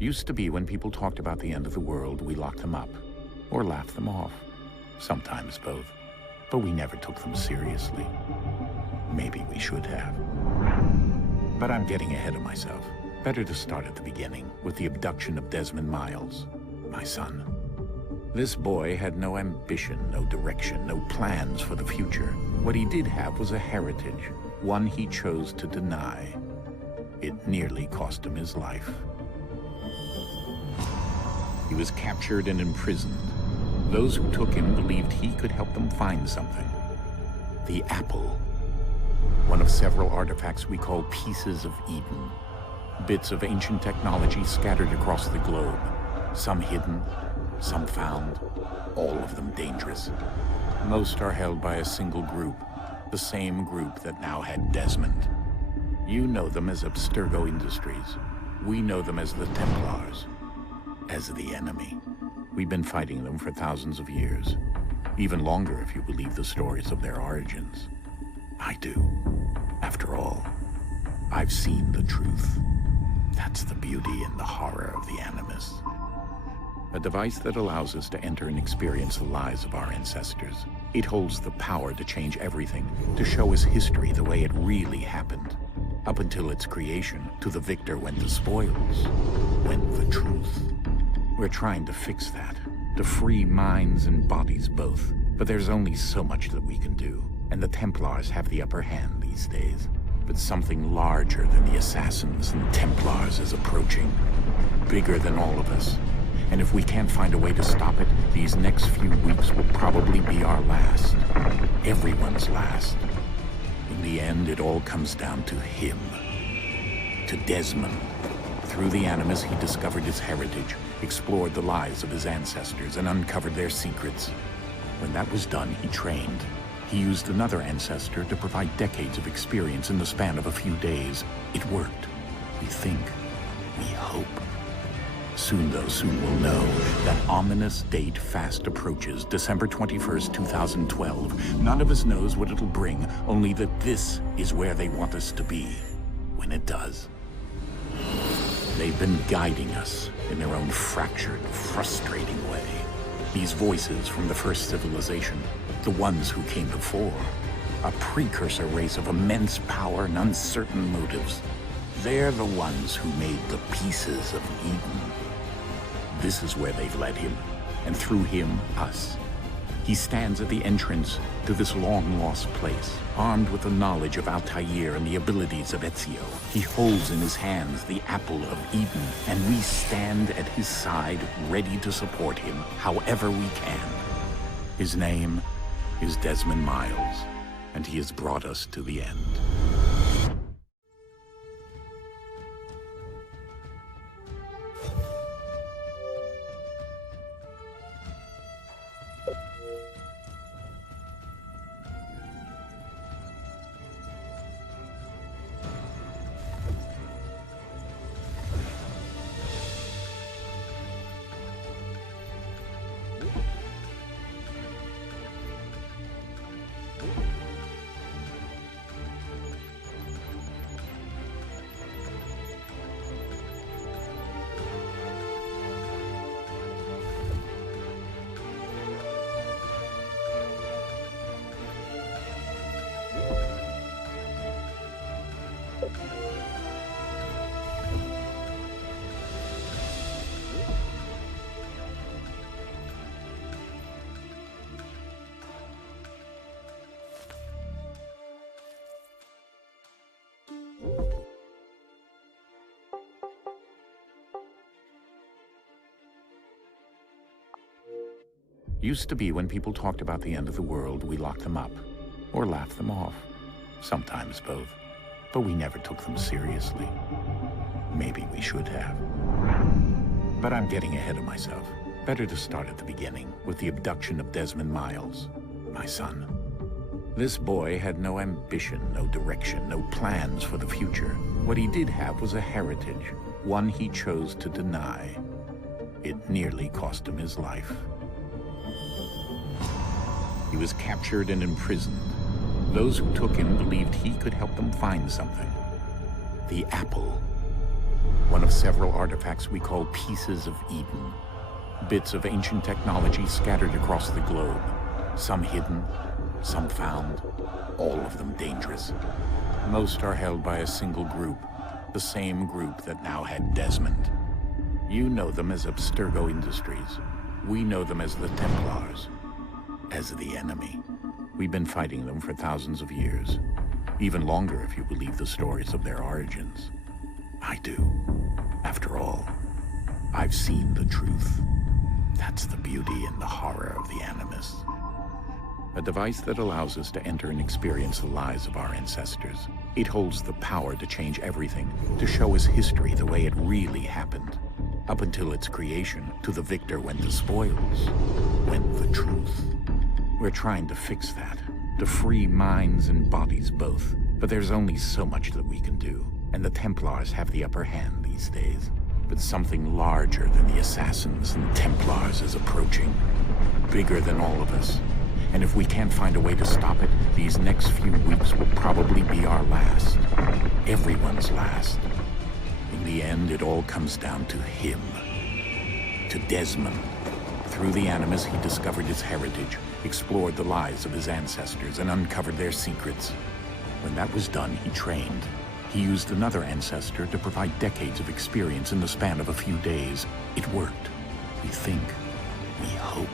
Used to be when people talked about the end of the world, we locked them up or laughed them off. Sometimes both. But we never took them seriously. Maybe we should have. But I'm getting ahead of myself. Better to start at the beginning, with the abduction of Desmond Miles, my son. This boy had no ambition, no direction, no plans for the future. What he did have was a heritage, one he chose to deny. It nearly cost him his life. He was captured and imprisoned. Those who took him believed he could help them find something. The apple. One of several artifacts we call pieces of Eden. Bits of ancient technology scattered across the globe. Some hidden, some found, all of them dangerous. Most are held by a single group, the same group that now had Desmond. You know them as Abstergo Industries. We know them as the Templars, as the enemy. We've been fighting them for thousands of years, even longer if you believe the stories of their origins. I do. After all, I've seen the truth. That's the beauty and the horror of the Animus. A device that allows us to enter and experience the lives of our ancestors. It holds the power to change everything, to show us history the way it really happened. Up until its creation, to the victor went the spoils, went the truth. We're trying to fix that, to free minds and bodies both. But there's only so much that we can do, and the Templars have the upper hand these days. But something larger than the Assassins and Templars is approaching, bigger than all of us. And if we can't find a way to stop it, these next few weeks will probably be our last. Everyone's last. In the end, it all comes down to him. To Desmond. Through the Animus, he discovered his heritage, explored the lives of his ancestors, and uncovered their secrets. When that was done, he trained. He used another ancestor to provide decades of experience in the span of a few days. It worked. We think. We hope. Soon, though, soon we'll know. That ominous date fast approaches, December 21st, 2012. None of us knows what it'll bring, only that this is where they want us to be, when it does. They've been guiding us in their own fractured, frustrating way. These voices from the first civilization, the ones who came before, a precursor race of immense power and uncertain motives. They're the ones who made the pieces of Eden. This is where they've led him, and through him, us. He stands at the entrance to this long-lost place, armed with the knowledge of Altair and the abilities of Ezio. He holds in his hands the apple of Eden, and we stand at his side, ready to support him, however we can. His name is Desmond Miles, and he has brought us to the end. Used to be when people talked about the end of the world, we locked them up or laughed them off. Sometimes both. But we never took them seriously. Maybe we should have. But I'm getting ahead of myself. Better to start at the beginning, with the abduction of Desmond Miles, my son. This boy had no ambition, no direction, no plans for the future. What he did have was a heritage, one he chose to deny. It nearly cost him his life. He was captured and imprisoned. Those who took him believed he could help them find something. The apple. one of several artifacts we call pieces of Eden. Bits of ancient technology scattered across the globe. Some hidden, some found, all of them dangerous. Most are held by a single group, the same group that now had Desmond. You know them as Abstergo Industries. We know them as the Templars, as the enemy. We've been fighting them for thousands of years. Even longer if you believe the stories of their origins. I do. After all, I've seen the truth. That's the beauty and the horror of the Animus. A device that allows us to enter and experience the lives of our ancestors. It holds the power to change everything, to show us history the way it really happened. Up until its creation, to the victor went the spoils, went the truth. We're trying to fix that, to free minds and bodies both. But there's only so much that we can do, and the Templars have the upper hand these days. But something larger than the Assassins and Templars is approaching, bigger than all of us. And if we can't find a way to stop it, these next few weeks will probably be our last. Everyone's last. In the end, it all comes down to him. To Desmond. Through the Animus, he discovered his heritage, explored the lives of his ancestors, and uncovered their secrets. When that was done, he trained. He used another ancestor to provide decades of experience in the span of a few days. It worked. We think. We hope.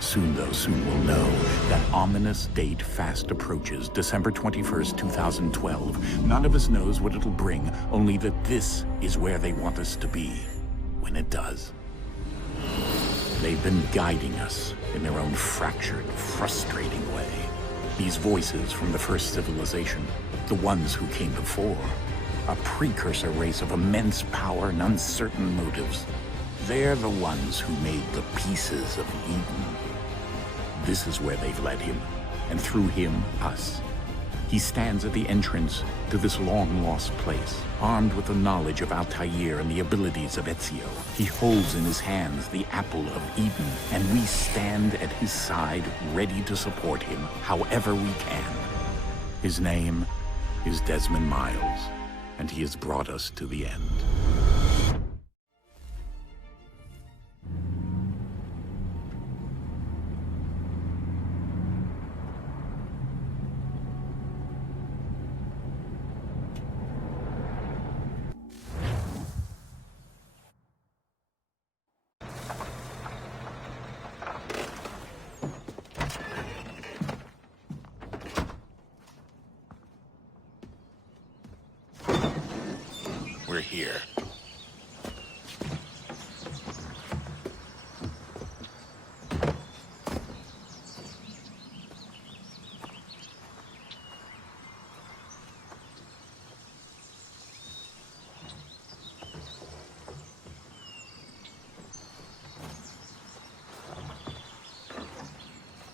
Soon, though, soon we'll know. That ominous date fast approaches, December 21st, 2012. None of us knows what it'll bring, only that this is where they want us to be, when it does. They've been guiding us in their own fractured, frustrating way. These voices from the first civilization, the ones who came before, a precursor race of immense power and uncertain motives. They're the ones who made the pieces of Eden. This is where they've led him, and through him, us. He stands at the entrance to this long-lost place, armed with the knowledge of Altair and the abilities of Ezio. He holds in his hands the apple of Eden, and we stand at his side, ready to support him however we can. His name is Desmond Miles, and he has brought us to the end. We're here.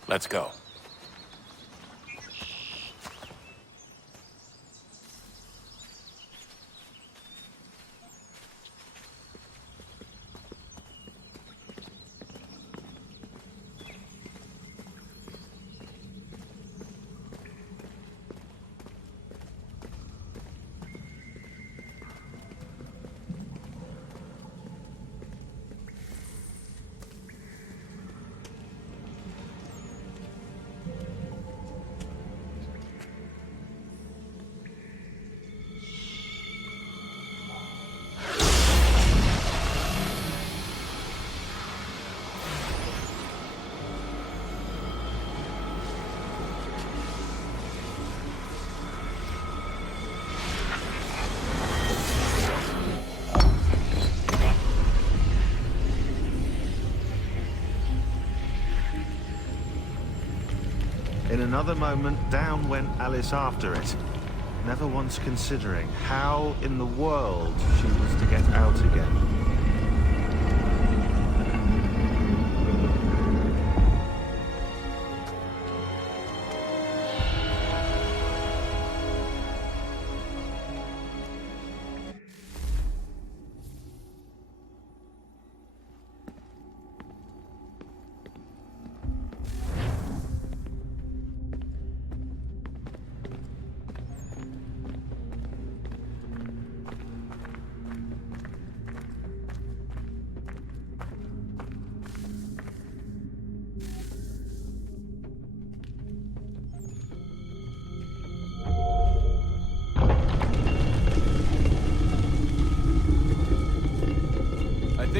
Let's go. In another moment, down went Alice after it, never once considering how in the world she was to get out again.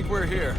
think we're here.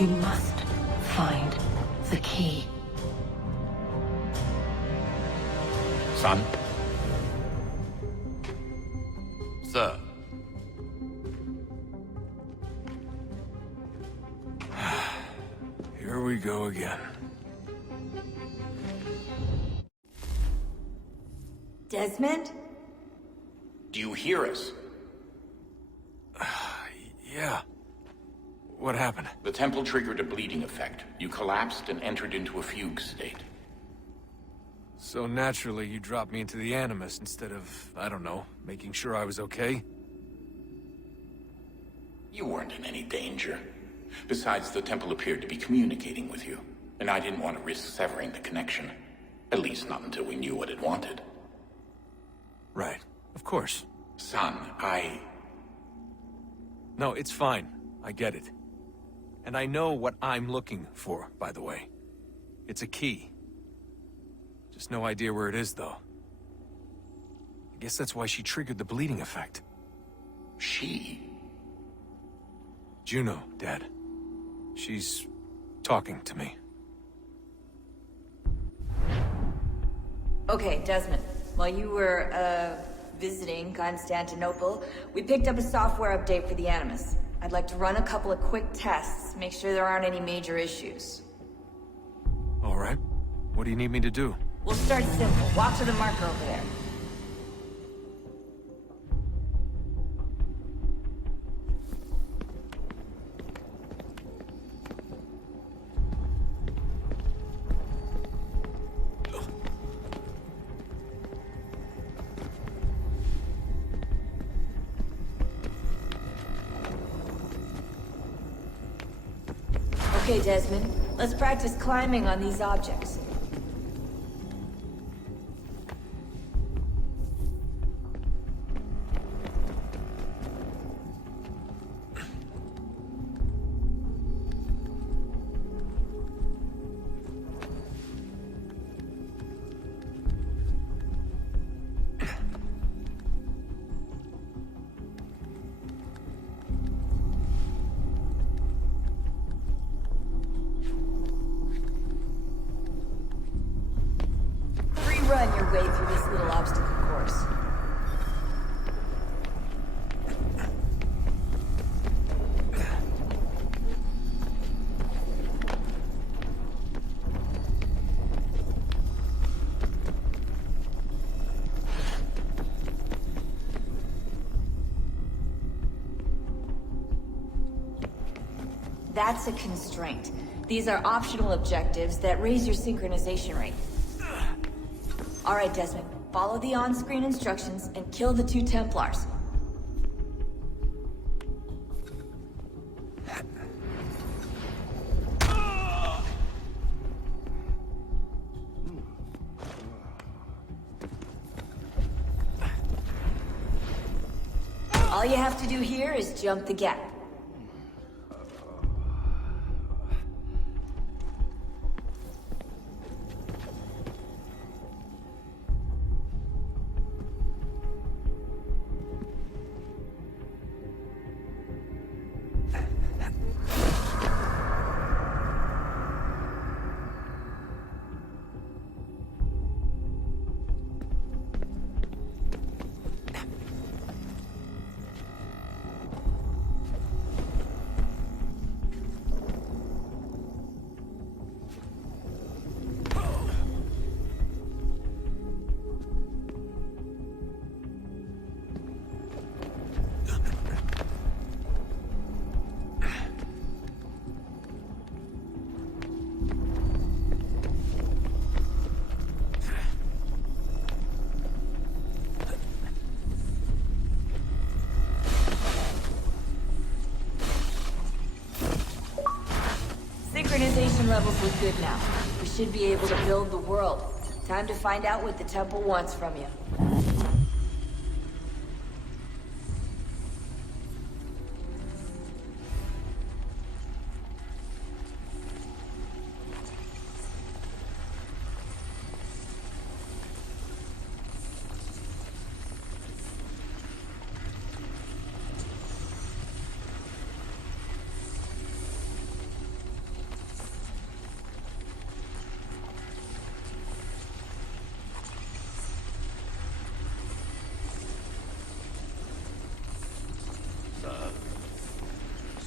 You must find the key. Son? Sir. Here we go again. Desmond? Do you hear us? Yeah. What happened? The temple triggered a bleeding effect. You collapsed and entered into a fugue state. So naturally, you dropped me into the Animus instead of, I don't know, making sure I was okay? You weren't in any danger. Besides, the temple appeared to be communicating with you, and I didn't want to risk severing the connection. At least not until we knew what it wanted. Right. Of course. Son, No, it's fine. I get it. And I know what I'm looking for, by the way. It's a key. Just no idea where it is, though. I guess that's why she triggered the bleeding effect. She? Juno, Dad. She's talking to me. Okay, Desmond. While you were, visiting Constantinople, we picked up a software update for the Animus. I'd like to run a couple of quick tests, make sure there aren't any major issues. All right. What do you need me to do? We'll start simple. Walk to the marker over there. Okay, Desmond. Let's practice climbing on these objects. Run your way through this little obstacle course. That's a constraint. These are optional objectives that raise your synchronization rate. Alright, Desmond. Follow the on-screen instructions and kill the 2 Templars. All you have to do here is jump the gap. Synchronization levels look good now. We should be able to build the world. Time to find out what the temple wants from you.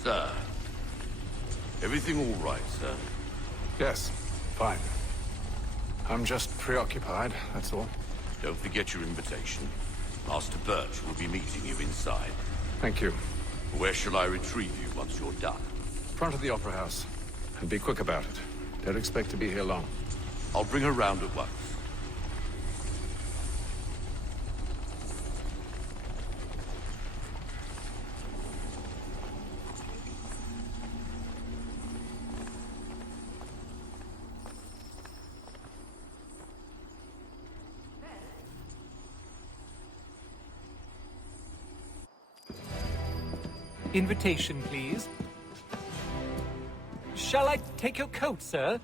Sir. Everything all right, sir? Yes, fine. I'm just preoccupied, that's all. Don't forget your invitation. Master Birch will be meeting you inside. Thank you. Where shall I retrieve you once you're done? Front of the Opera House. And be quick about it. Don't expect to be here long. I'll bring her round at once. Invitation, please. Shall I take your coat, sir?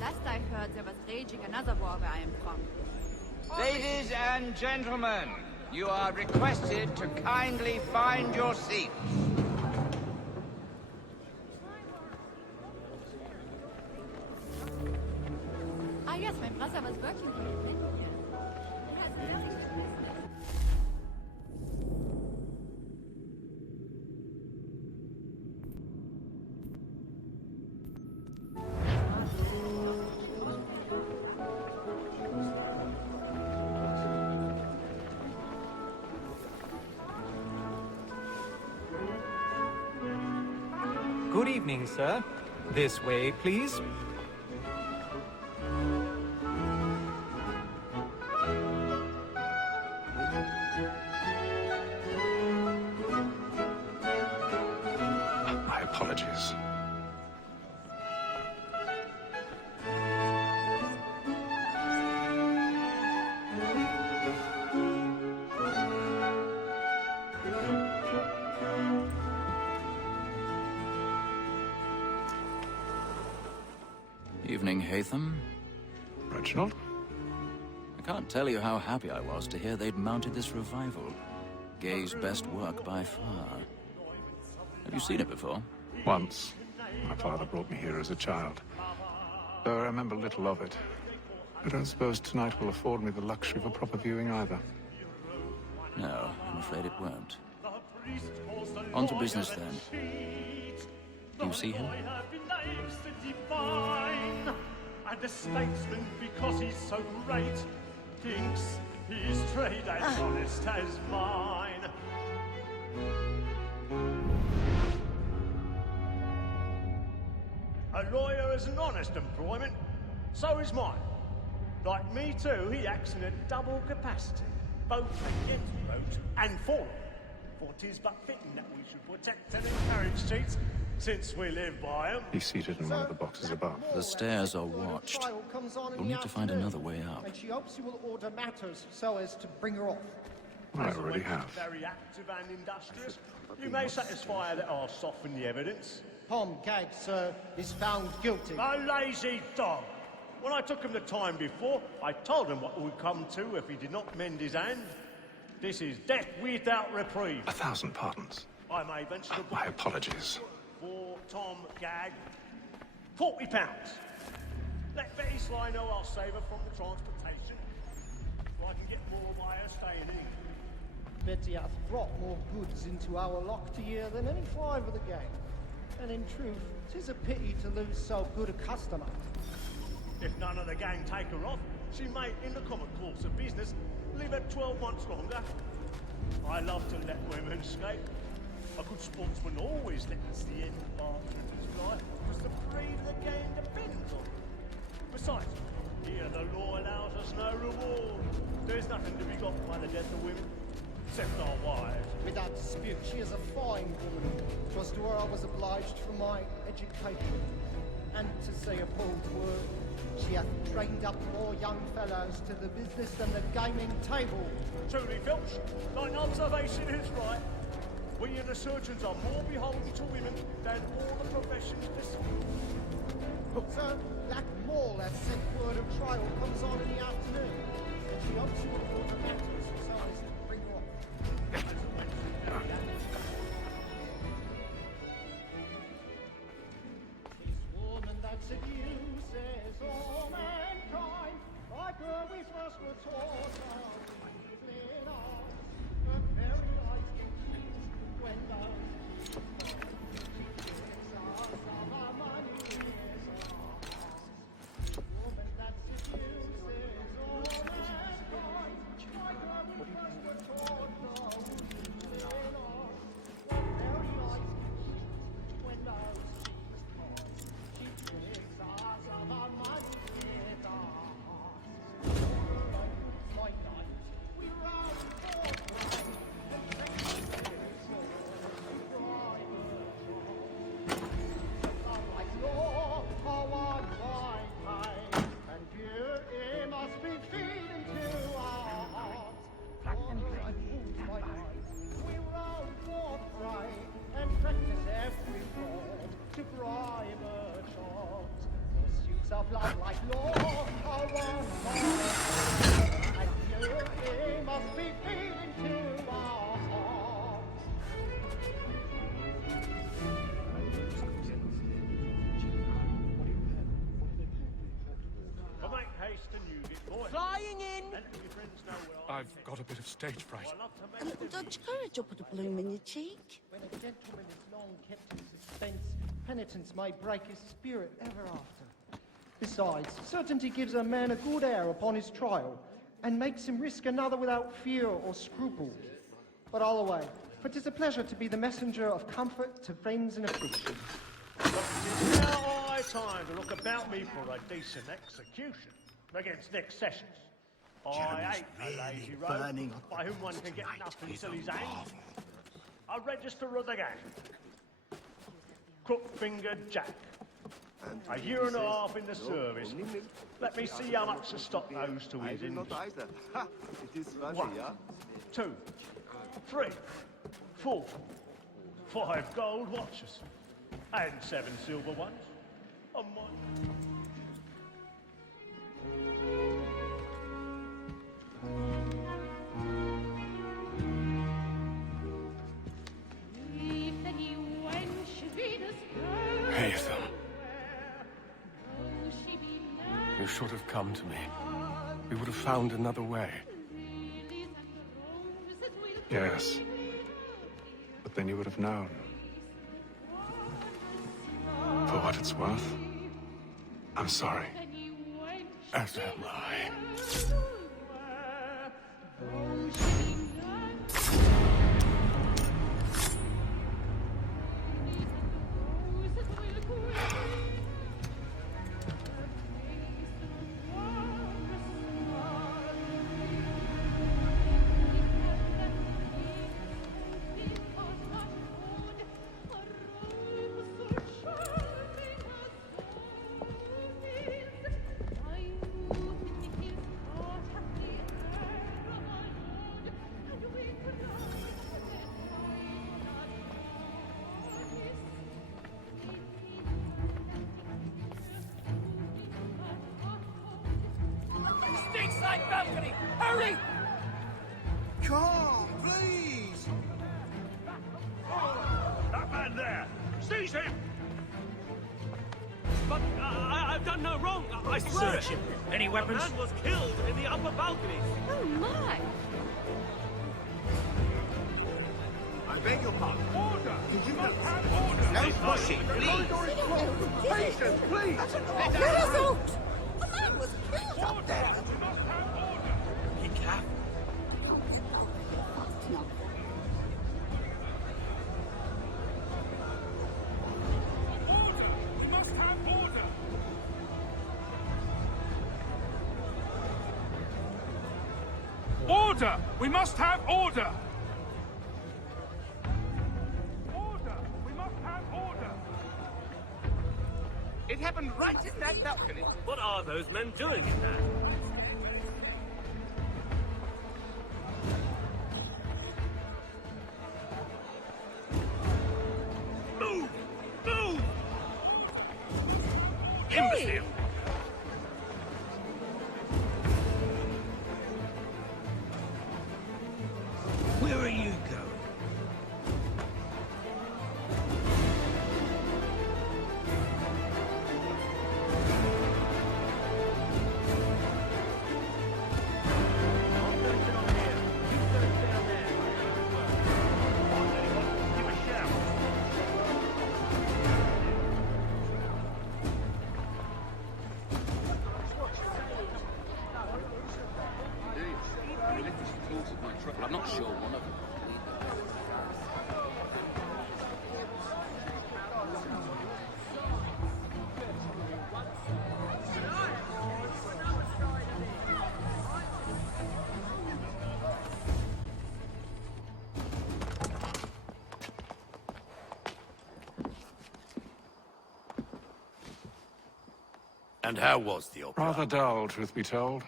Last I heard, there was raging another war where I am from. Ladies and gentlemen, you are requested to kindly find your seats. Ah yes, my brother was working here. Good evening, sir. This way, please. My apologies. Evening, Hatham. Reginald? I can't tell you how happy I was to hear they'd mounted this revival. Gay's best work by far. Have you seen it before? Once. My father brought me here as a child. Though I remember little of it. I don't suppose tonight will afford me the luxury of a proper viewing either. No, I'm afraid it won't. On to business, then. Do you see him? And the statesman, because he's so great, thinks his trade as honest as mine. A lawyer is an honest employment. So is mine. Like me too, he acts in a double capacity, both against roads and for them. For 'tis but fitting that we should protect and encourage cheats, since we live by them. He's seated in one of the boxes above. The stairs are watched. We'll need to find another way up. And she hopes you will order matters so as to bring her off. I already have. Very active and industrious. You may satisfy her that I'll soften the evidence. Tom Gag, sir, is found guilty. A lazy dog! When I took him the time before, I told him what would come to if he did not mend his hand. This is death without reprieve. 1,000 pardons. I may venture to... My apologies. For Tom Gag, £40. Let Betty Sly know I'll save her from the transportation, so I can get more by her staying in England. Betty hath brought more goods into our lock to year than any 5 of the gang. And in truth, 'tis a pity to lose so good a customer. If none of the gang take her off, she may, in the common course of business, live at 12 months longer. I love to let women escape. A good sportsman always lets the end partner of his life, because the breed of the gang depends on it. Besides, here the law allows us no reward. There's nothing to be got by the death of women, except our wives. Without dispute, she is a fine woman. 'Twas to her I was obliged for my education. And to say a bold word, she hath trained up more young fellows to the business than the gaming table. Truly, Filch, thine observation is right. We and the surgeons are more beholden to women than all the professions beside. Sir, Black Mall has sent word of trial comes on in the afternoon. And she hopes you will order matters so as to bring her off. This woman that seduces all mankind, like her we first were taught of in art. Her very eyes can keep when those she gives us of our money is ours. Woman that seduces all mankind, like her we first were taught of in art. Her very eyes can keep when those she gives us of our money is ours. My night, we run forth and take like law, our one right, and beauty must be feeding to our hearts. Black and gray, my night, we run forthright and practice every fraud to bribe a chance. Pursuits of love like law, our one right, and beauty must be feeding to our hearts. But make haste and you get boy. Flying in! And let your friends know where I've got a bit of stage fright. A little Dutch courage will put a bloom in your cheek. When a gentleman is long kept in suspense, penitence may break his spirit ever after. Besides, certainty gives a man a good air upon his trial, and makes him risk another without fear or scruple. But all away, for 'tis a pleasure to be the messenger of comfort to friends in affliction. It's now high time to look about me for a decent execution against next sessions. I hate a lazy rogue by whom one can get nothing till he's hanged. A register of the gang. Crook-fingered Jack. A year and a half in the service. Let me see how much the stock owes to his industry. 1, 2, 3, 4, 5 gold watches. And 7 silver ones. On mine. Hatham. You should have come to me. We would have found another way. Yes. But then you would have known. For what it's worth, I'm sorry. As am I. right balcony! Hurry! Calm, please! That man there! Seize him! But I've done no wrong. I swear. Search him. Any weapons? The man was killed in the upper balconies. Oh my! I beg your pardon. Order! Did you must know? have order! No pushing, please! Patience, please! Let us out! The man was killed up there! We must have order! Be careful. Order! We must have order! Order! We must have order! Order! We must have order! It happened right in that balcony. What are those men doing in there? Move! Move! Imbecile! Where are you going? I'm not sure one of them. And how was the opera? Rather dull, truth be told.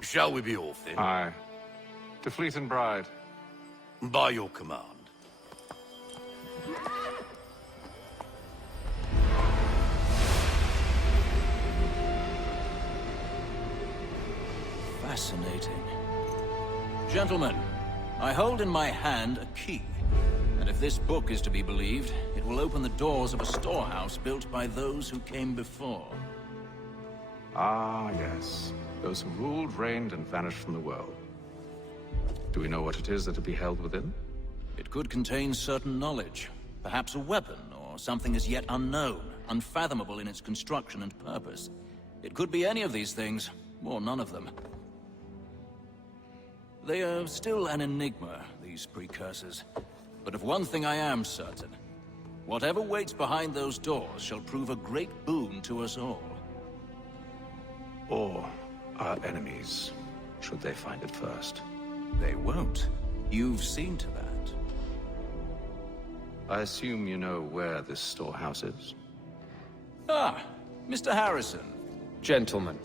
Shall we be off then? Aye. To Fleet and Bride. By your command. Fascinating. Gentlemen, I hold in my hand a key. And if this book is to be believed, it will open the doors of a storehouse built by those who came before. Ah, yes. Those who ruled, reigned, and vanished from the world. Do we know what it is that will be held within? It could contain certain knowledge. Perhaps a weapon, or something as yet unknown, unfathomable in its construction and purpose. It could be any of these things, or none of them. They are still an enigma, these precursors. But of one thing I am certain. Whatever waits behind those doors shall prove a great boon to us all. Or our enemies, should they find it first. They won't. You've seen to that. I assume you know where this storehouse is? Ah, Mr. Harrison. Gentlemen.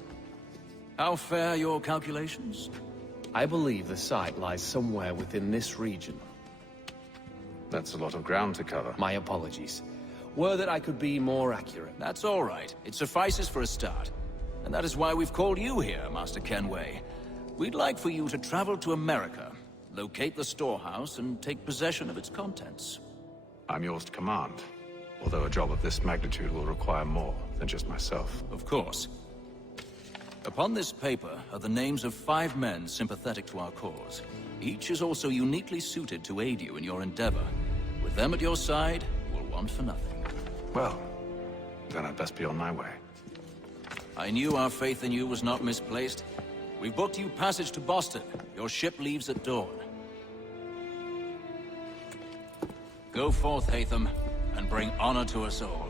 How fare your calculations? I believe the site lies somewhere within this region. That's a lot of ground to cover. My apologies. Were that I could be more accurate. That's all right. It suffices for a start. And that is why we've called you here, Master Kenway. We'd like for you to travel to America, locate the storehouse, and take possession of its contents. I'm yours to command. Although a job of this magnitude will require more than just myself. Of course. Upon this paper are the names of 5 men sympathetic to our cause. Each is also uniquely suited to aid you in your endeavor. With them at your side, you will want for nothing. Well, then I'd best be on my way. I knew our faith in you was not misplaced. We've booked you passage to Boston. Your ship leaves at dawn. Go forth, Hatham, and bring honor to us all.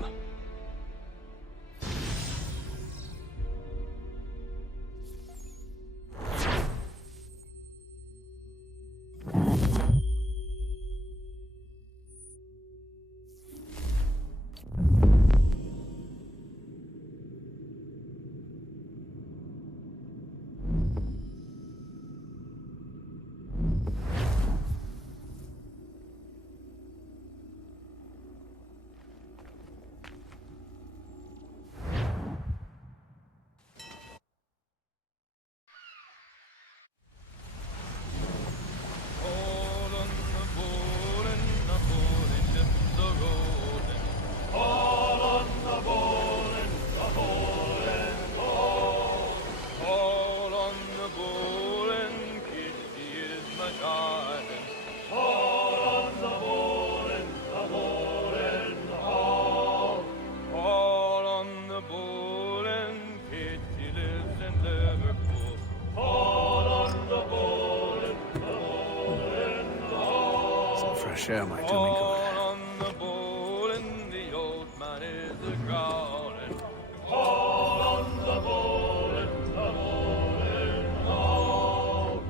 fresh air, my Tommy God. On the bowl and the old man is a-growling. All on the bowl and the bowling all.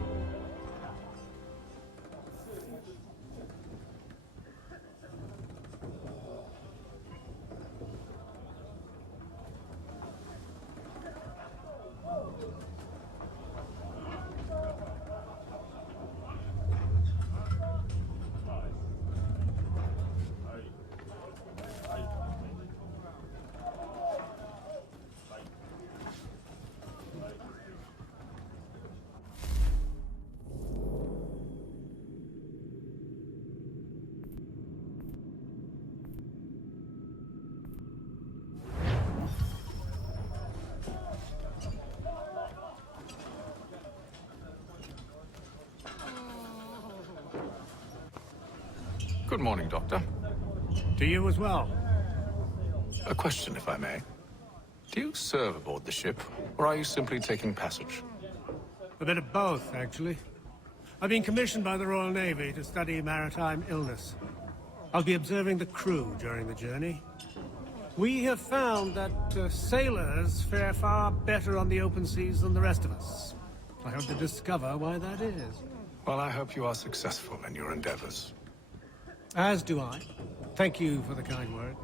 Good morning, Doctor. To you as well. A question, if I may. Do you serve aboard the ship, or are you simply taking passage? A bit of both, actually. I've been commissioned by the Royal Navy to study maritime illness. I'll be observing the crew during the journey. We have found that sailors fare far better on the open seas than the rest of us. I hope to discover why that is. Well, I hope you are successful in your endeavors. As do I. Thank you for the kind words.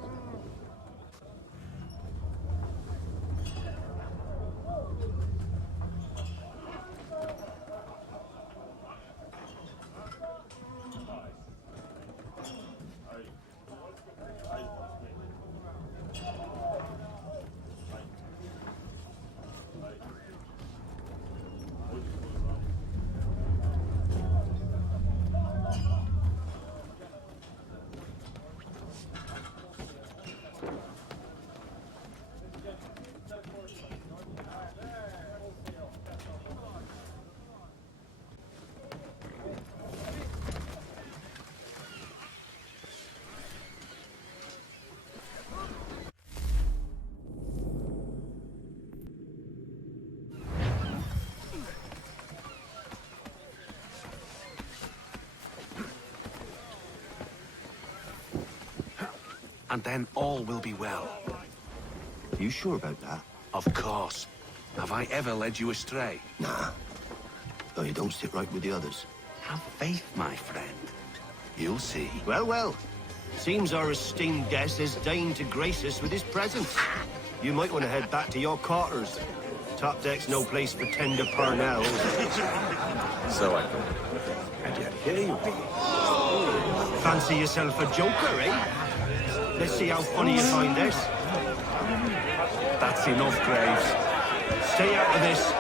And then all will be well. You sure about that? Of course. Have I ever led you astray? Nah. Though you don't sit right with the others. Have faith, my friend. You'll see. Well, well. Seems our esteemed guest has deigned to grace us with his presence. You might want to head back to your quarters. Top deck's no place for tender Parnells. So I thought. And yet here you be. Fancy yourself a joker, eh? Let's see how funny you find this. That's enough, Graves. Stay out of this.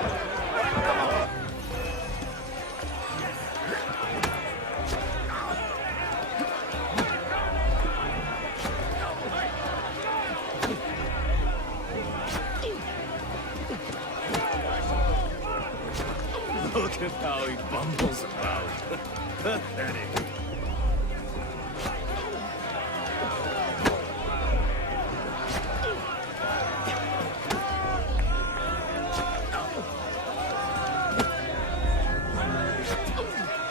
Look at how he bumbles about. Pathetic.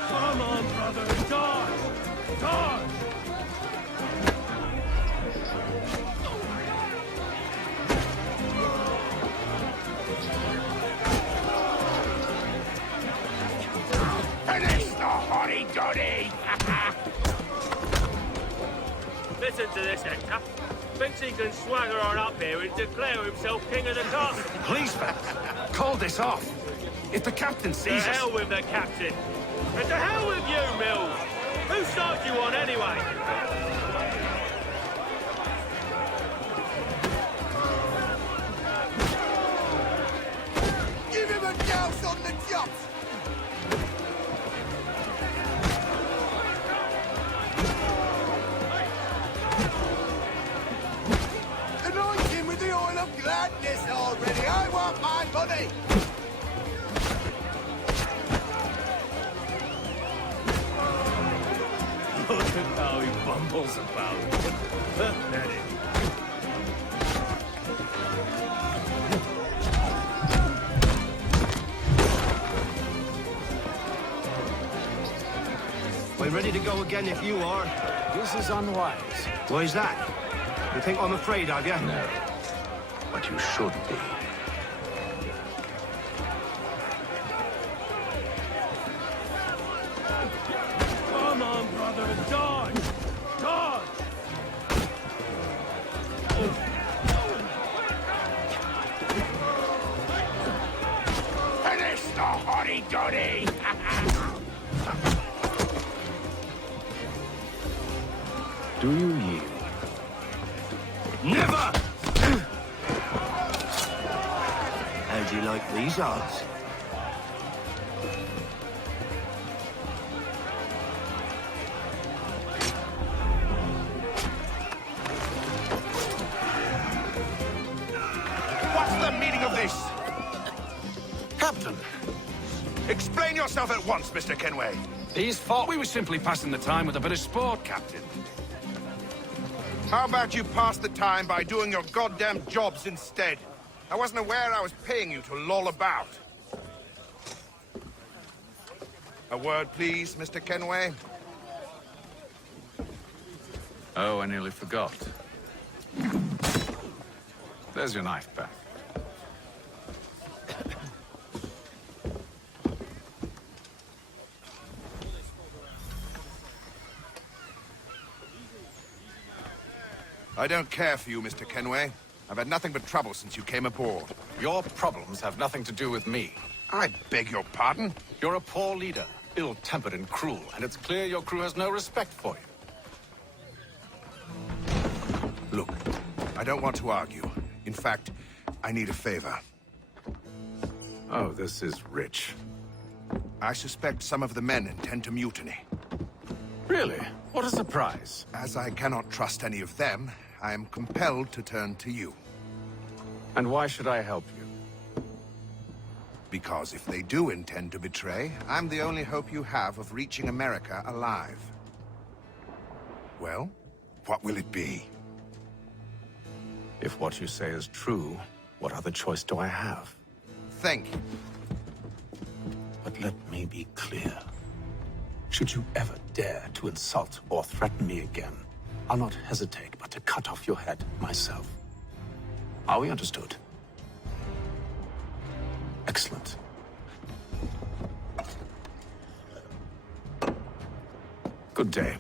Come on, brother, dodge! Dodge! Finish the hotty-dotty! Listen to this, Hector. Thinks he can swagger on up here and declare himself king of the castle. Please, man, call this off. If the captain To sees us... hell with the captain. And to hell with you, Mills. Whose side you on, anyway? Give him a douse on the chops! Anoint him with the oil of gladness already! I want my money! Look at how he bumbles about. Pathetic. My ready to go again if you are. This is unwise. Why's that? You think I'm afraid of you? No. But you should be. Come on, brother, dodge! Dodge! Finish the hotty-dotty! Do you yield? Never! How do you like these odds? What's the meaning of this? Captain! Explain yourself at once, Mr. Kenway. These fought. We were simply passing the time with a bit of sport, Captain. How about you pass the time by doing your goddamn jobs instead? I wasn't aware I was paying you to loll about. A word, please, Mr. Kenway. Oh, I nearly forgot. There's your knife back. I don't care for you, Mr. Kenway. I've had nothing but trouble since you came aboard. Your problems have nothing to do with me. I beg your pardon? You're a poor leader, ill-tempered and cruel, and it's clear your crew has no respect for you. Look, I don't want to argue. In fact, I need a favor. Oh, this is rich. I suspect some of the men intend to mutiny. Really? What a surprise. As I cannot trust any of them, I am compelled to turn to you. And why should I help you? Because if they do intend to betray, I'm the only hope you have of reaching America alive. Well, what will it be? If what you say is true, what other choice do I have? Thank you. But let me be clear. Should you ever dare to insult or threaten me again, I'll not hesitate but to cut off your head myself. Are we understood? Excellent. Good day.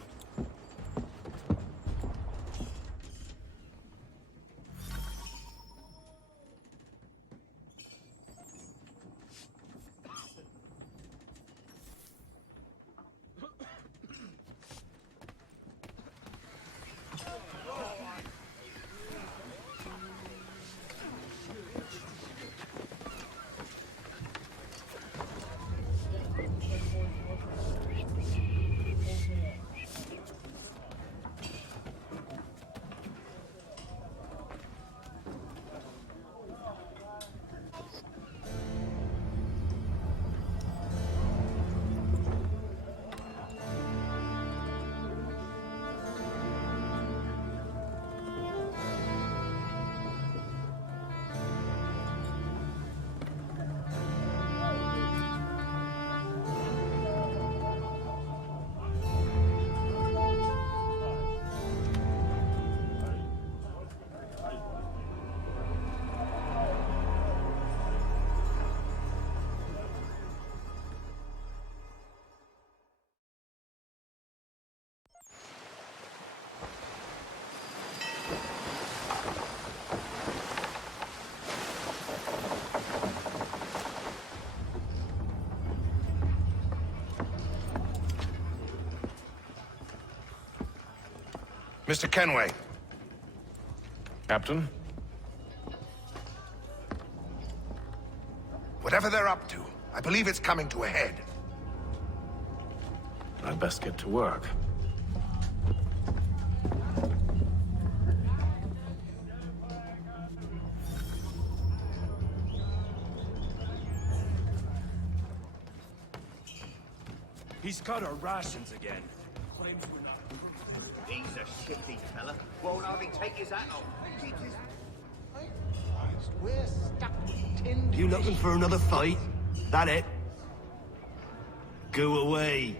Mr. Kenway. Captain? Whatever they're up to, I believe it's coming to a head. I'd best get to work. He's cut our rations again. He's a shifty fella. Won't hardly take his hat off. We're stuck with 10 You looking for another fight? That it? Go away.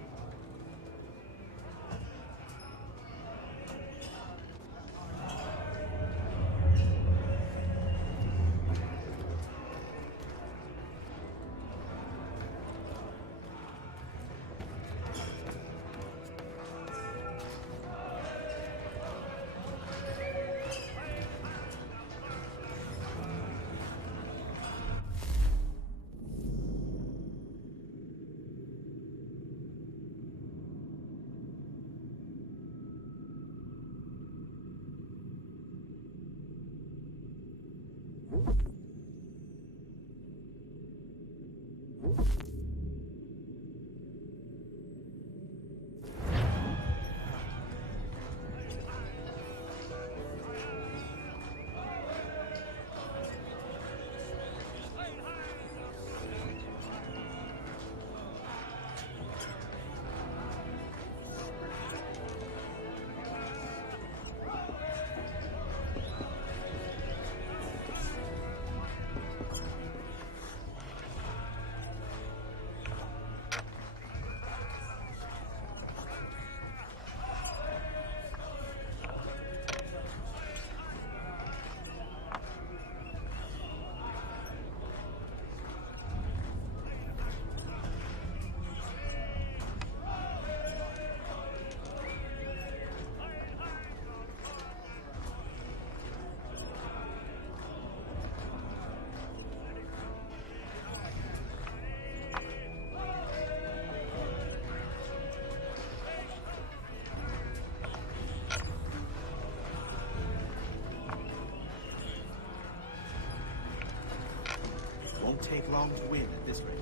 Won't take long to win at this rate.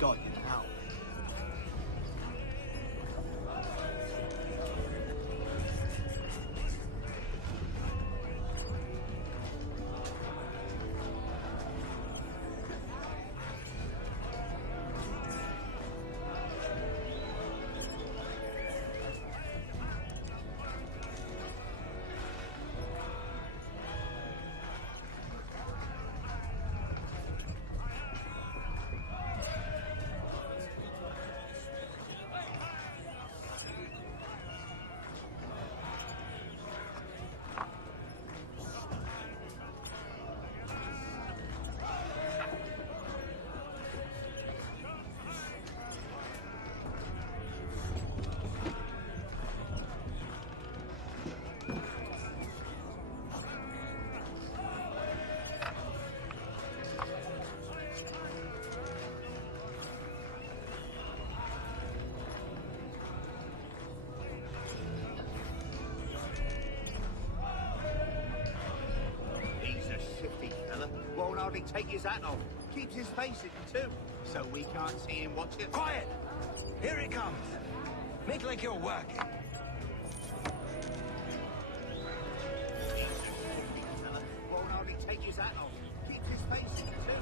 God, how? Won't hardly take his hat off. Keeps his face hidden too, so we can't see him watching. Quiet! Here it comes. Make like you're working. Won't hardly take his hat off. Keeps his face hidden too.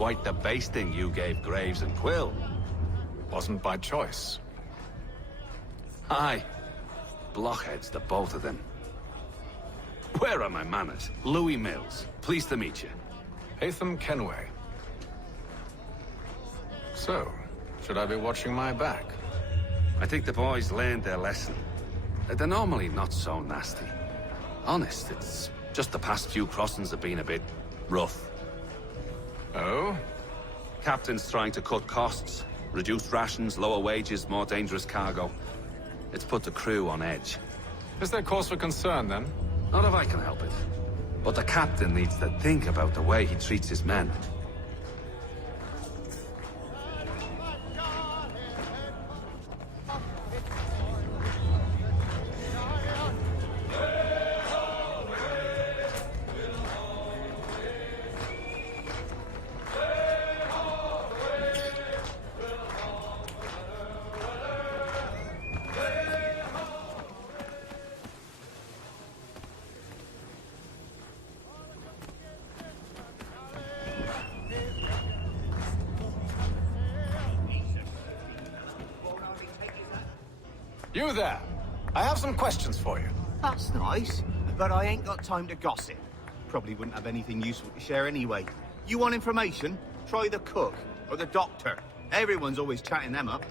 quite the basting you gave Graves and Quill. Wasn't by choice. Aye. Blockheads, the both of them. Where are my manners? Louis Mills. Pleased to meet you. Hatham Kenway. So, should I be watching my back? I think the boys learned their lesson. They're normally not so nasty. Honest, it's just the past few crossings have been a bit rough. Oh? Captain's trying to cut costs. Reduced rations, lower wages, more dangerous cargo. It's put the crew on edge. Is there cause for concern, then? Not if I can help it. But the captain needs to think about the way he treats his men. You there! I have some questions for you. That's nice, but I ain't got time to gossip. Probably wouldn't have anything useful to share anyway. You want information? Try the cook or the doctor. Everyone's always chatting them up.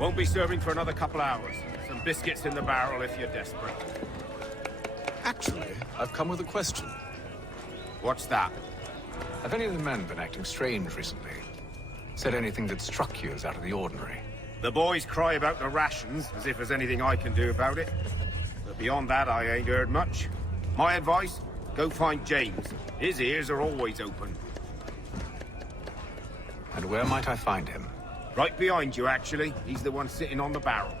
Won't be serving for another couple hours. Some biscuits in the barrel if you're desperate. Actually, I've come with a question. What's that? Have any of the men been acting strange recently? Said anything that struck you as out of the ordinary? The boys cry about the rations, as if there's anything I can do about it. But beyond that, I ain't heard much. My advice? Go find James. His ears are always open. And where might I find him? Right behind you, actually. He's the one sitting on the barrel.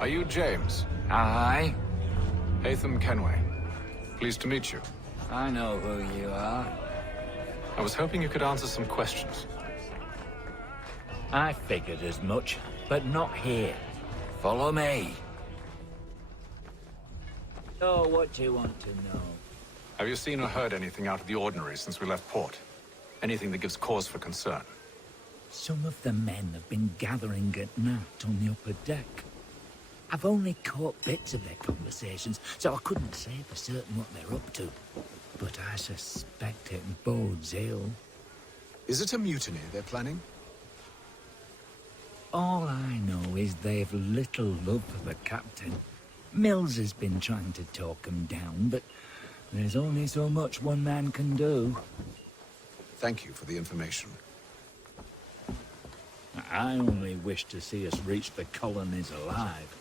Are you James? Aye. Hatham Kenway. Pleased to meet you. I know who you are. I was hoping you could answer some questions. I figured as much, but not here. Follow me. So, what do you want to know? Have you seen or heard anything out of the ordinary since we left port? Anything that gives cause for concern? Some of the men have been gathering at night on the upper deck. I've only caught bits of their conversations, so I couldn't say for certain what they're up to. But I suspect it bodes ill. Is it a mutiny they're planning? All I know is they've little love for the captain. Mills has been trying to talk him down, but there's only so much one man can do. Thank you for the information. I only wish to see us reach the colonies alive.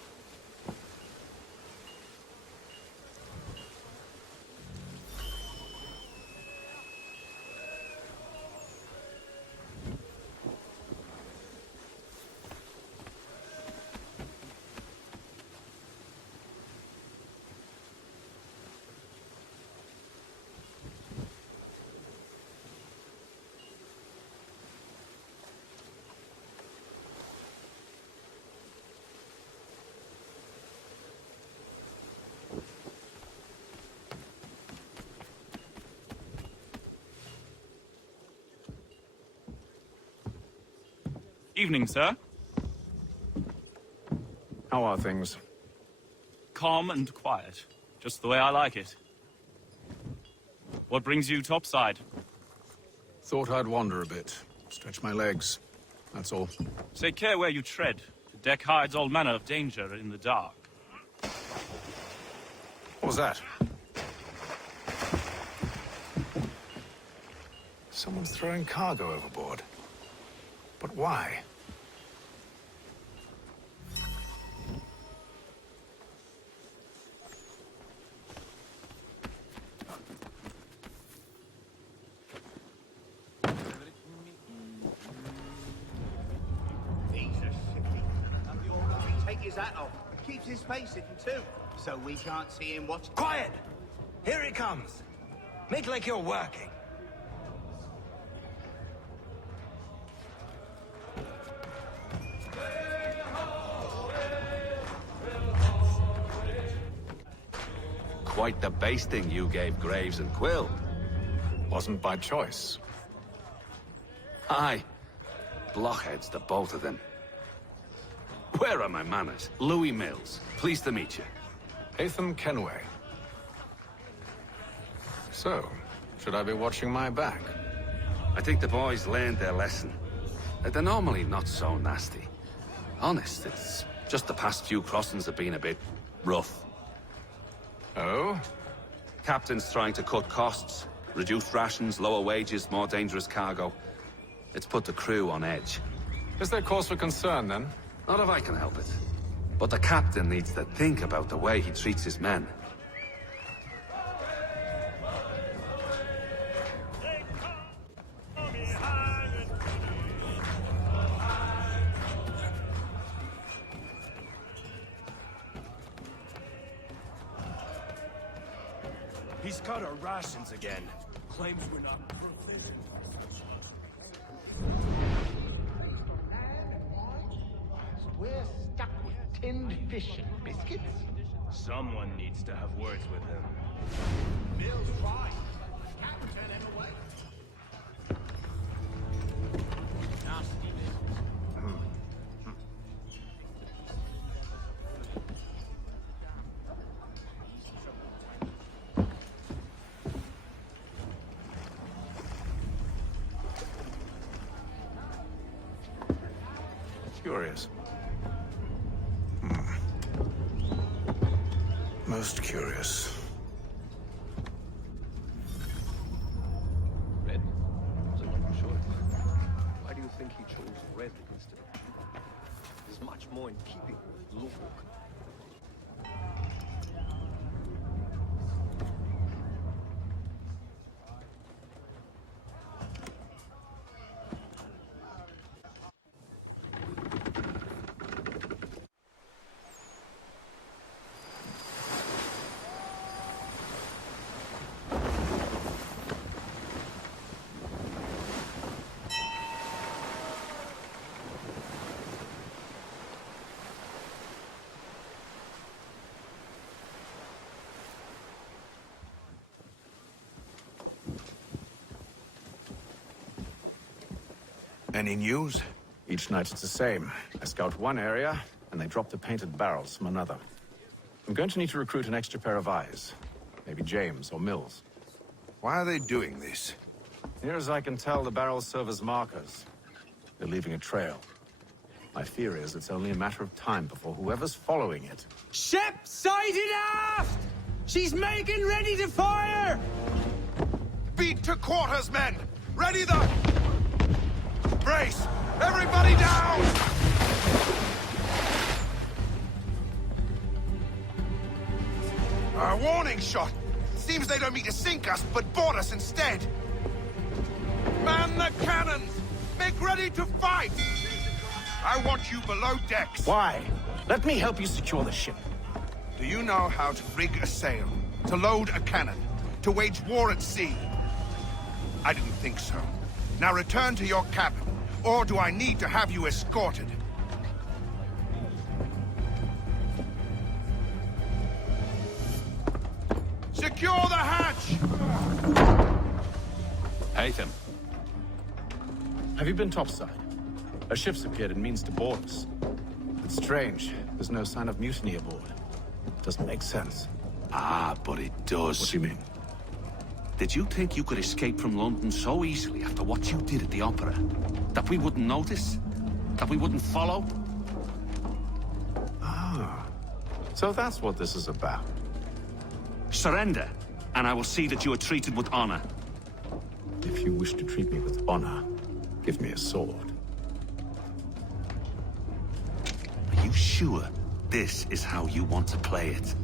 Evening, sir. How are things? Calm and quiet. Just the way I like it. What brings you topside? Thought I'd wander a bit. Stretch my legs. That's all. Take care where you tread. The deck hides all manner of danger in the dark. What was that? Someone's throwing cargo overboard. But why? These are shifty. Take his hat off. Keeps his face hidden too, so we can't see him watch. Quiet! Here he comes. Make like you're working. Quite the basting you gave Graves and Quill. Wasn't by choice. Aye. Blockheads, the both of them. Where are my manners? Louis Mills. Pleased to meet you. Hatham Kenway. So, should I be watching my back? I think the boys learned their lesson. They're normally not so nasty. Honest, it's just the past few crossings have been a bit rough. Oh? Captain's trying to cut costs. Reduce rations, lower wages, more dangerous cargo. It's put the crew on edge. Is there cause for concern, then? Not if I can help it. But the captain needs to think about the way he treats his men. He's cut our rations again. Claims we're not provisioned. We're stuck with tinned fish and biscuits. Someone needs to have words with him. Mills tried. Can't turn him away. Nasty Curious. Most curious. Red? I'm not sure. Why do you think he chose red instead of blue? It's much more in keeping with local. Any news? Each night it's the same. I scout one area, and they drop the painted barrels from another. I'm going to need to recruit an extra pair of eyes. Maybe James or Mills. Why are they doing this? Near as I can tell, the barrels serve as markers. They're leaving a trail. My fear is it's only a matter of time before whoever's following it... Ship sighted aft! She's making ready to fire! Beat to quarters, men! Ready the... Brace! Everybody down! A warning shot! Seems they don't mean to sink us, but board us instead! Man the cannons! Make ready to fight! I want you below decks. Why? Let me help you secure the ship. Do you know how to rig a sail? To load a cannon? To wage war at sea? I didn't think so. Now return to your cabin, or do I need to have you escorted? Secure the hatch! Hatham. Have you been topside? A ship's appeared and means to board us. It's strange. There's no sign of mutiny aboard. Doesn't make sense. Ah, but it does. What do you mean? Did you think you could escape from London so easily after what you did at the Opera? That we wouldn't notice? That we wouldn't follow? Ah. So that's what this is about. Surrender, and I will see that you are treated with honor. If you wish to treat me with honor, give me a sword. Are you sure this is how you want to play it?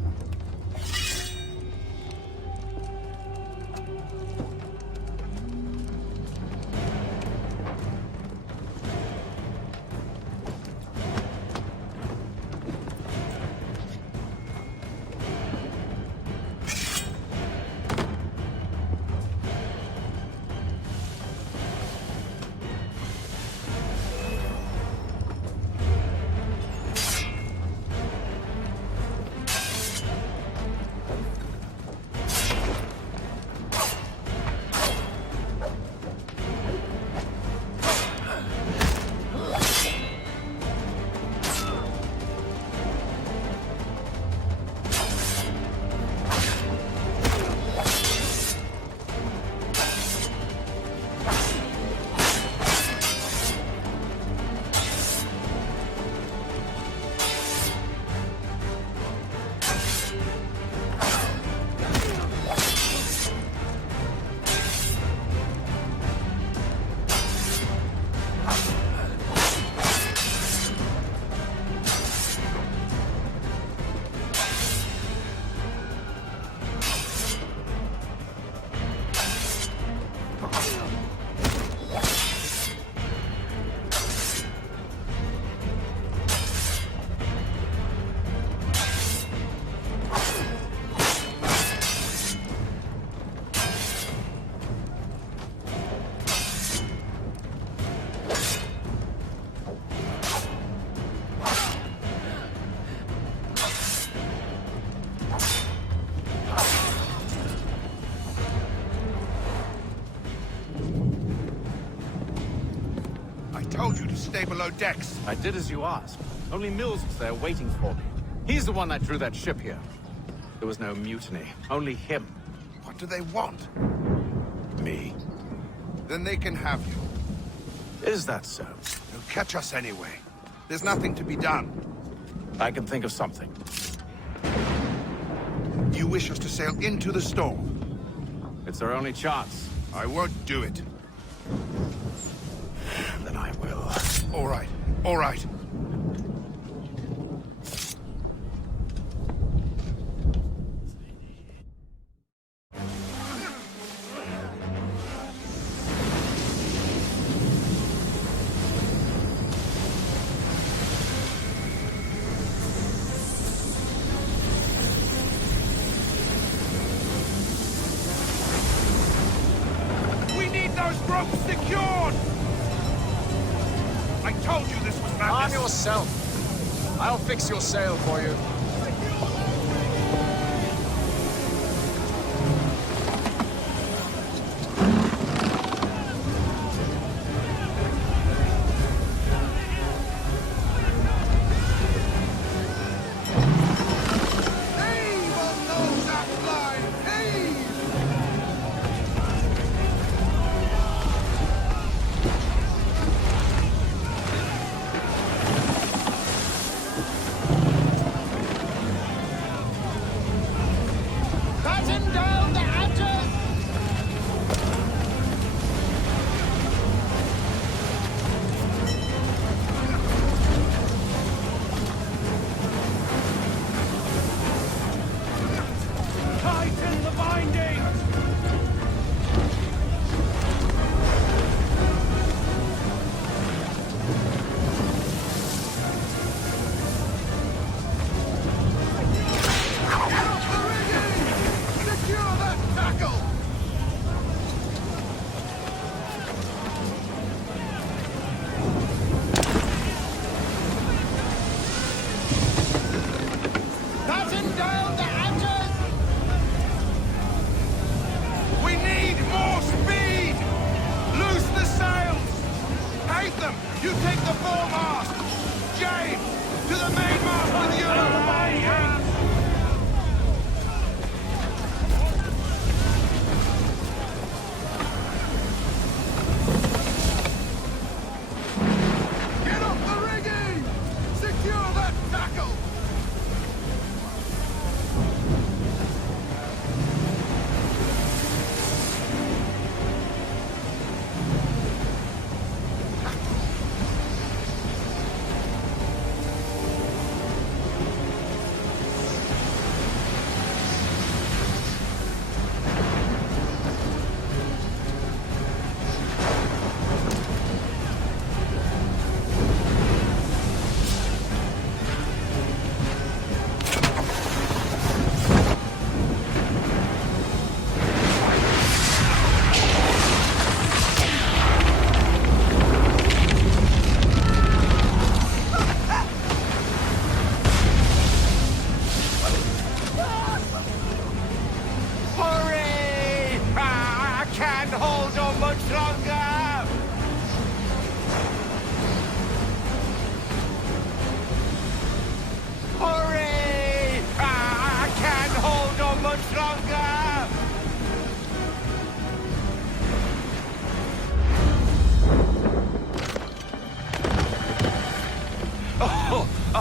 Told you to stay below decks. I did as you asked. Only Mills was there waiting for me. He's the one that drew that ship here. There was no mutiny, only him. What do they want? Me. Then they can have you. Is that so? They'll catch us anyway. There's nothing to be done. I can think of something. You wish us to sail into the storm? It's our only chance. I won't do it. Then I will. All right. All right. We need those ropes secured! I told you this was madness! Arm yourself. I'll fix your sail for you.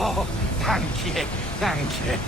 Oh, thank you, thank you.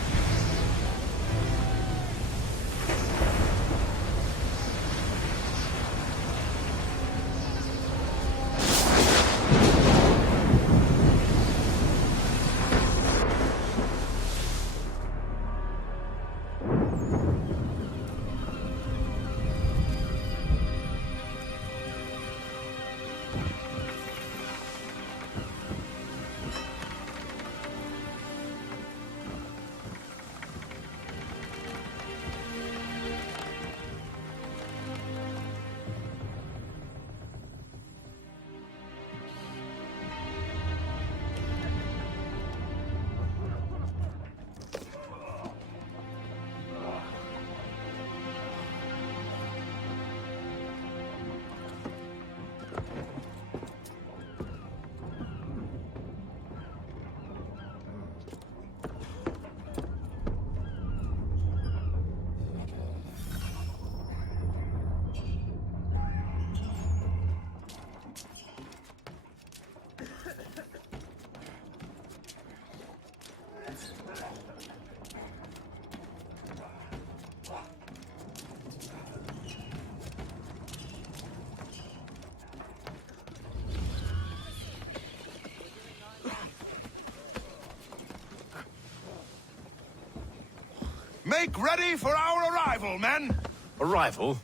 Make ready for our arrival, men! Arrival?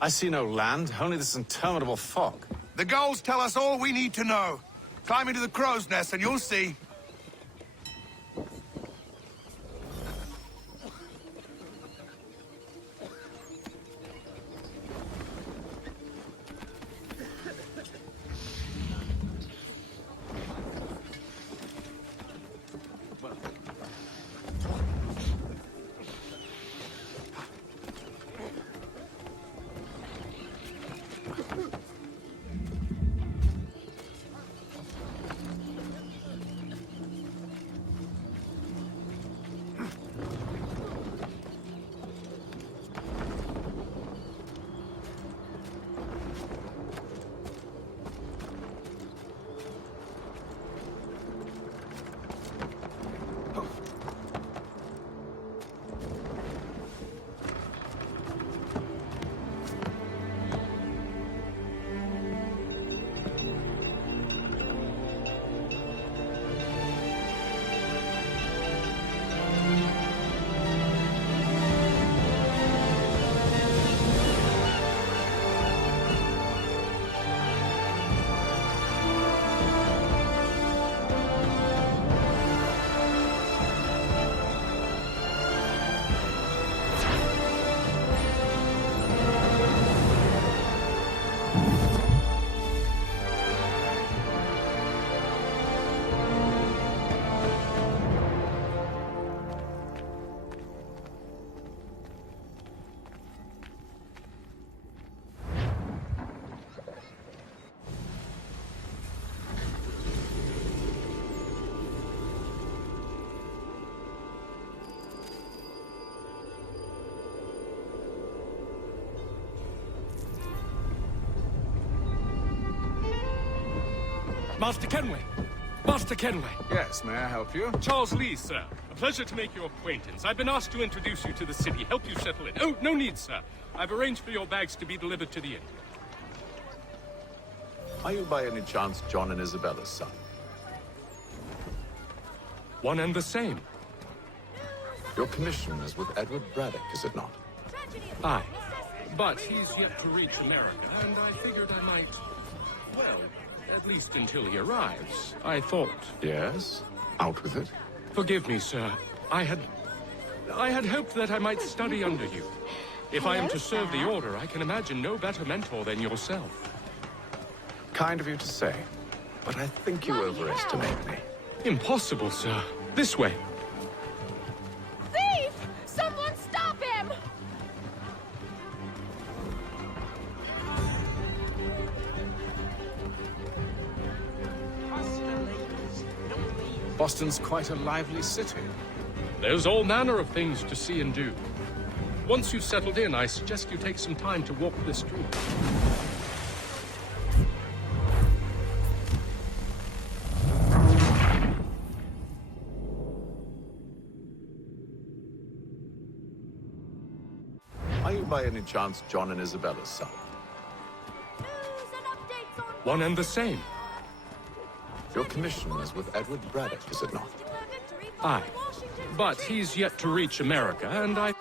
I see no land, only this interminable fog. The gulls tell us all we need to know. Climb into the crow's nest and you'll see. Master Kenway! Master Kenway! Yes, may I help you? Charles Lee, sir. A pleasure to make your acquaintance. I've been asked to introduce you to the city, help you settle in. Oh, no need, sir. I've arranged for your bags to be delivered to the inn. Are you by any chance John and Isabella's son? One and the same. Your commission is with Edward Braddock, is it not? Aye. But he's yet to reach America, and I figured I might... Well, at least until he arrives. I thought... Yes? Out with it. Forgive me, sir. I had hoped that I might study under you. If I am to serve the Order, I can imagine no better mentor than yourself. Kind of you to say, but I think you overestimate me. Impossible, sir. This way. Thief! Someone stop him! Boston's quite a lively city. There's all manner of things to see and do. Once you've settled in, I suggest you take some time to walk the street. by any chance John and Isabella's son? One and the same. Your commission is with Edward Braddock, is it not? Aye. But he's yet to reach America, and I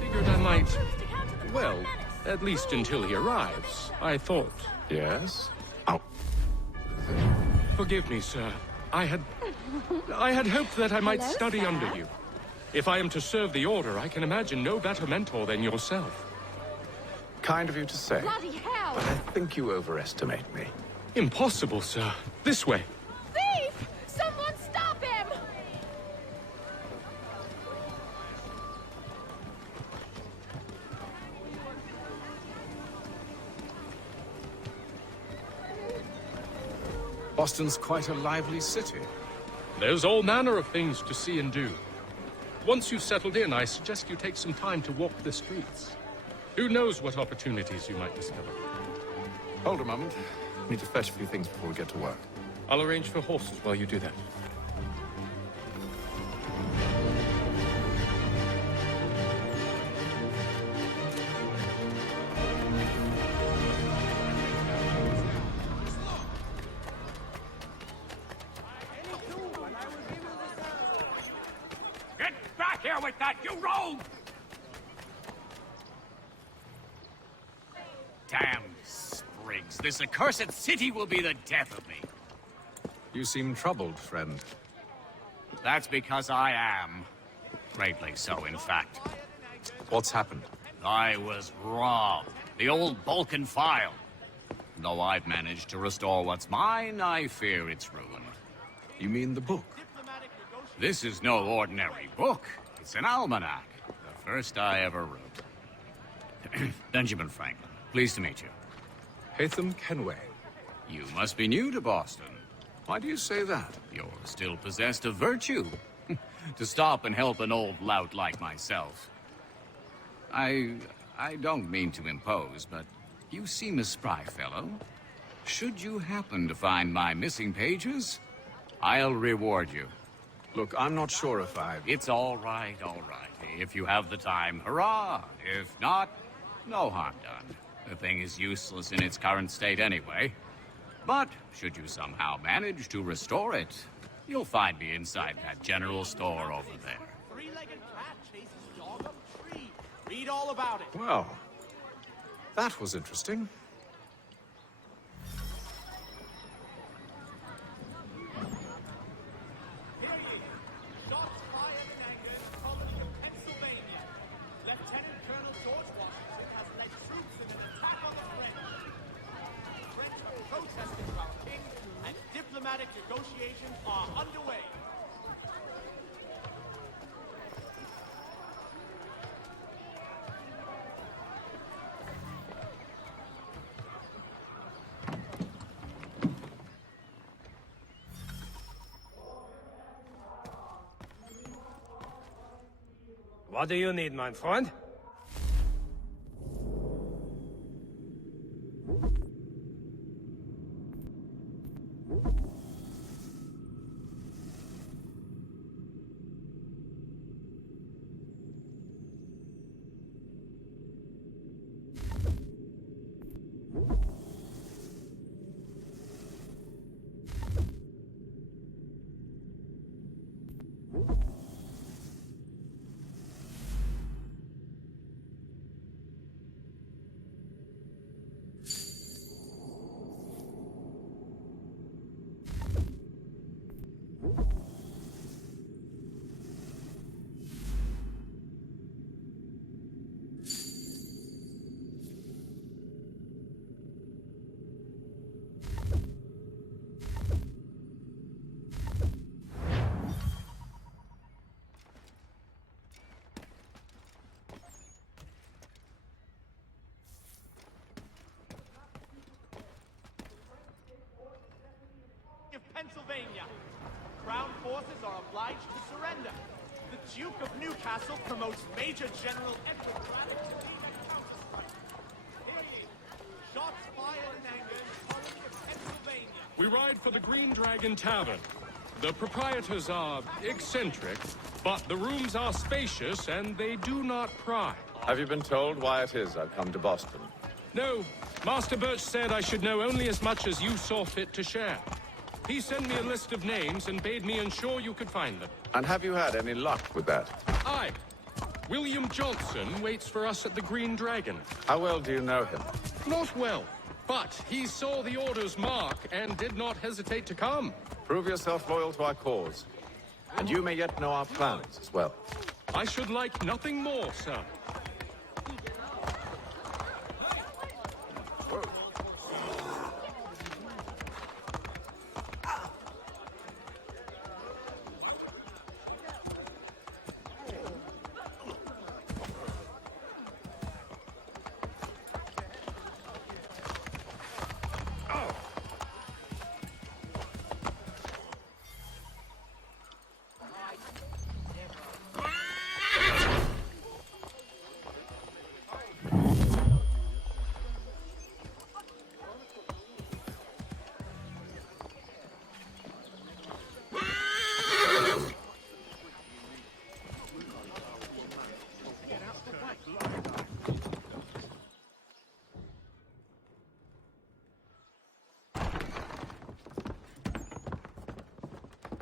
figured I might... Well, at least until he arrives, I thought. Yes? Oh. Forgive me, sir. I had hoped that I might study under you. If I am to serve the Order, I can imagine no better mentor than yourself. Kind of you to say. Bloody hell! But I think you overestimate me. Impossible, sir. This way. Thief! Someone stop him! Boston's quite a lively city. There's all manner of things to see and do. Once you've settled in, I suggest you take some time to walk the streets. Who knows what opportunities you might discover. Hold a moment. Need to fetch a few things before we get to work. I'll arrange for horses while you do that. Get back here with that, you rogue! Damn sprigs. This accursed city will be the death of me. You seem troubled, friend. That's because I am. Greatly so, in fact. What's happened? I was robbed. The old Balkan file. Though I've managed to restore what's mine, I fear it's ruined. You mean the book? This is no ordinary book. It's an almanac. The first I ever wrote. Benjamin Franklin. Pleased to meet you. Hatham Kenway. You must be new to Boston. Why do you say that? You're still possessed of virtue. To stop and help an old lout like myself. I don't mean to impose, but you seem a spry fellow. Should you happen to find my missing pages, I'll reward you. Look, I'm not sure if I've... It's all right, all right. If you have the time, hurrah! If not, no harm done. The thing is useless in its current state anyway. But should you somehow manage to restore it, you'll find me inside that general store over there. Three-legged cat chases dog up tree. Read all about it. Well, that was interesting. Hear ye. Shots fired in anger in the colony of Pennsylvania. Lieutenant Colonel George Washington has led troops in an attack on the French. The French have protested to our king, and diplomatic negotiations are underway. What do you need, my friend? Pennsylvania. Crown forces are obliged to surrender. The Duke of Newcastle promotes Major General Edward Braddock to lead a counterstrike. Hear ye. Shots fired in anger in the colony of Pennsylvania. We ride for the Green Dragon Tavern. The proprietors are eccentric, but the rooms are spacious and they do not pry. Have you been told why it is I've come to Boston? No. Master Birch said I should know only as much as you saw fit to share. He sent me a list of names and bade me ensure you could find them. And have you had any luck with that? Aye. William Johnson waits for us at the Green Dragon. How well do you know him? Not well, but he saw the Order's mark and did not hesitate to come. Prove yourself loyal to our cause. And you may yet know our plans as well. I should like nothing more, sir.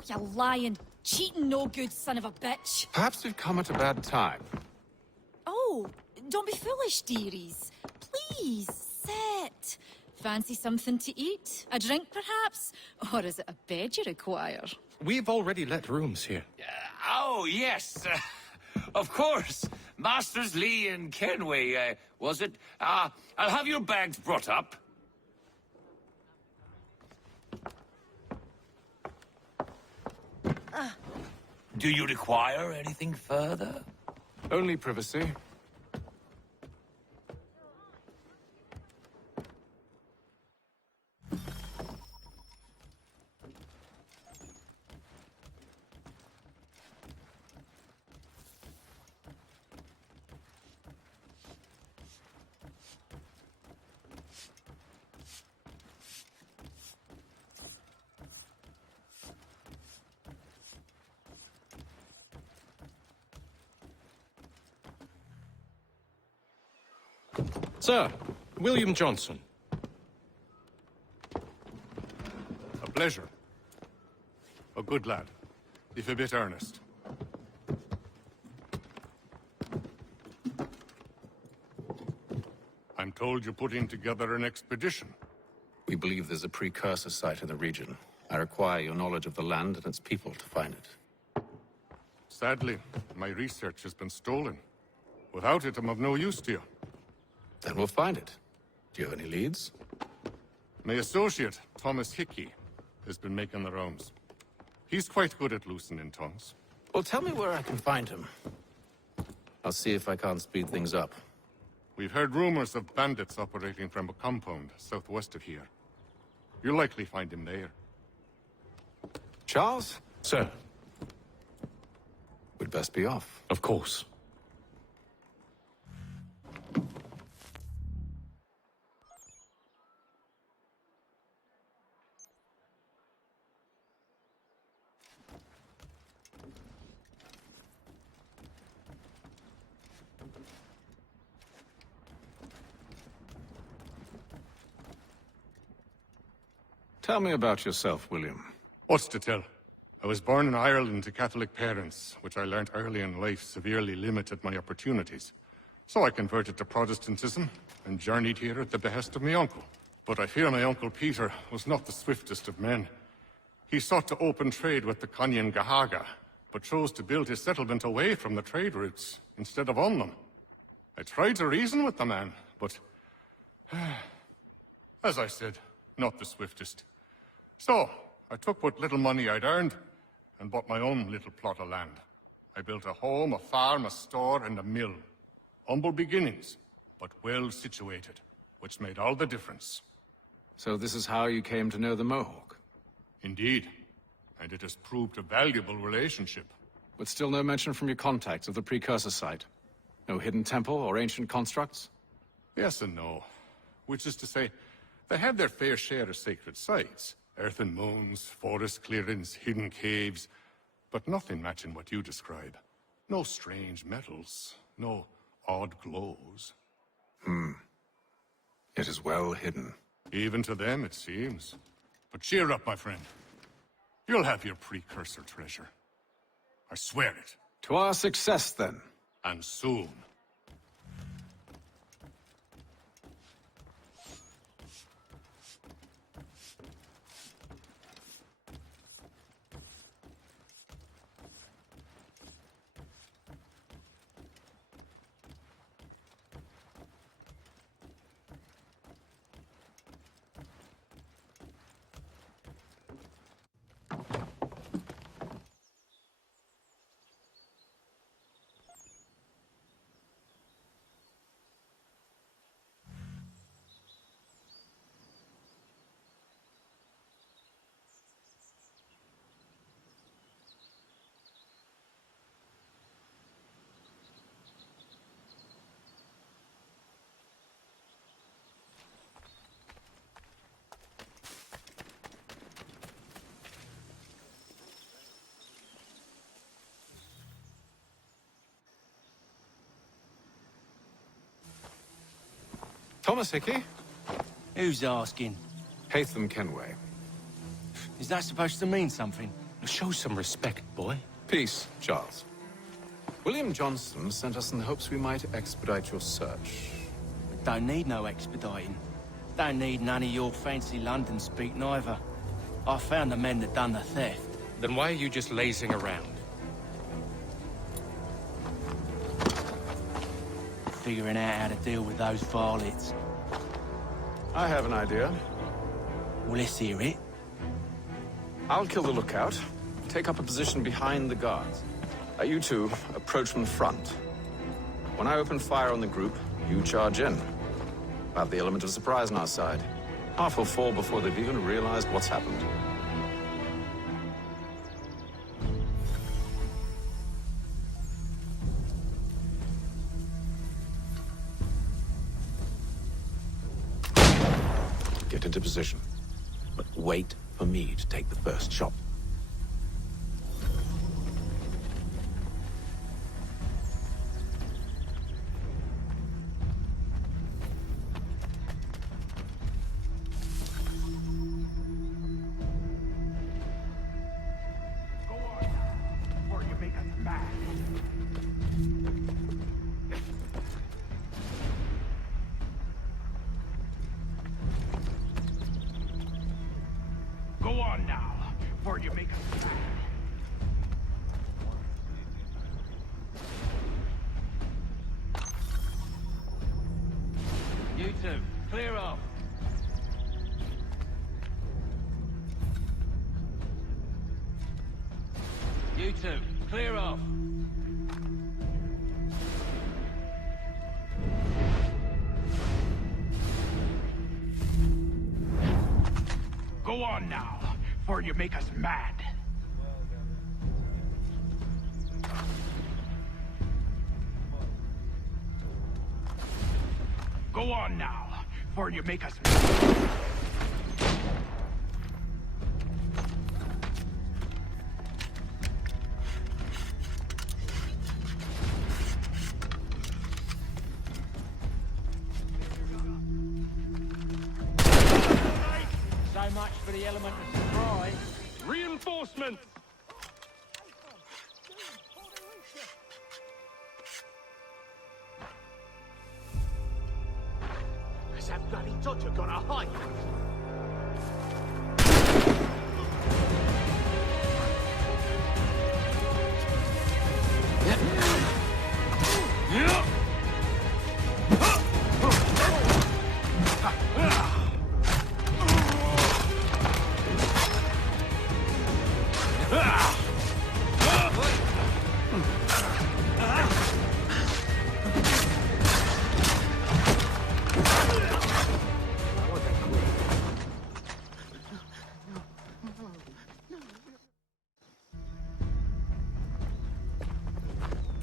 You lying, cheating, no good son of a bitch. Perhaps we've come at a bad time. Oh, don't be foolish, dearies. Please, sit. Fancy something to eat? A drink, perhaps? Or is it a bed you require? We've already let rooms here. Oh, yes. Of course. Masters Lee and Kenway, was it? I'll have your bags brought up. Do you require anything further? Only privacy. Sir, William Johnson. A pleasure. A good lad, if a bit earnest. I'm told you're putting together an expedition. We believe there's a precursor site in the region. I require your knowledge of the land and its people to find it. Sadly, my research has been stolen. Without it, I'm of no use to you. Then we'll find it. Do you have any leads? My associate, Thomas Hickey, has been making the rounds. He's quite good at loosening tongues. Well, tell me where I can find him. I'll see if I can't speed things up. We've heard rumors of bandits operating from a compound southwest of here. You'll likely find him there. Charles? Sir. We'd best be off. Of course. Tell me about yourself, William. What's to tell? I was born in Ireland to Catholic parents, which I learnt early in life severely limited my opportunities. So I converted to Protestantism and journeyed here at the behest of my uncle. But I fear my uncle Peter was not the swiftest of men. He sought to open trade with the Conyan Gahaga, but chose to build his settlement away from the trade routes instead of on them. I tried to reason with the man, but as I said, not the swiftest. So, I took what little money I'd earned and bought my own little plot of land. I built a home, a farm, a store, and a mill. Humble beginnings, but well situated, which made all the difference. So this is how you came to know the Mohawk? Indeed, and it has proved a valuable relationship. But still no mention from your contacts of the precursor site? No hidden temple or ancient constructs? Yes and no. Which is to say, they have their fair share of sacred sites, Earthen moons, forest clearings, hidden caves, but nothing matching what you describe. No strange metals, no odd glows. It is well hidden. Even to them, it seems. But cheer up, my friend. You'll have your precursor treasure. I swear it. To our success, then. And soon. Thomas Hickey? Who's asking? Haytham Kenway. Is that supposed to mean something? Show some respect, boy. Peace, Charles. William Johnston sent us in the hopes we might expedite your search. Don't need no expediting. Don't need none of your fancy London speak neither. I found the men that done the theft. Then why are you just lazing around? Figuring out how to deal with those varlets. I have an idea. Well, let's hear it. I'll kill the lookout, take up a position behind the guards. You two approach from the front. When I open fire on the group, you charge in. We'll have the element of surprise on our side. Half will fall before they've even realized what's happened. Get into position, but wait for me to take the first shot. Go on now, before you make us mad. You two, clear off. You two, clear off. Go on now, before you make us mad. Go on now, before you make us mad. So much for the element of surprise. Reinforcements! Has that bloody dodger got a hike?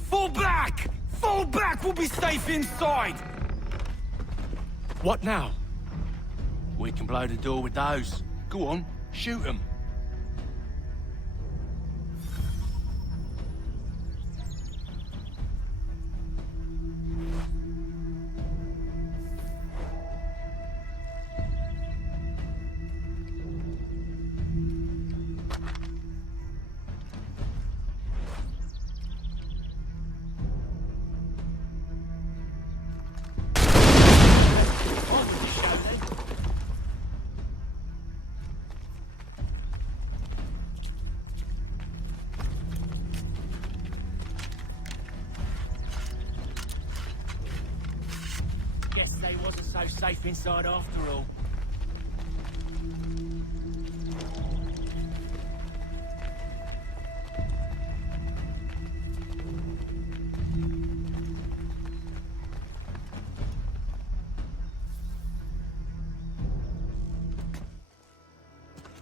Fall back! Fall back! We'll be safe inside! What now? We can blow the door with those. Go on, Shoot him. Guess they wasn't so safe inside after all.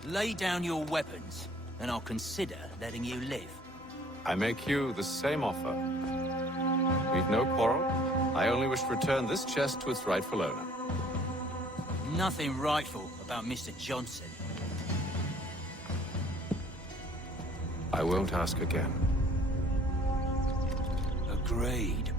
Lay down your weapons, and I'll consider letting you live. I make you the same offer. We've no quarrel. I only wish to return this chest to its rightful owner. Nothing rightful about Mr. Johnson. I won't ask again. Agreed.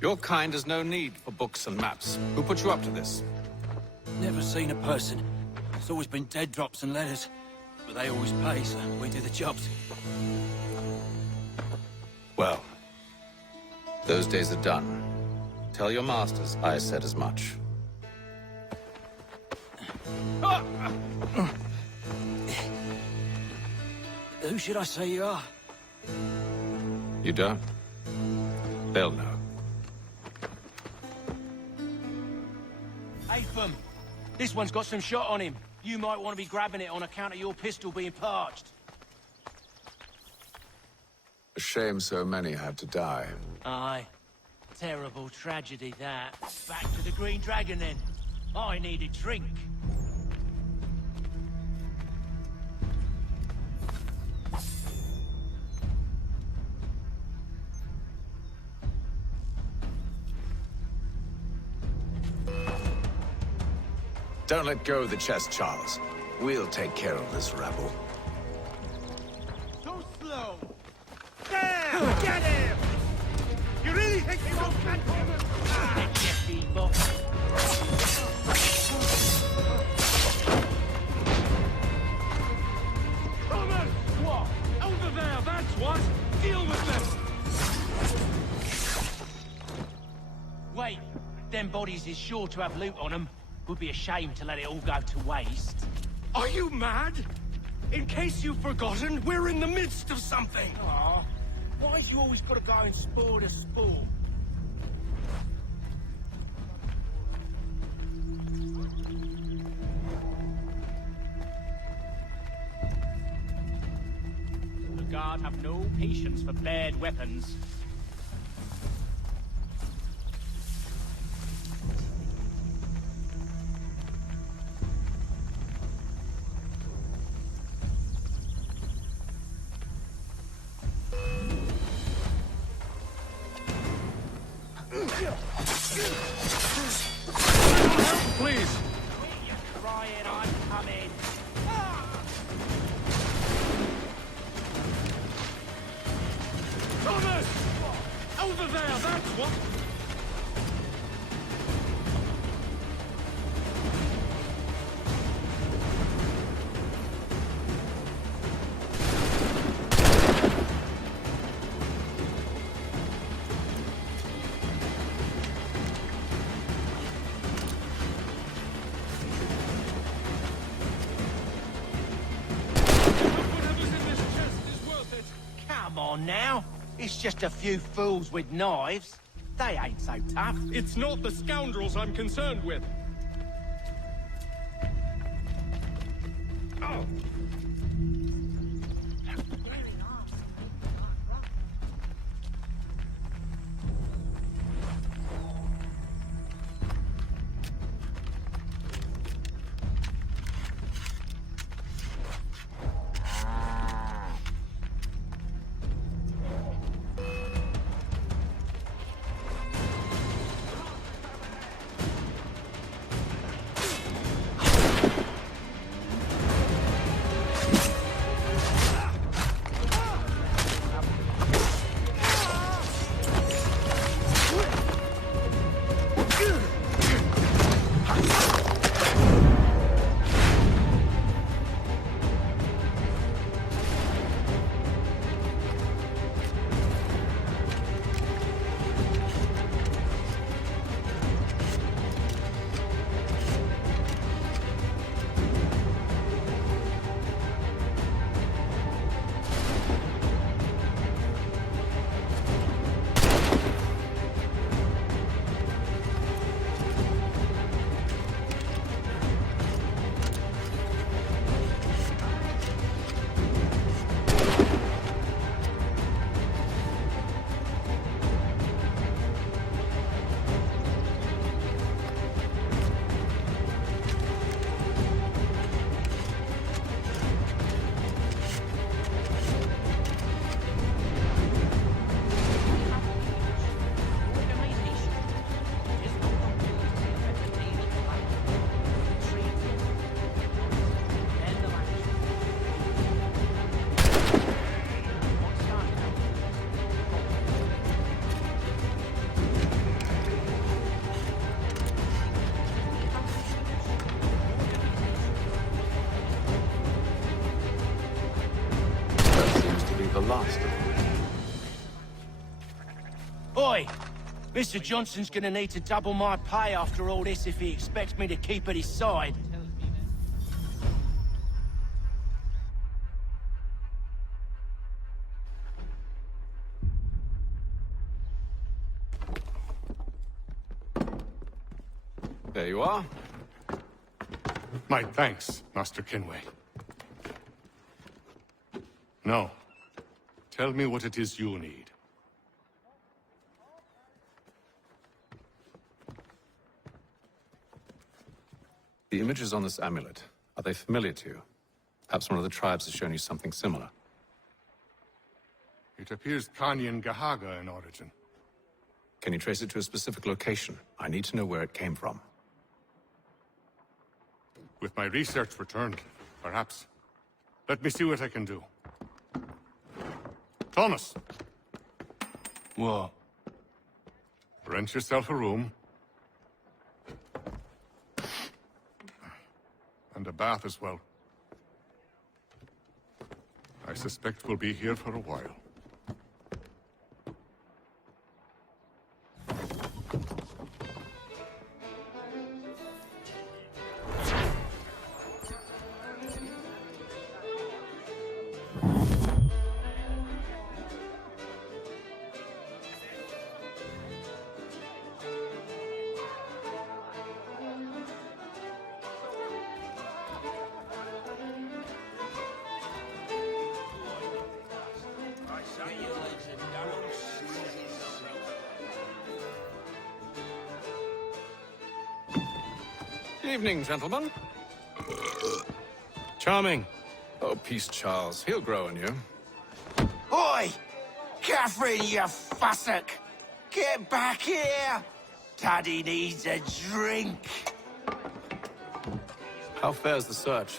Your kind has no need for books and maps. Who put you up to this? Never seen a person. It's always been dead drops and letters. But they always pay, so we do the jobs. Well, those days are done. Tell your masters I said as much. Who should I say you are? You don't? They'll know. Atham, this one's got some shot on him. You might want to be grabbing it on account of your pistol being parched. A shame so many had to die. Aye. Terrible tragedy, that. Back to the Green Dragon, then. I need a drink. Don't let go of the chest, Charles. We'll take care of this rabble. So slow. There! Get him! You really think he won't catch him? Yes, boss. Thomas! What? Over there, that's what! Deal with them! Wait, them bodies is sure to have loot on them. Would be a shame to let it all go to waste. Are you mad? In case you've forgotten, we're in the midst of something. Aw, why's you always gotta go and spoil the sport? The guard have no patience for bared weapons. Please. You're crying, I'm coming. Thomas! Over there, that's what... Come on now. It's just a few fools with knives. They ain't so tough. It's not the scoundrels I'm concerned with. Oh. The last of them. Oi! Mr. Johnson's gonna need to double my pay after all this if he expects me to keep at his side. There you are. My thanks, Master Kenway. Now, tell me what it is you need. The images on this amulet, are they familiar to you? Perhaps one of the tribes has shown you something similar. It appears Kanyan Gahaga in origin. Can you trace it to a specific location? I need to know where it came from. With my research returned, perhaps. Let me see what I can do. Thomas! What? Rent yourself a room. And a bath as well. I suspect we'll be here for a while. Evening, gentlemen. Charming. Oh, peace, Charles. He'll grow on you. Oi! Catherine, you fussock! Get back here! Daddy needs a drink! How fares the search?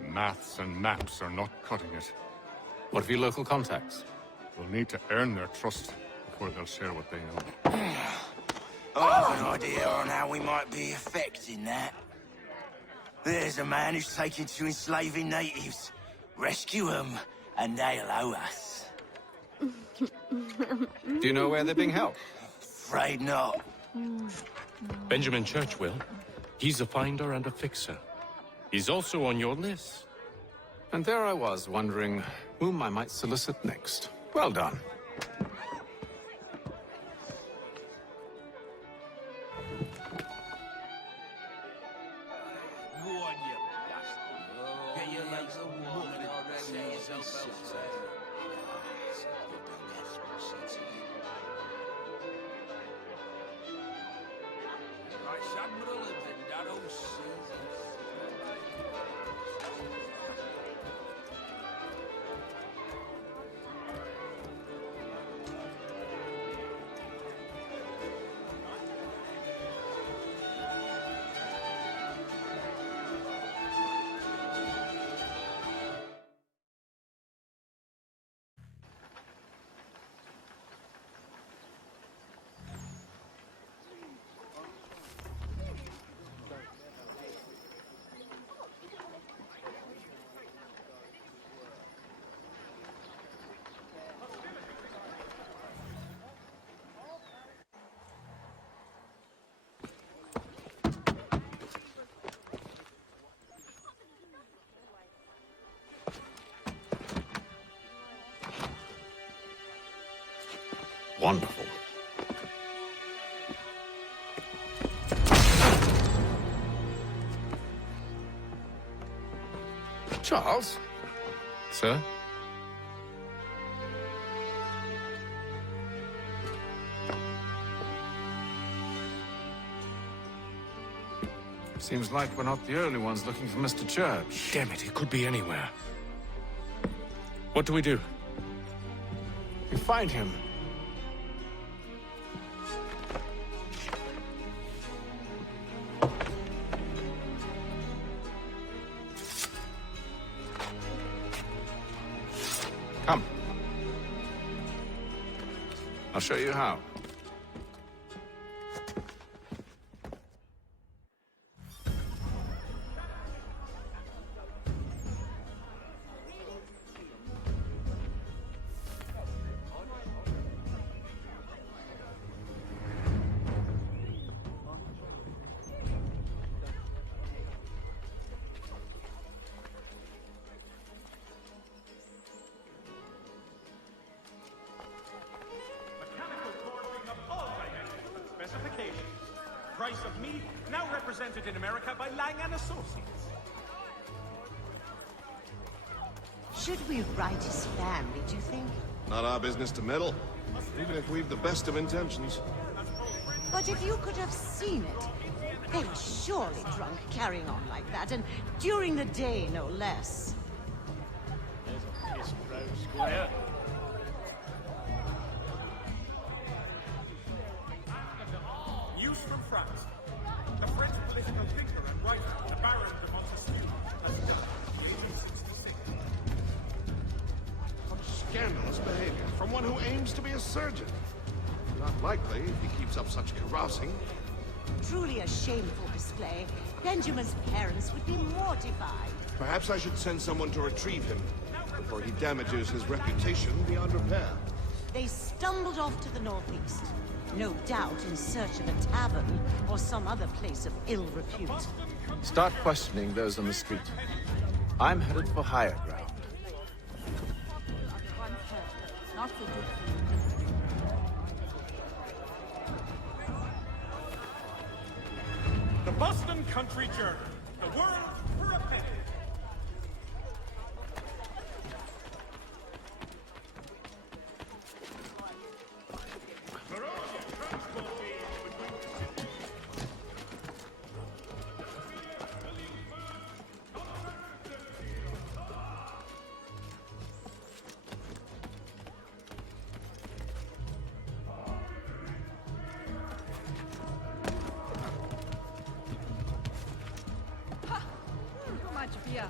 Maths and maps are not cutting it. What of your local contacts? We'll need to earn their trust before they'll share what they know. I have an idea on how we might be affecting that. There's a man who's taken to enslaving natives. Rescue them, and they'll owe us. Do you know where they're being held? Afraid not. Benjamin Churchwill. He's a finder and a fixer. He's also on your list. And there I was, wondering whom I might solicit next. Well done. on, you bastard. Get your legs a walking already. Set yourself outside. Nice admiral living, that old sea. Wonderful. Charles? Sir? Seems like we're not the only ones looking for Mr. Church. Damn it, he could be anywhere. What do we do? We find him. Come. I'll show you how. Price of meat, now represented in America by Lang & Associates. Should we write his family, do you think? Not our business to meddle, even if we've the best of intentions. But if you could have seen it, they were surely drunk carrying on like that, and during the day, no less. There's a piss proud squire. News from France. The French political thinker and writer, the Baron de Montesquieu, has died since the 6th. What scandalous behavior from one who aims to be a surgeon. Not likely if he keeps up such carousing. Truly a shameful display. Benjamin's parents would be mortified. Perhaps I should send someone to retrieve him before he damages his reputation beyond repair. They stumbled off to the northeast. No doubt in search of a tavern or some other place of ill repute. Start questioning those on the street. I'm headed for higher ground. The Boston Country Journal. The world for a penny. Yeah.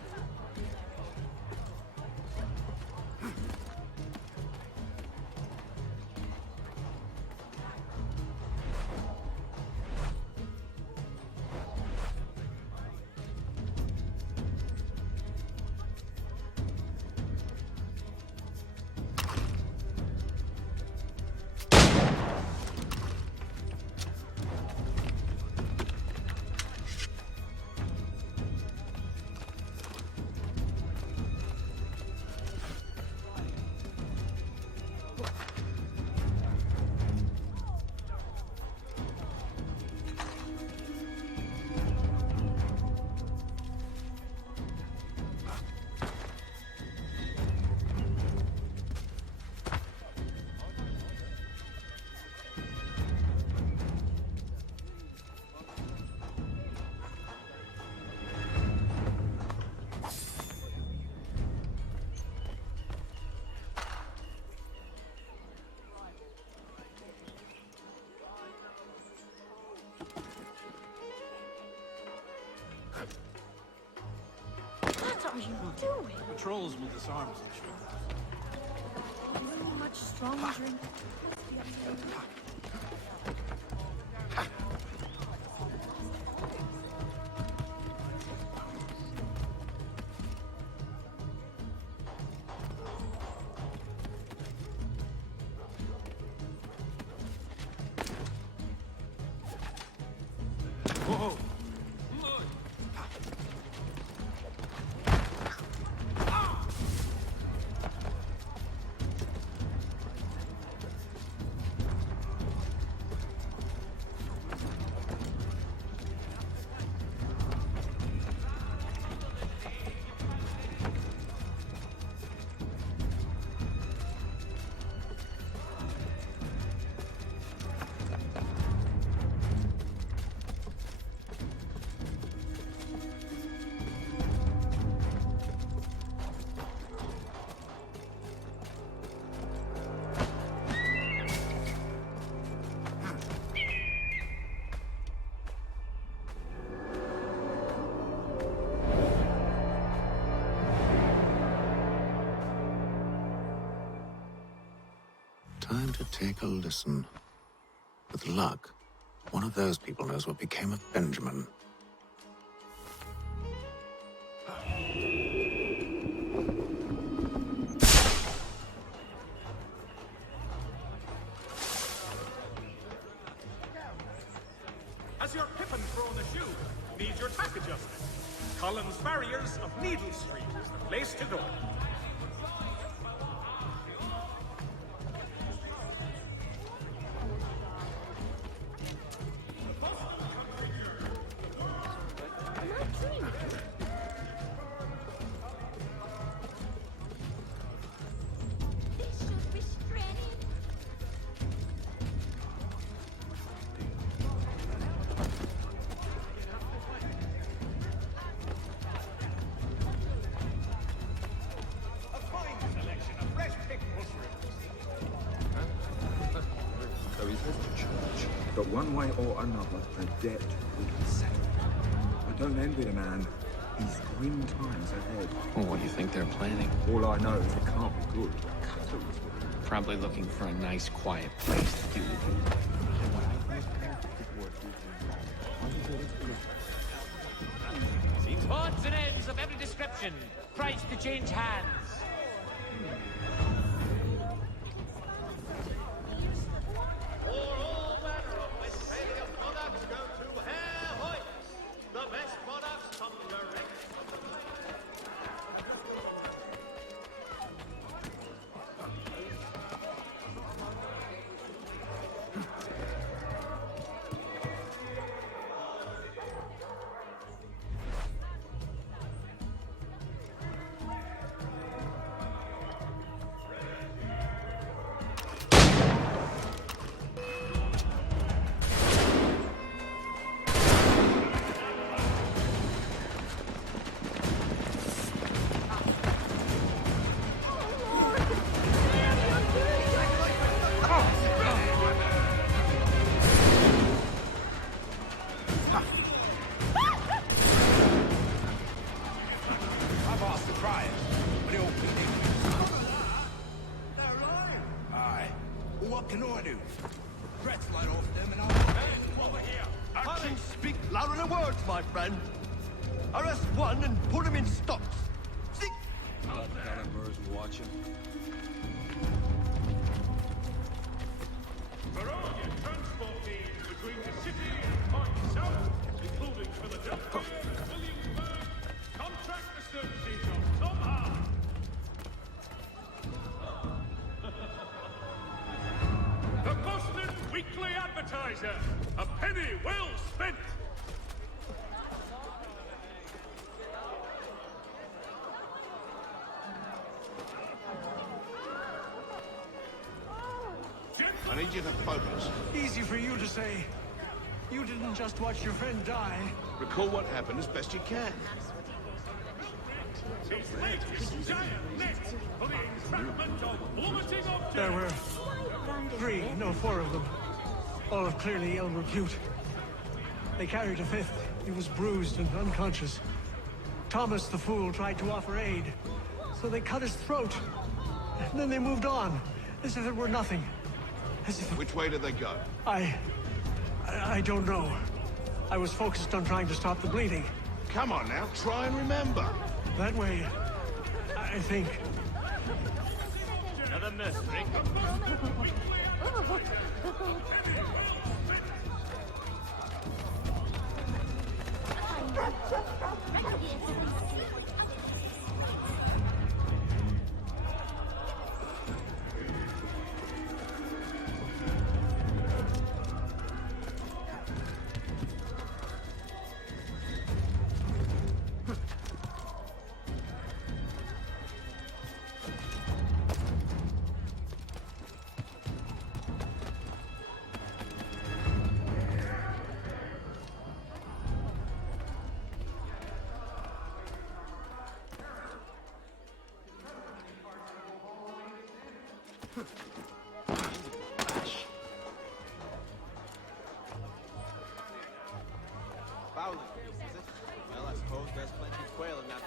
are you doing? Patrols will disarm us, I'm sure. You're much stronger. Whoa! Time to take a listen. With luck, one of those people knows what became of Benjamin. Has your pippin thrown a shoe? Needs your tack adjustment? Collins Farriers of Needle Street is the place to go. So he's left the church, but one way or another, the debt will be settled. I don't envy the man. He's grim times ahead. Well, what do you think they're planning? All I know is it can't be good. Probably looking for a nice, quiet place to do it. Seems odds and ends of every description, priced to change hands. What can I do? Breath right off them and I'll... Hey, over here! Actions speak louder than words, my friend. Arrest one and put him in stocks. See? Caliber's watching. For all your transport needs between the city and Point South, including Philadelphia, Williamsburg, contract the services of Tom Hart. The Boston Weekly Advertiser. A penny well spent. I need you to focus. Easy for you to say. You didn't just watch your friend die. Recall what happened as best you can. There were 3, no 4 of them. All of clearly ill repute. They carried a 5th. He was bruised and unconscious. Thomas the Fool tried to offer aid, so they cut his throat. And then they moved on, as if it were nothing. As if... Which way did they go? I don't know. I was focused on trying to stop the bleeding. Come on now, try and remember. That way, I think. Another mercenary.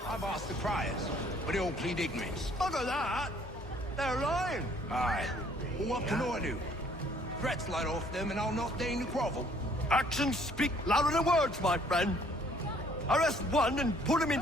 I've asked the criers, but they all plead ignorance. Bugger that! They're lying! Aye. Well, what can I do? Threats light off them and I'll not deign to grovel. Actions speak louder than words, my friend. Arrest one and put him in...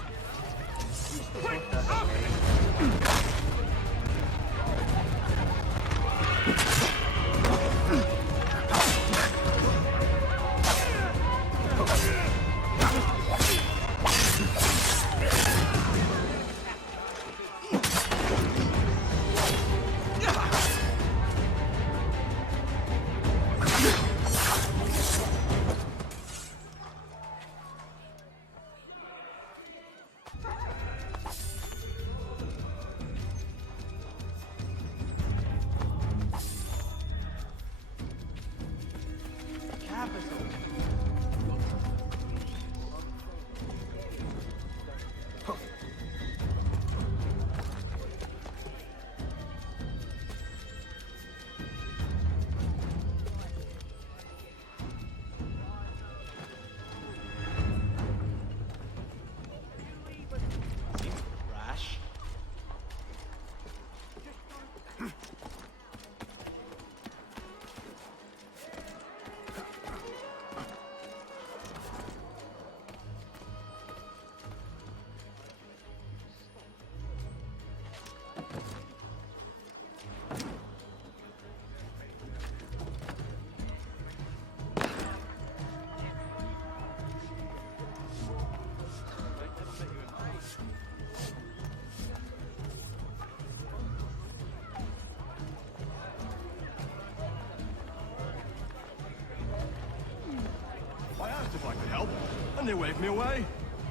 If I could help, and they waved me away.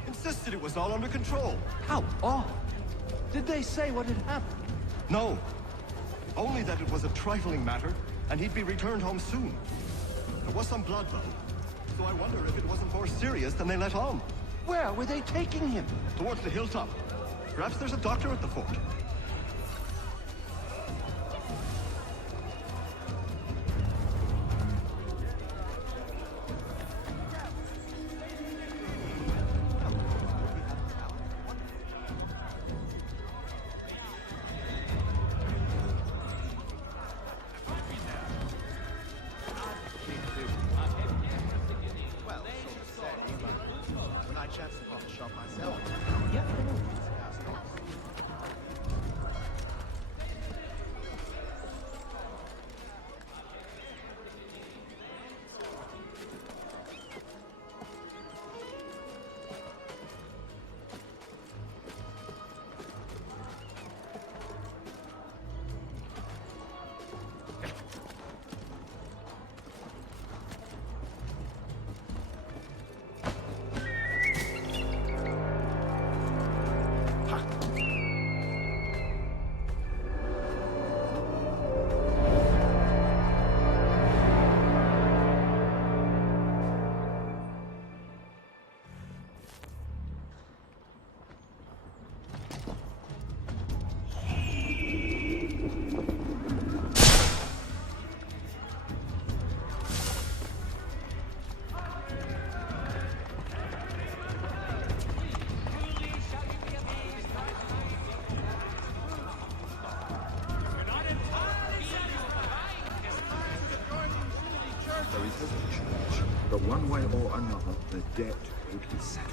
Insisted it was all under control. How odd. Did they say what had happened? No. Only that it was a trifling matter, and he'd be returned home soon. There was some blood, though. So I wonder if it wasn't more serious than they let on. Where were they taking him? Towards the hilltop. Perhaps there's a doctor at the fort. one way or another, the debt would be settled.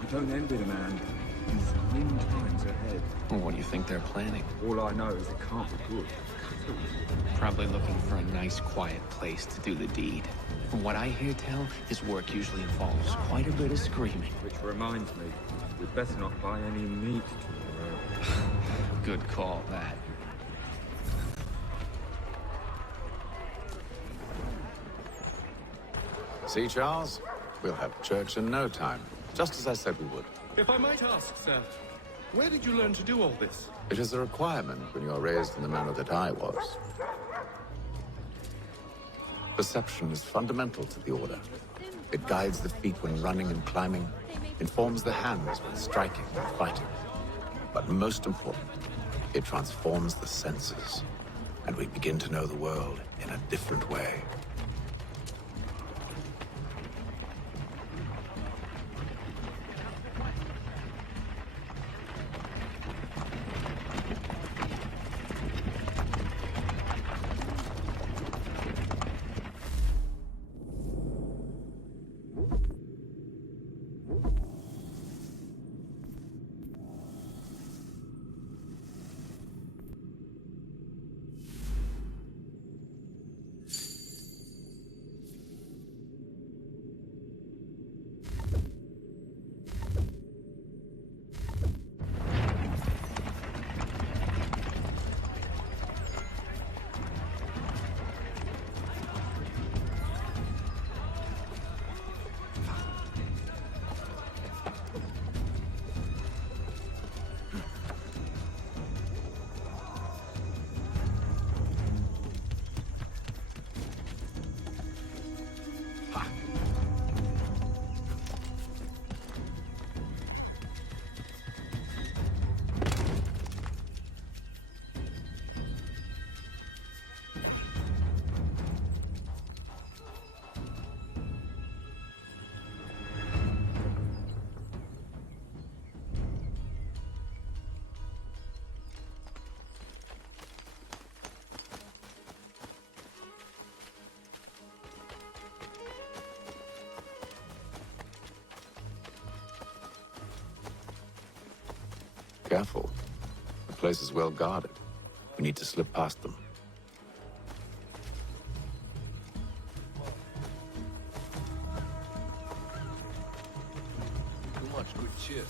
I don't envy the man. He's grim times ahead. Well, what do you think they're planning? All I know is it can't be good. Probably looking for a nice, quiet place to do the deed. From what I hear tell, his work usually involves quite a bit of screaming. Which reminds me, we'd better not buy any meat tomorrow. Good call, that. See, Charles? We'll have church in no time, just as I said we would. If I might ask, sir, where did you learn to do all this? It is a requirement when you are raised in the manner that I was. Perception is fundamental to the Order. It guides the feet when running and climbing, informs the hands when striking and fighting. But most important, it transforms the senses, and we begin to know the world in a different way. Careful. The place is well guarded. We need to slip past them. Too much good cheer.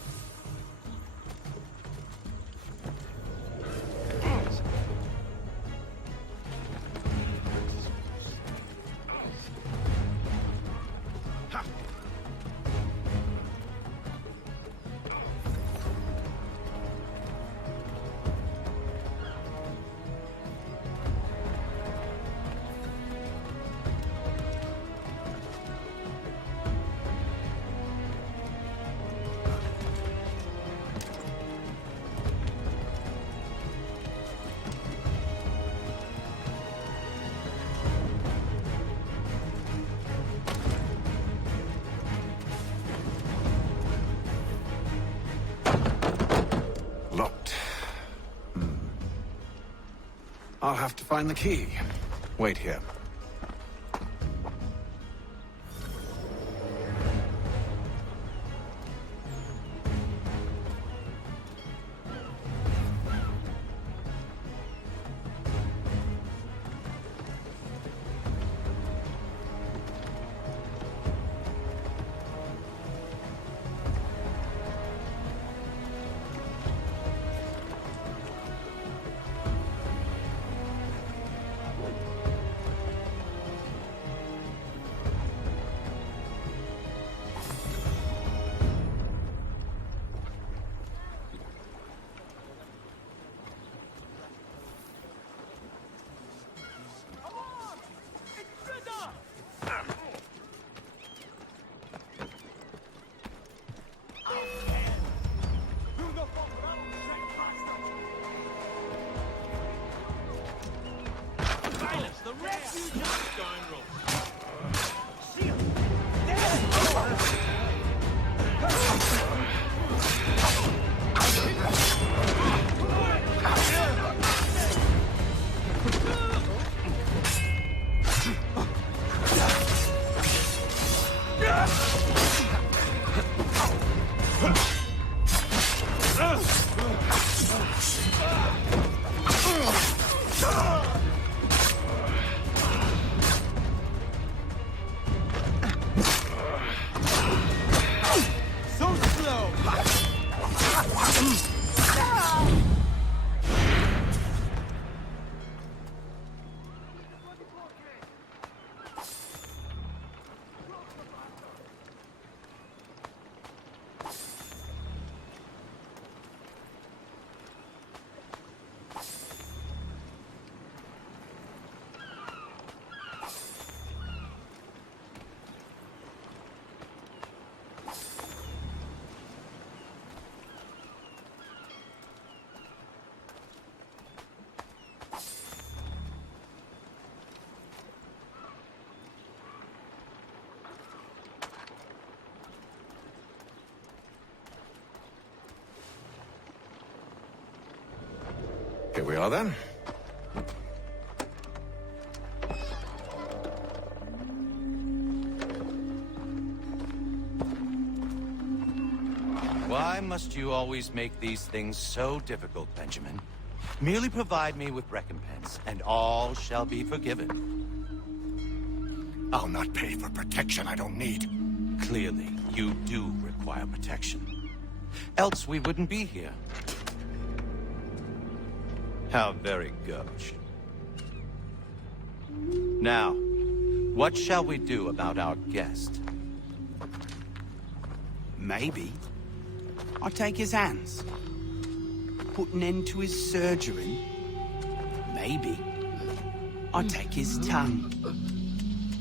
Locked. I'll have to find the key. Wait here. Here we are, then. Why must you always make these things so difficult, Benjamin? Merely provide me with recompense, and all shall be forgiven. I'll not pay for protection I don't need. Clearly, you do require protection. Else we wouldn't be here. How very gauche. Now, what shall we do about our guest? Maybe I take his hands, put an end to his surgery. Maybe I take his tongue,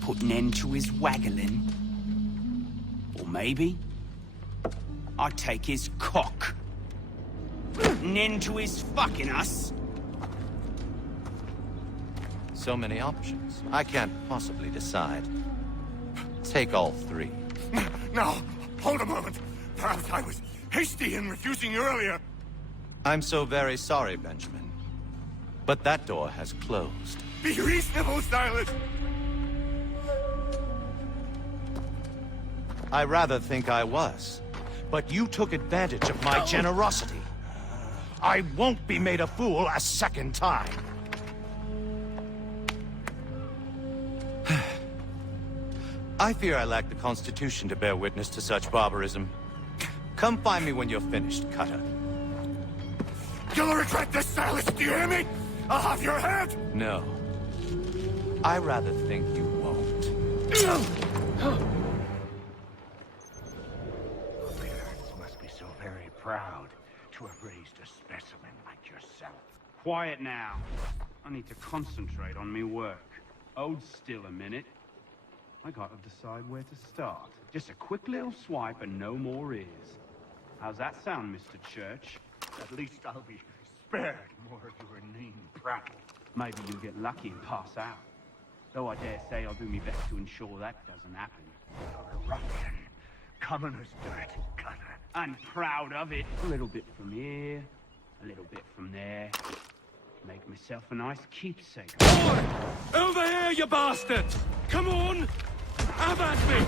put an end to his waggling. Or maybe I take his cock, put an end to his fucking us. So many options. I can't possibly decide. Take all three. No, hold a moment. Perhaps I was hasty in refusing you earlier. I'm so very sorry, Benjamin. But that door has closed. Be reasonable, Silas. I rather think I was. But you took advantage of my generosity. I won't be made a fool a second time. I fear I lack the constitution to bear witness to such barbarism. Come find me when you're finished, Cutter. You'll regret this, Silas, do you hear me? I'll have your head! No. I rather think you won't. Parents must be so very proud to have raised a specimen like yourself. Quiet now. I need to concentrate on me work. Hold still a minute. I gotta decide where to start. Just a quick little swipe and no more is. How's that sound, Mr. Church? At least I'll be spared more of your inane prattle. Maybe you'll get lucky and pass out. Though I dare say I'll do my best to ensure that doesn't happen. You're a ruffian. Commoners dirty Cutter. I'm proud of it. A little bit from here, a little bit from there. Make myself a nice keepsake. Boy! Over here, you bastard! Come on! Have at me!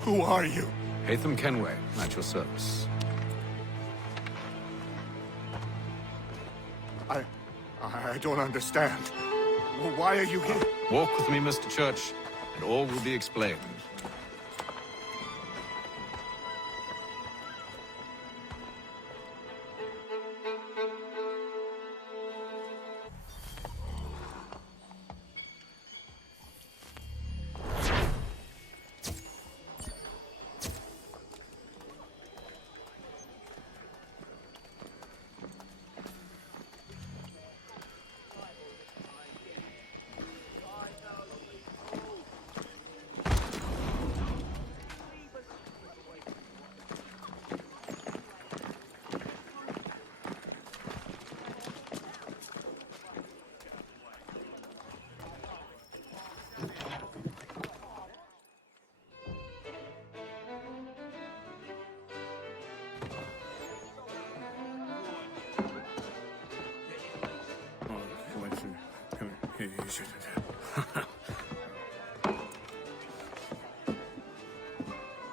Who are you? Hatham Kenway, at your service. I don't understand. Why are you here? Walk with me, Mr. Church, and all will be explained.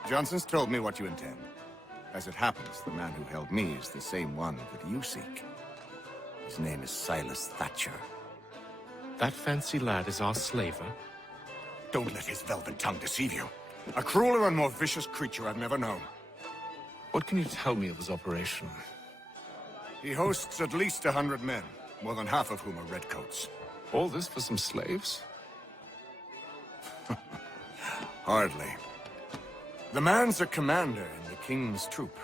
Johnson's told me what you intend. As it happens, the man who held me is the same one that you seek. His name is Silas Thatcher. That fancy lad is our slaver? Don't let his velvet tongue deceive you. A crueler and more vicious creature I've never known. What can you tell me of his operation? He hosts at least 100 men, more than half of whom are redcoats. All this for some slaves? Hardly. The man's a commander in the King's troop,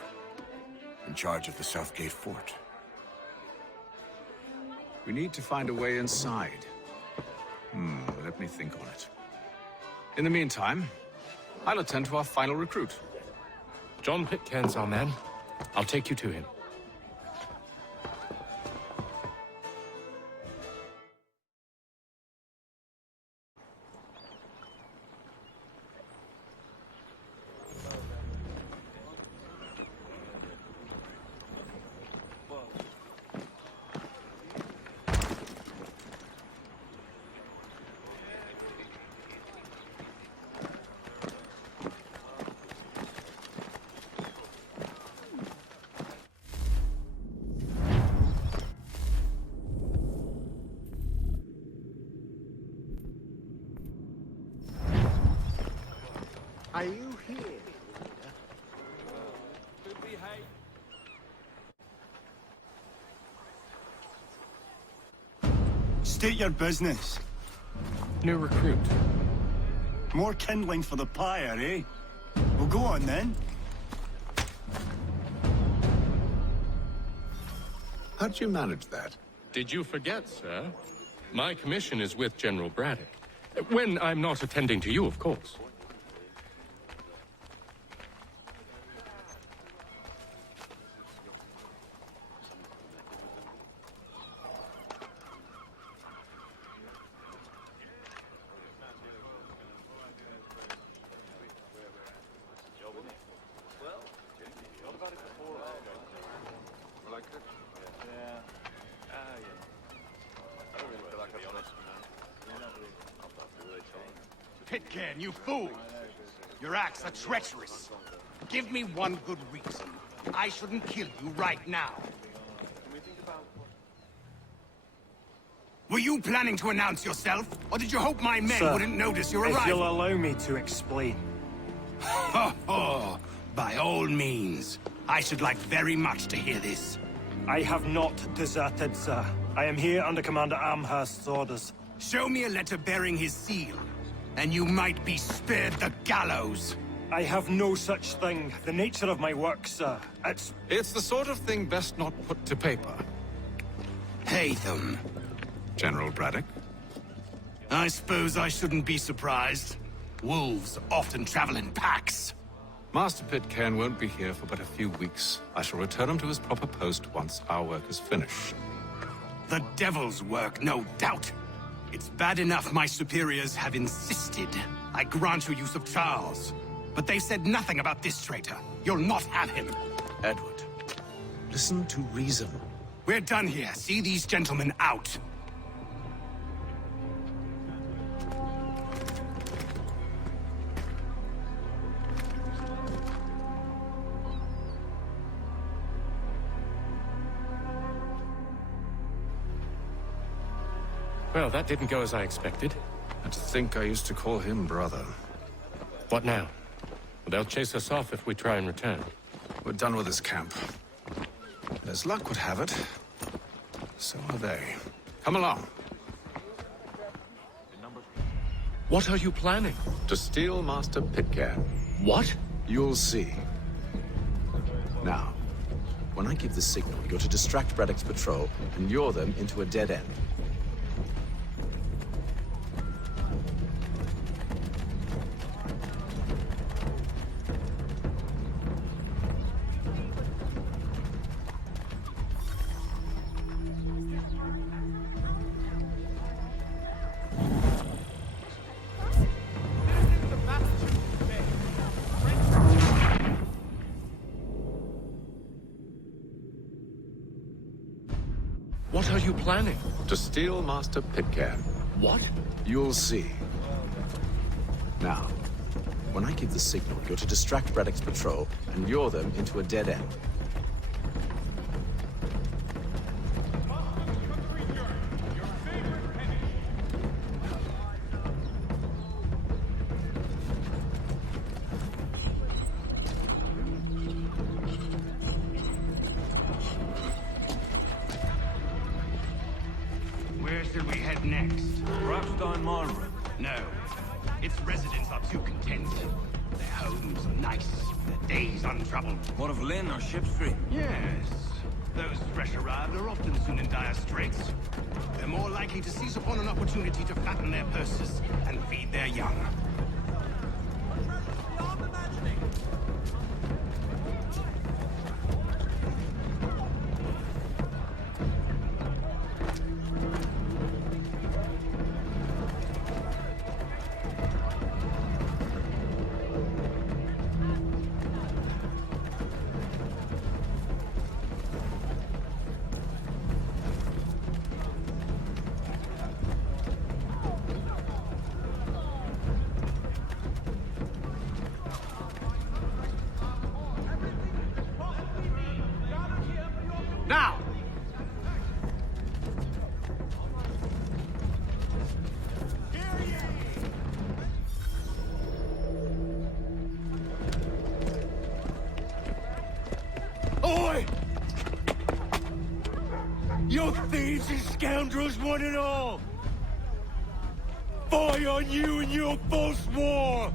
in charge of the Southgate Fort. We need to find a way inside. Let me think on it. In the meantime, I'll attend to our final recruit. John Pitcairn's our man. I'll take you to him. Are you here? State your business. New recruit. More kindling for the pyre, eh? Well, go on then. How did you manage that? Did you forget, sir? My commission is with General Braddock. When I'm not attending to you, of course. Pitcairn, you fool! Your acts are treacherous. Give me one good reason. I shouldn't kill you right now. Were you planning to announce yourself? Or did you hope my men Sir, wouldn't notice your arrival? if you'll allow me to explain. Oh, by all means. I should like very much to hear this. I have not deserted, sir. I am here under Commander Amherst's orders. Show me a letter bearing his seal, and you might be spared the gallows. I have no such thing. The nature of my work, sir, It's the sort of thing best not put to paper. Haytham. General Braddock? I suppose I shouldn't be surprised. Wolves often travel in packs. Master Pitcairn won't be here for but a few weeks. I shall return him to his proper post once our work is finished. The devil's work, no doubt. It's bad enough my superiors have insisted I grant you use of Charles. But they've said nothing about this traitor. You'll not have him. Edward, listen to reason. We're done here. See these gentlemen out. Well, that didn't go as I expected. And to think I used to call him brother. What now? They'll chase us off if we try and return. We're done with this camp. And as luck would have it, so are they. Come along. What are you planning? To steal Master Pitcairn. What? You'll see. Now, when I give the signal, you're to distract Braddock's patrol and lure them into a dead end. What are you planning? To steal Master Pitcairn. What? You'll see. Now, when I give the signal, you're to distract Braddock's patrol and lure them into a dead end. Where should we head next? Perhaps down Marlborough. No. Its residents are too content. Their homes are nice, their days untroubled. What of Lynn or Ship Street? Yes. Those fresh arrived are often soon in dire straits. They're more likely to seize upon an opportunity to fatten their purses and feed their young. Now! Oi! You thieves and scoundrels, one and all! Fire on you and your false war!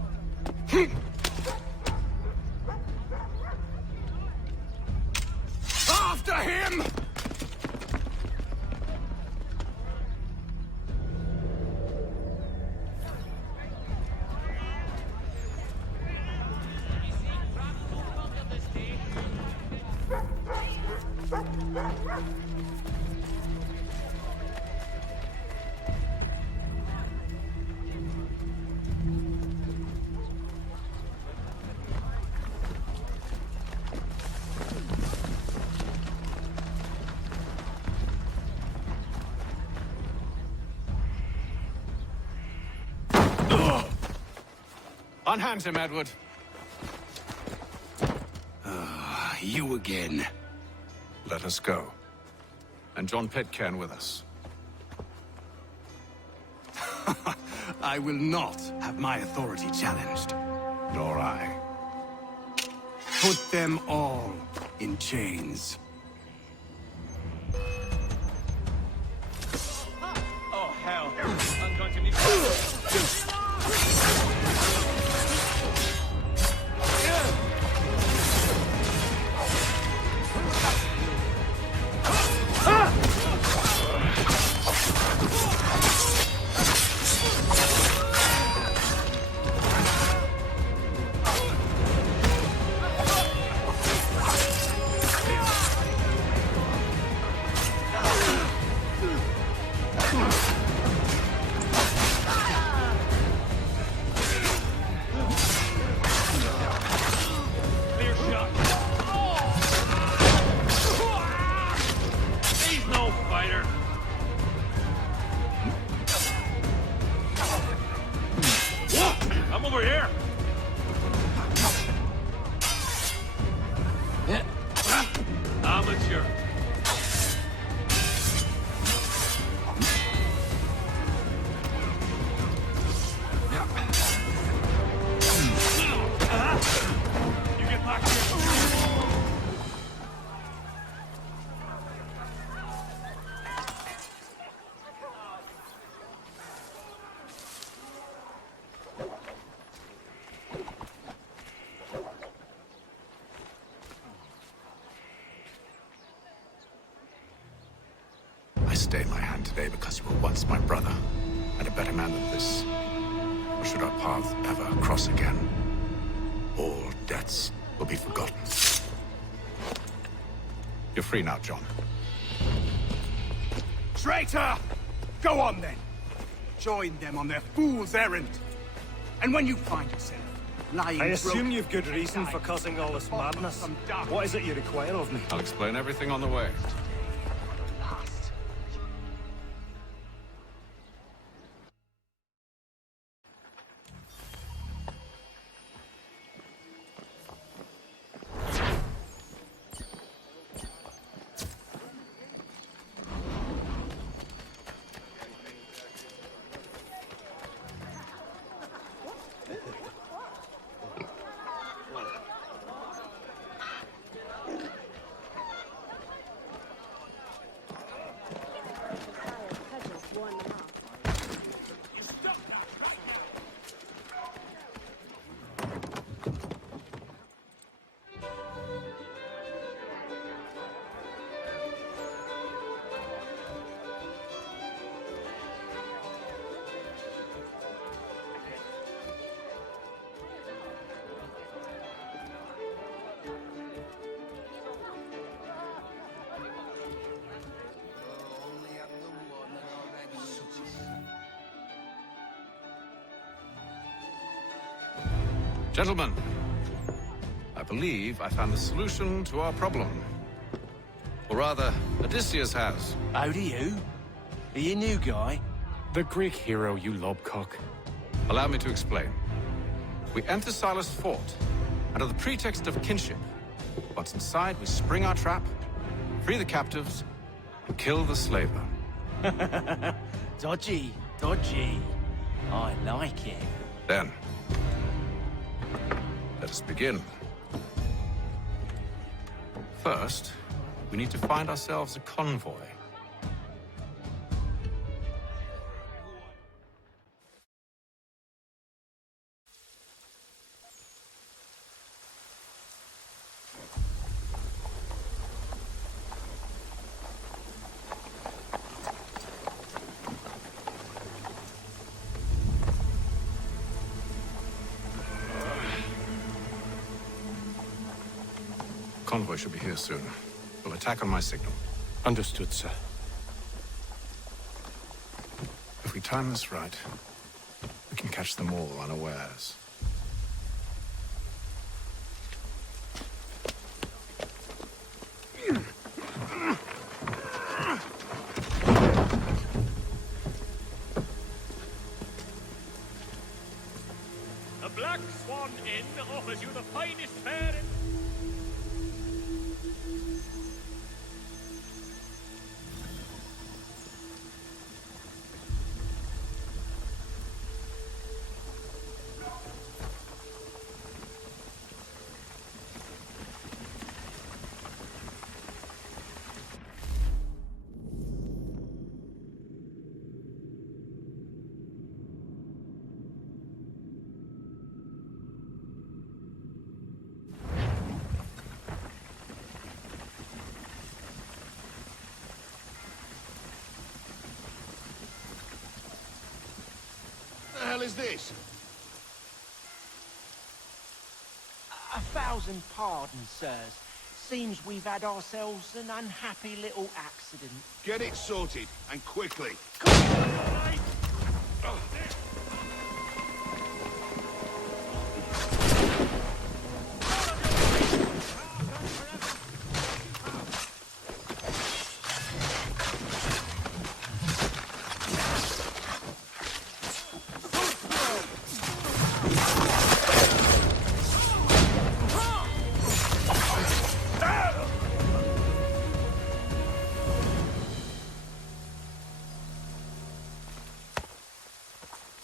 After him! Unhand him, Edward. You again. Let us go. And John Pitcairn with us. I will not have my authority challenged. Nor I. Put them all in chains. Oh, hell. I'm going to need... I stay my hand today because you were once my brother, and a better man than this. Or should our paths ever cross again, all debts will be forgotten. You're free now, John. Traitor! Go on then. Join them on their fool's errand. And when you find yourself lying I assume broken, you've good reason for causing all this madness. What is it you require of me? I'll explain everything on the way. Gentlemen, I believe I found the solution to our problem. Or rather, Odysseus has. Oh, do you? Are you a new guy? The Greek hero, you lobcock. Allow me to explain. We enter Silas' fort, under the pretext of kinship. Once inside, we spring our trap, free the captives, and kill the slaver. Dodgy, dodgy. I like it. Then, let us begin. First, we need to find ourselves a convoy. Convoy should be here soon. We'll attack on my signal. Understood, sir. If we time this right, we can catch them all unawares. The Black Swan Inn offers you the finest fare in... What the hell is this? 1,000 pardons, sirs. Seems we've had ourselves an unhappy little accident. Get it sorted, and quickly.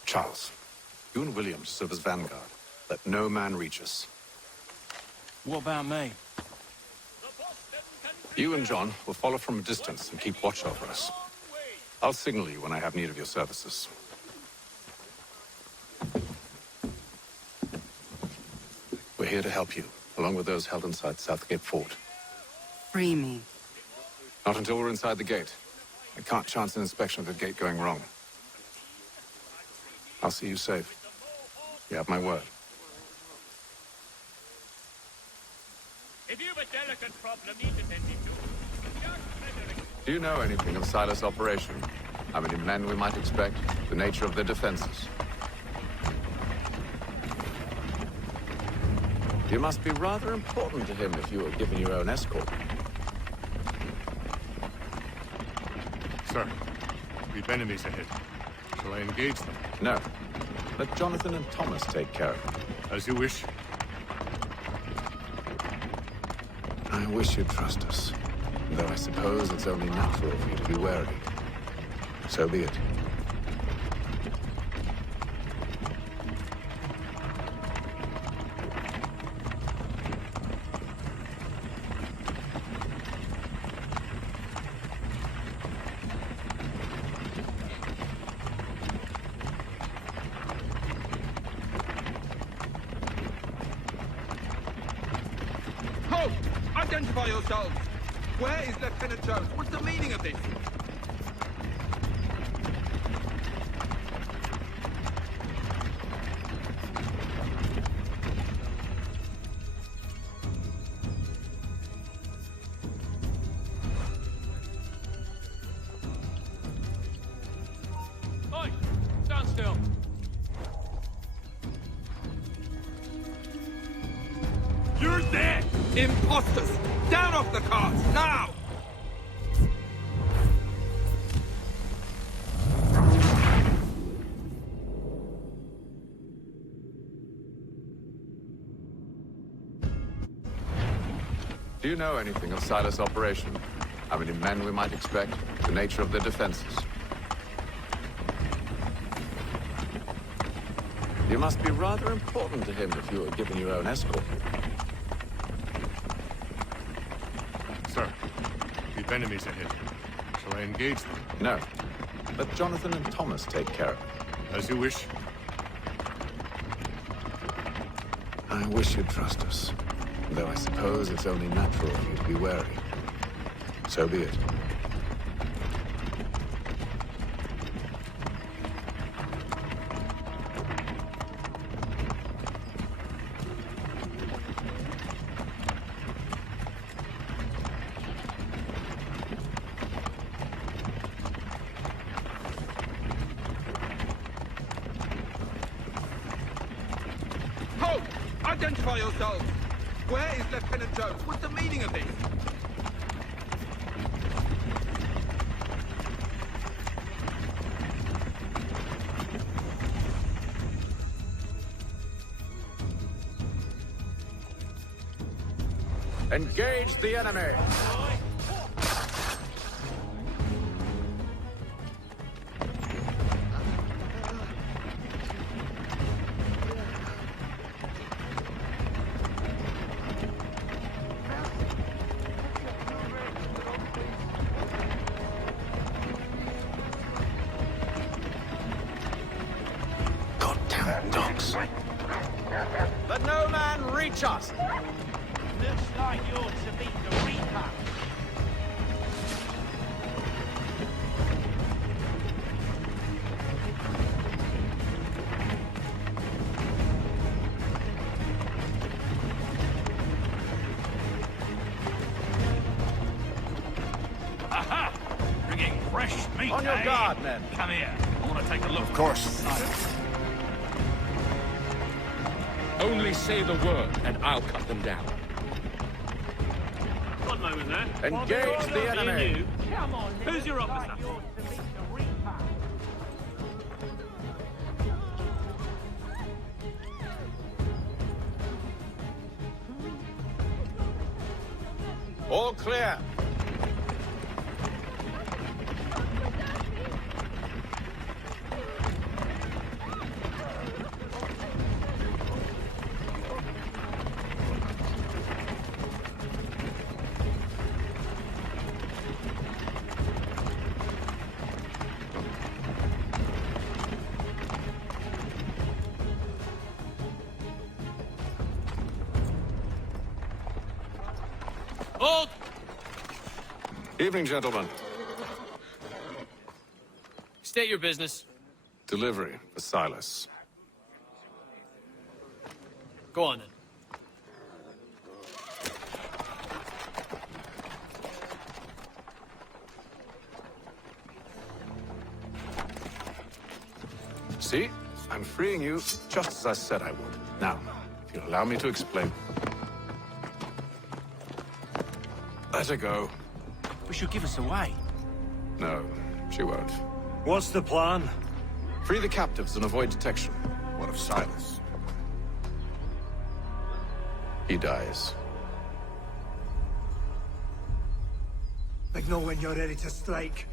Charles, you and William serve as vanguard. Let no man reach us. What about me? You and John will follow from a distance and keep watch over us. I'll signal you when I have need of your services. We're here to help you, along with those held inside Southgate Fort. Free me. Not until we're inside the gate. I can't chance an inspection of the gate going wrong. I'll see you safe. You have my word. If you've a delicate problem need attending to, Do you know anything of Silas' operation? How many men we might expect? The nature of their defenses? You must be rather important to him if you were given your own escort. Sir, we've enemies ahead. Shall I engage them? No. Let Jonathan and Thomas take care of them. As you wish. I wish you'd trust us. Though I suppose it's only natural for you to be wary. So be it. Halt! Identify yourselves! Where is Lieutenant Jones? What's the meaning of this? Oi! Stand still. Imposters! Down off the carts, now! Do you know anything of Silas' operation? How many men we might expect? The nature of their defenses? You must be rather important to him if you are given your own escort. Sir, we've enemies ahead. Shall I engage them? No. Let Jonathan and Thomas take care of it. As you wish. I wish you'd trust us. Though I suppose it's only natural for you to be wary. So be it. Halt! Identify yourselves! Where is Lieutenant Jones? What's the meaning of this? Engage the enemy! Goddamn dogs. Let no man reach us! Looks like you're to meet the Reaper. Aha! Bringing fresh meat, On your eh? guard, men. Come here. I want to take a look. Of course. Only say the word, and I'll cut them down. One moment there. Engage the enemy! Come on, who's your officer? All clear! Hold! Evening, gentlemen. State your business. Delivery for Silas. Go on then. See? I'm freeing you just as I said I would. Now, if you'll allow me to explain. Let her go. But she'll give us away. No, she won't. What's the plan? Free the captives and avoid detection. What of Silas? He dies. Like know when you're ready to strike.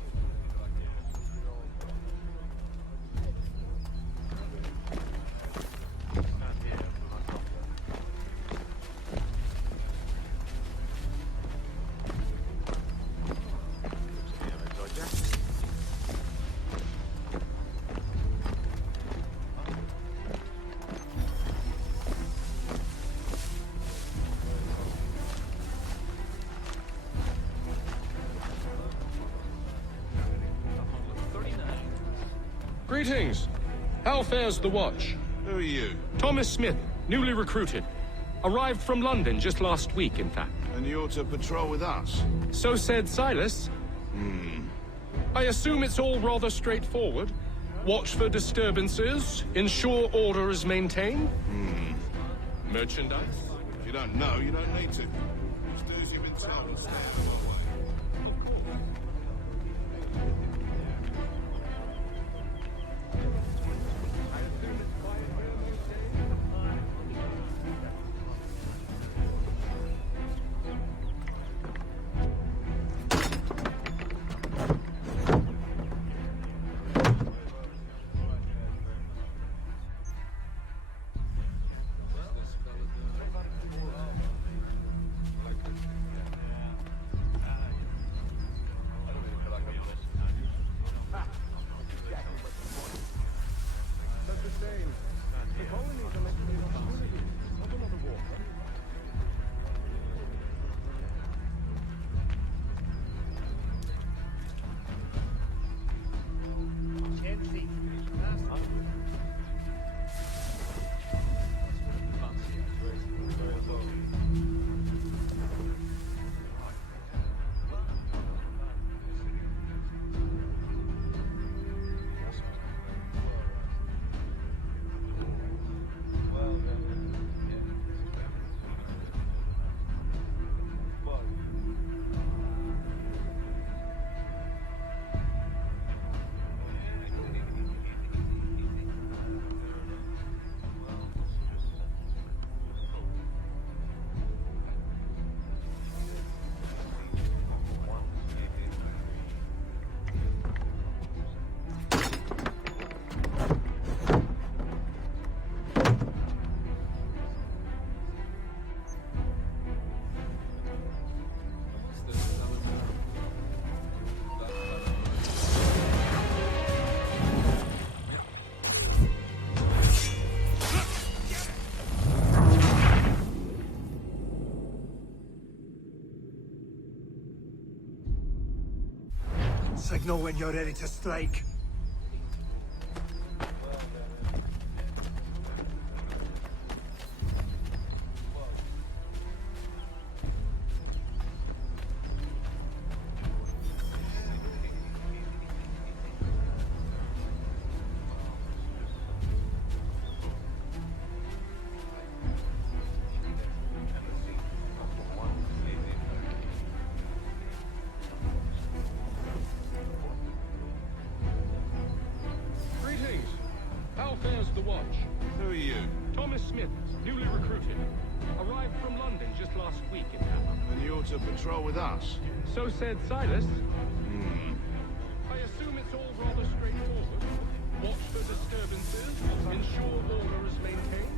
Greetings. How fares the watch? Who are you? Thomas Smith, newly recruited. Arrived from London just last week, in fact. And you're to patrol with us? So said Silas. I assume it's all rather straightforward. Watch for disturbances, ensure order is maintained. Merchandise? If you don't know, you don't need to. Signal when you're ready to strike. The watch. Who are you? Thomas Smith, newly recruited. Arrived from London just last week in town. Then you ought to patrol with us. So said Silas. I assume it's all rather straightforward. Watch for disturbances, ensure order is maintained.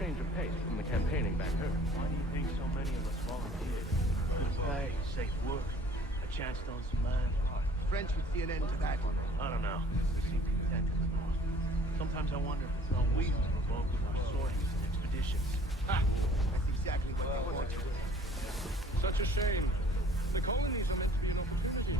Change of pace from the campaigning back home. Why do you think so many of us volunteered? Good pay, safe work, a chance to earn some land. French would see an end to that. I don't know. We seem content in the north. Sometimes I wonder if it's not we who provoke with our sorties and expeditions. Ha! That's exactly what I wanted to do. Such a shame. The colonies are meant to be an opportunity.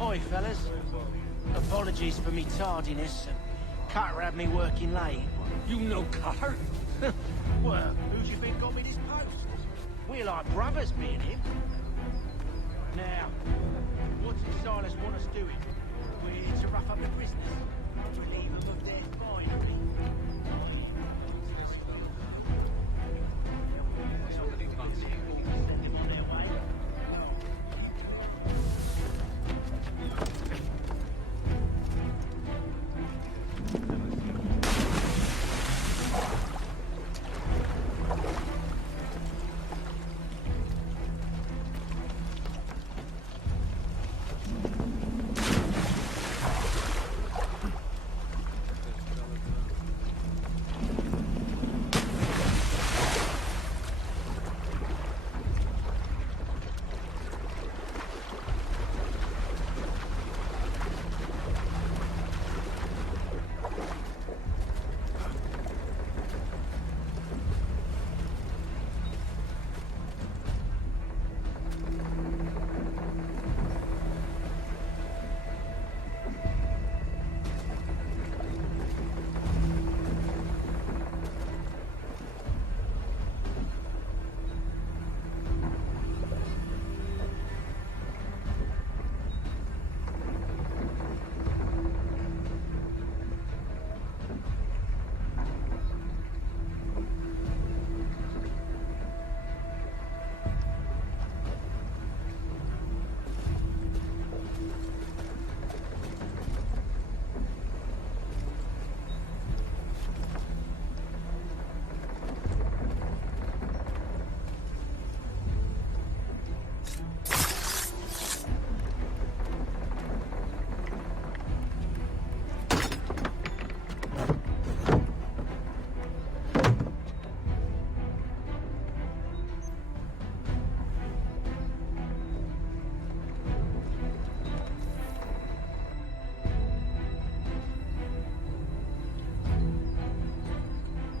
Oi, fellas. Apologies for me tardiness. Carter had me working late. You know Carter? Well, who's you think got me this post? We're like brothers, me and him. Now, what did Silas want us doing? We're here to rough up the prisoners. Relieve them of their finery. Send them on their way.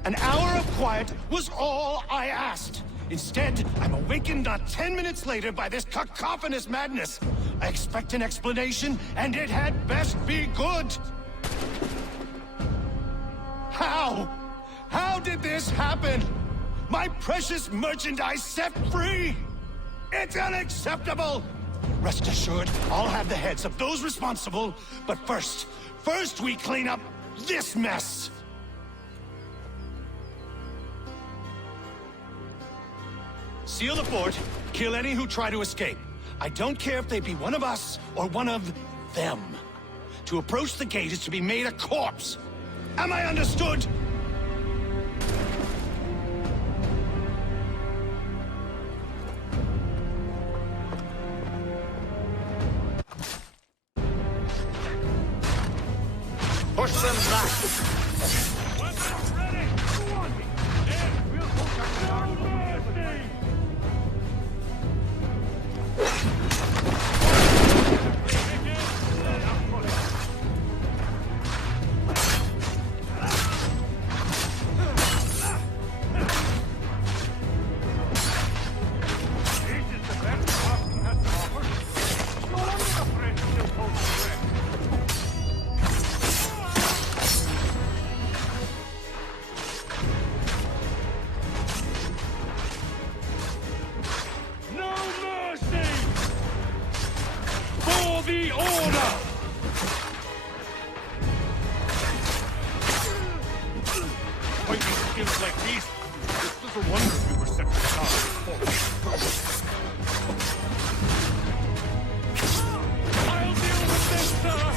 An hour of quiet was all I asked. Instead, I'm awakened not 10 minutes later by this cacophonous madness. I expect an explanation, and it had best be good. How? How did this happen? My precious merchandise set free! It's unacceptable! Rest assured, I'll have the heads of those responsible, but first we clean up this mess! Seal the fort, kill any who try to escape. I don't care if they be one of us or one of them. To approach the gate is to be made a corpse. Am I understood? Push them back! The order! Fighting skills like these, it's little wonder we were set to start. I'll deal with this, sir!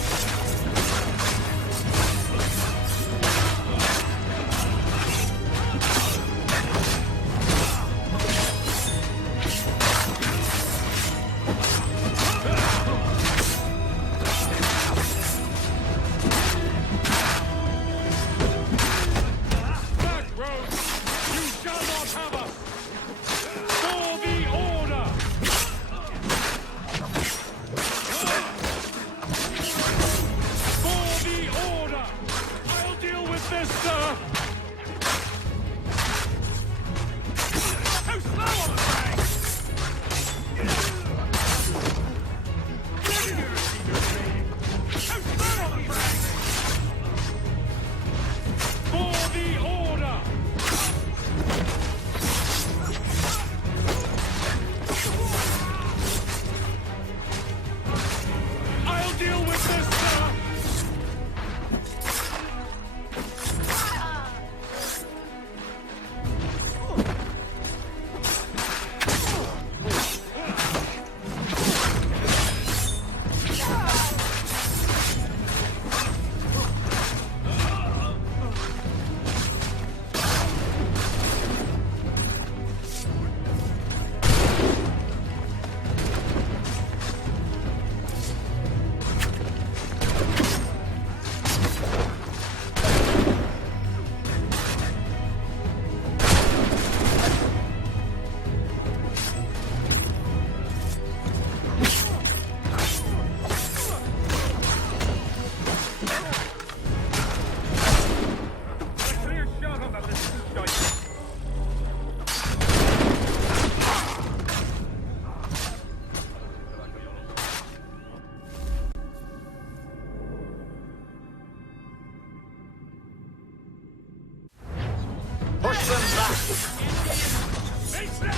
It's ready!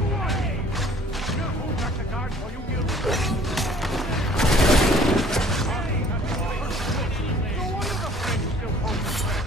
Away! Now hold back the guards while you heal. No wonder the French still hold the threat.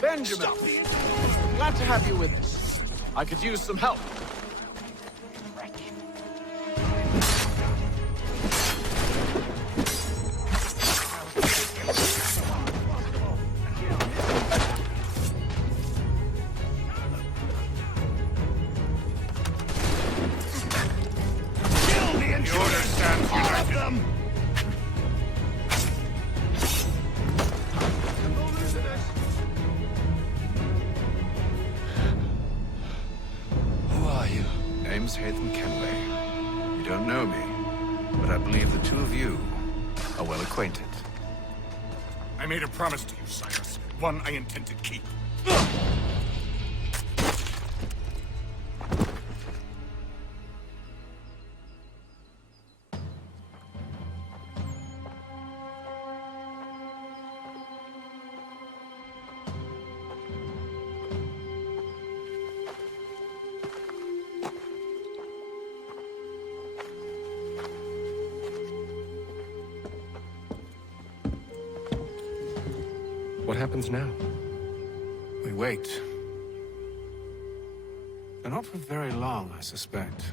Benjamin! Glad to have you with us. I could use some help. Kill the intruders! All of them! Name's Haytham Kenway. You don't know me, but I believe the two of you are well acquainted. I made a promise to you, Cyrus. One I intend to keep. What happens now? We wait. And not for very long, I suspect.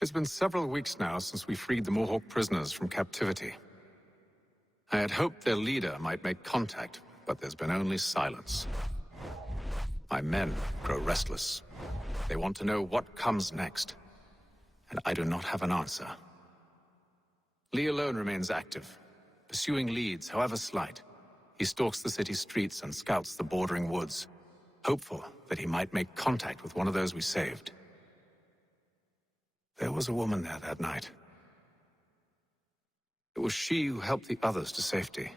It's been several weeks now since we freed the Mohawk prisoners from captivity. I had hoped their leader might make contact, but there's been only silence. My men grow restless. They want to know what comes next, and I do not have an answer. Lee alone remains active, pursuing leads, however slight. He stalks the city streets and scouts the bordering woods, hopeful that he might make contact with one of those we saved. There was a woman there that night. It was she who helped the others to safety.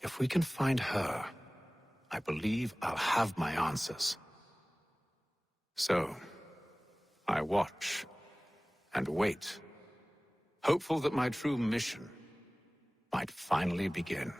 If we can find her, I believe I'll have my answers. So, I watch and wait, hopeful that my true mission might finally begin.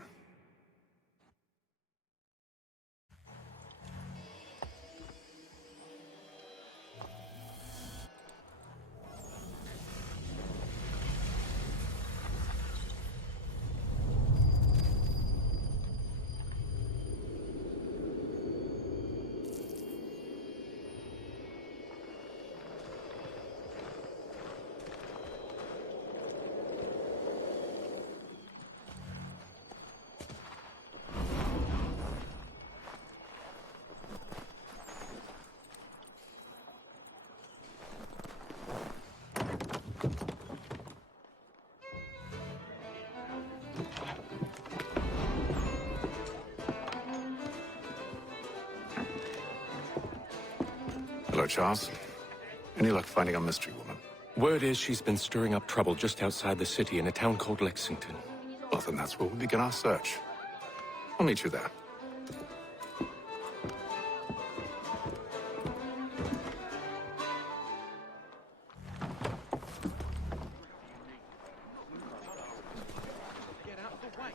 Hello, Charles. Any luck finding a mystery woman? Word is she's been stirring up trouble just outside the city in a town called Lexington. Well, then that's where we'll begin our search. I'll meet you there. Get out of the way.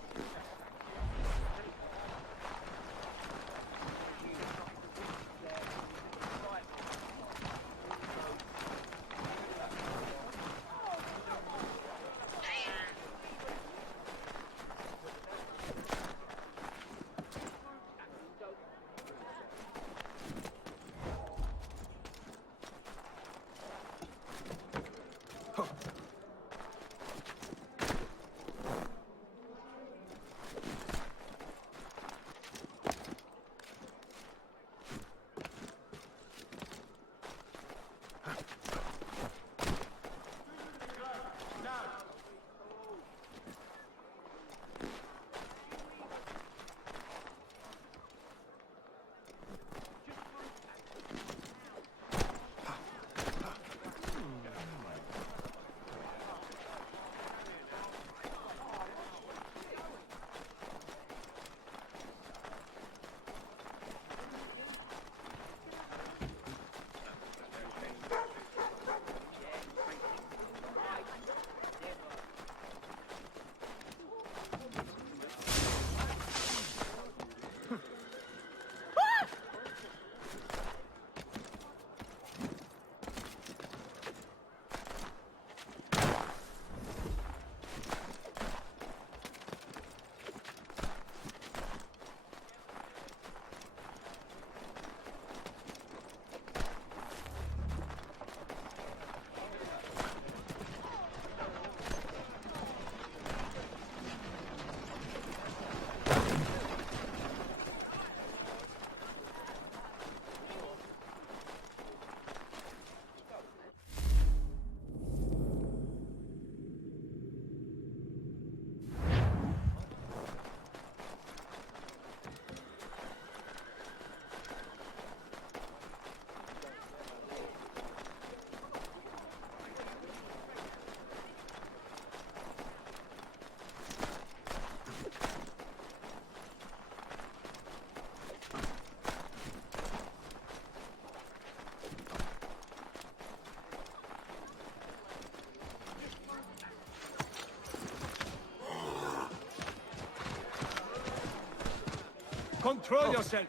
Control yourself.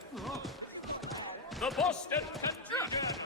The Boston Container!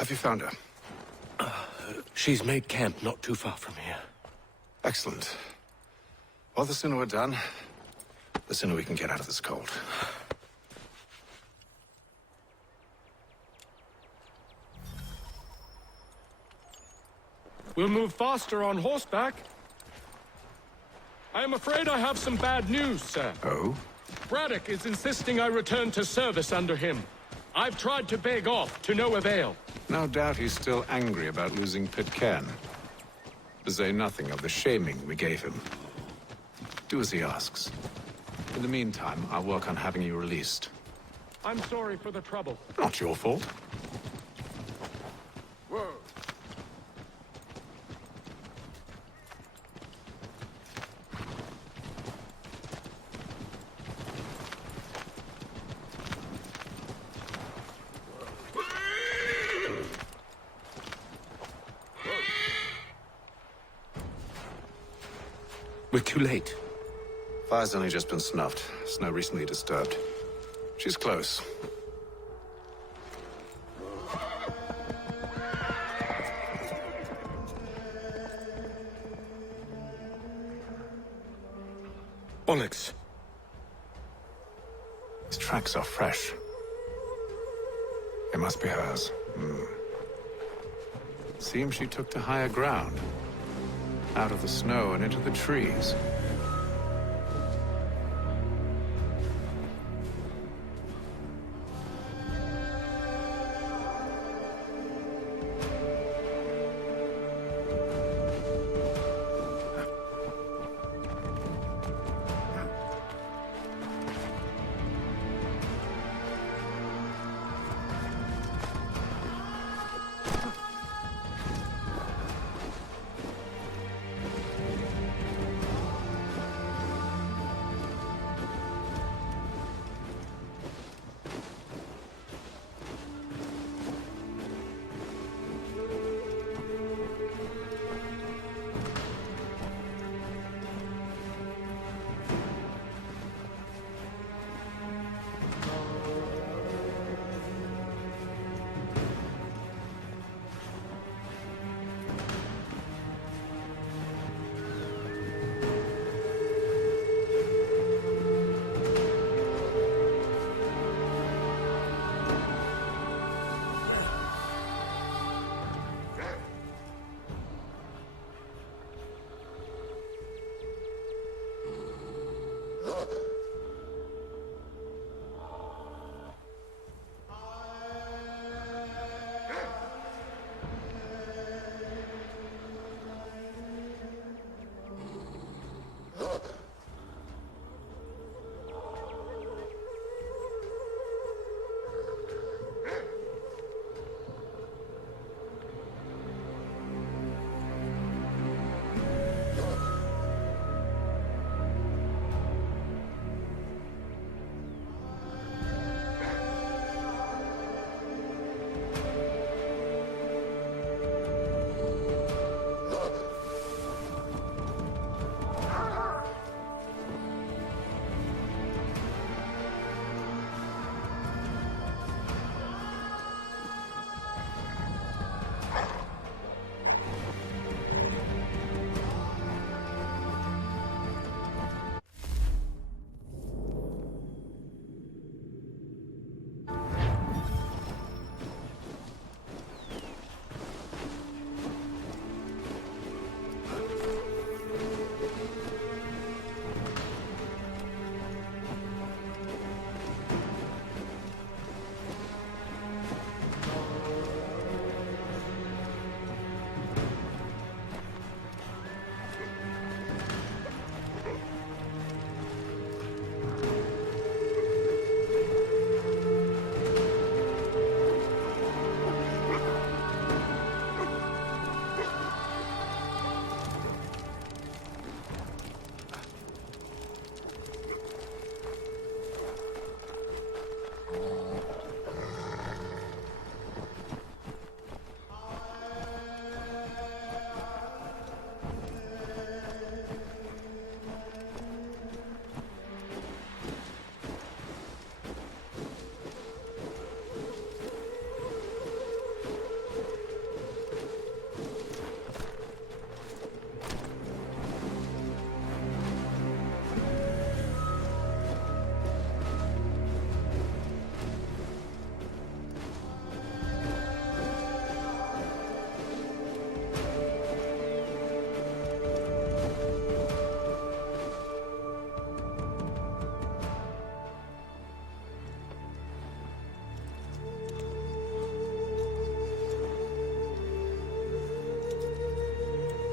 Have you found her? She's made camp not too far from here. Excellent. Well, the sooner we're done, the sooner we can get out of this cold. We'll move faster on horseback. I am afraid I have some bad news, sir. Oh? Braddock is insisting I return to service under him. I've tried to beg off, to no avail. No doubt he's still angry about losing Pitcairn. To say nothing of the shaming we gave him. Do as he asks. In the meantime, I'll work on having you released. I'm sorry for the trouble. Not your fault. Whoa. We're too late. Fire's only just been snuffed. Snow recently disturbed. She's close. Bollocks. These tracks are fresh. They must be hers. Seems she took to higher ground. Out of the snow and into the trees.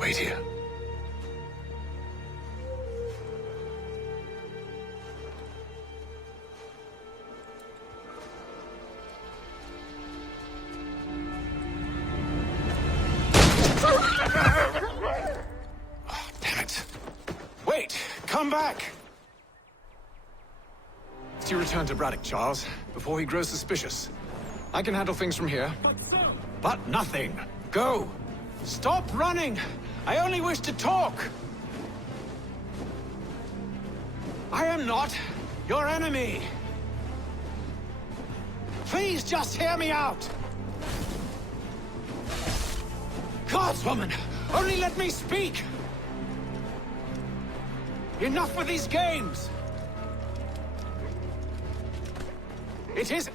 Wait here. Oh, damn it. Wait! Come back! It's your return to Braddock, Charles, before he grows suspicious. I can handle things from here. But nothing. Go! Stop running! I only wish to talk! I am not your enemy! Please just hear me out! Gods, woman! Only let me speak! Enough with these games! It is...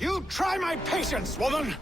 You try my patience, woman!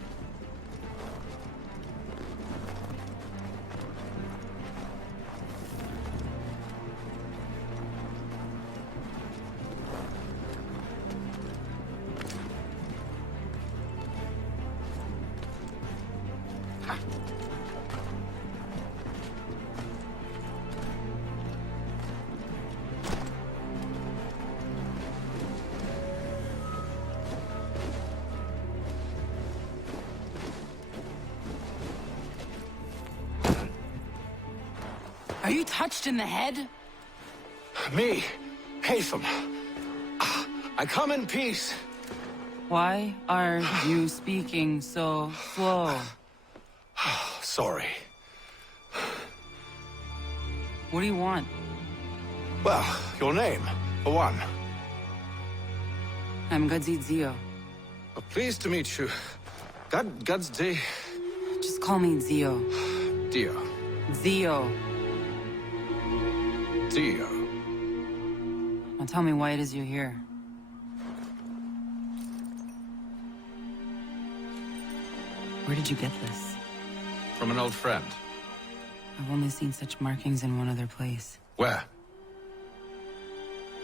Are you touched in the head? Me, Haytham. I come in peace. Why are you speaking so slow? Sorry. What do you want? Well, your name, for one. I'm Gadzit Zio. Pleased to meet you. God's day. Just call me Zio. Dio. Zio. Dio. Now tell me why it is you're here. Where did you get this? From an old friend. I've only seen such markings in one other place. Where?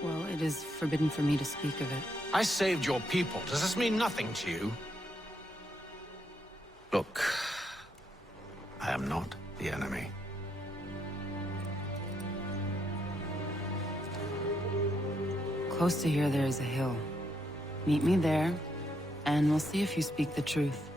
Well, it is forbidden for me to speak of it. I saved your people. Does this mean nothing to you? Look, I am not the enemy. Close to here, there is a hill. Meet me there, and we'll see if you speak the truth.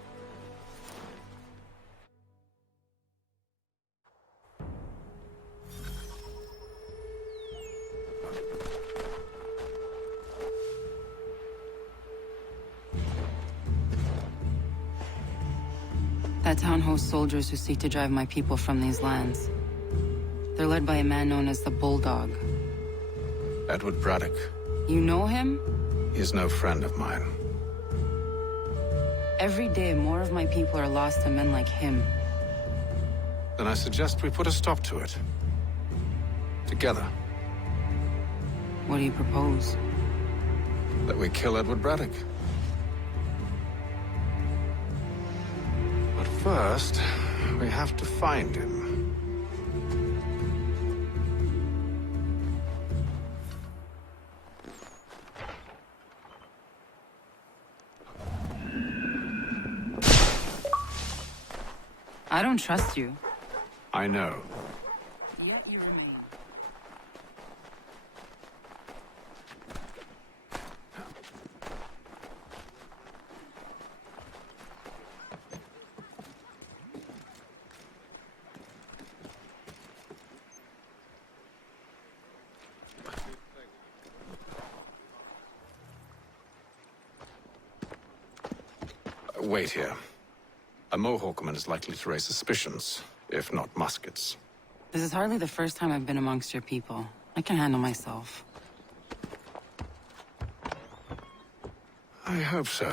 That town hosts soldiers who seek to drive my people from these lands. They're led by a man known as the Bulldog. Edward Braddock. You know him? He is no friend of mine. Every day, more of my people are lost to men like him. Then I suggest we put a stop to it. Together. What do you propose? That we kill Edward Braddock. But first, we have to find him. I don't trust you. I know. Yet you remain. wait here. A Mohawkman is likely to raise suspicions, if not muskets. This is hardly the first time I've been amongst your people. I can handle myself. I hope so.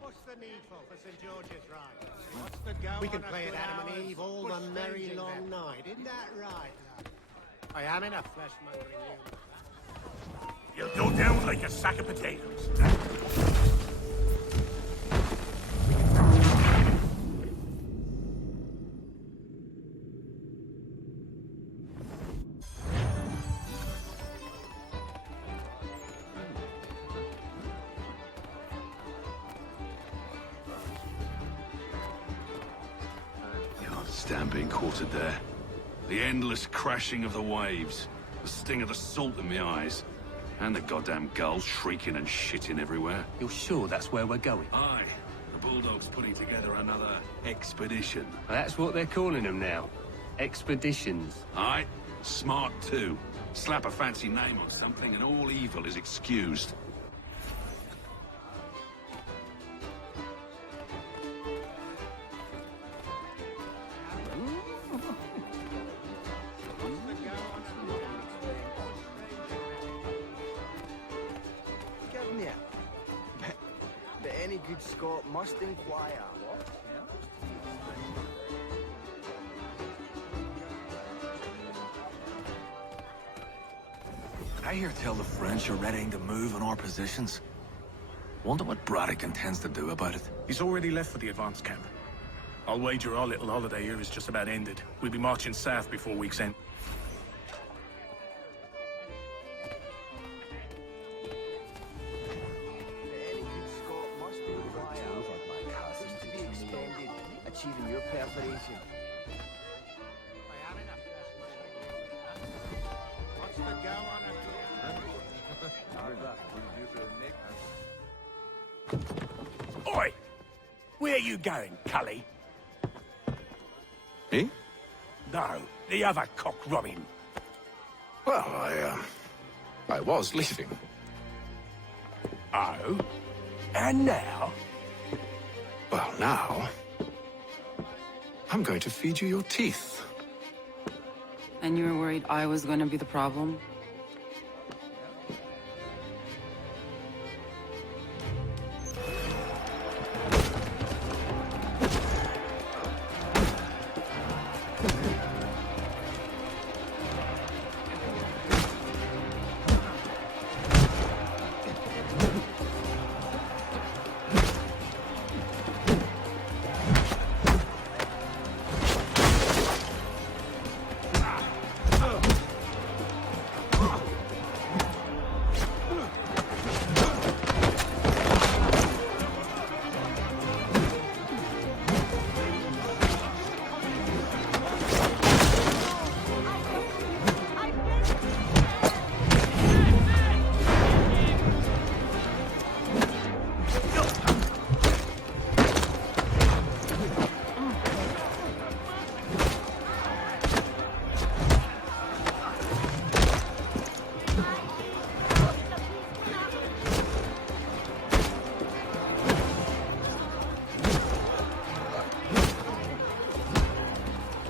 What's the needful for St. George's Rite? What's the go? We can play at Adam and Eve all the merry long night. Isn't that right, love? I am in a flesh-mongering humor. You'll go down like a sack of potatoes. Can't stand being quartered there. The endless crashing of the waves, the sting of the salt in my eyes, and the goddamn gulls shrieking and shitting everywhere. You're sure that's where we're going? Aye. The Bulldog's putting together another expedition. That's what they're calling them now. Expeditions. Aye. Smart too. Slap a fancy name on something and all evil is excused. Governor, but any good Scot must inquire. What? I hear tell the French are readying to move on our positions. Wonder what Braddock intends to do about it. He's already left for the advance camp. I'll wager our little holiday here is just about ended. We'll be marching south before week's end. Achieving your preparation. What's the go on Oi! Where you going, Cully? Me? No, the other cock Robin. Well, I was leaving. Oh? And now? Well, now... I'm going to feed you your teeth. And you were worried I was going to be the problem?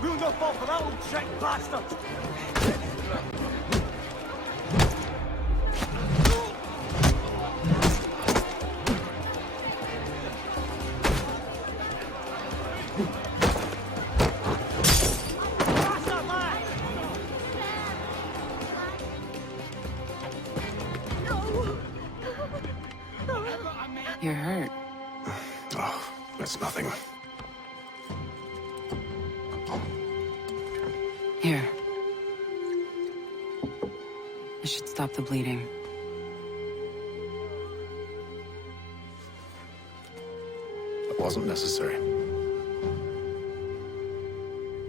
We'll not fall for that old trick, bastard! You're hurt. Oh, that's nothing. Here. This should stop the bleeding. It wasn't necessary.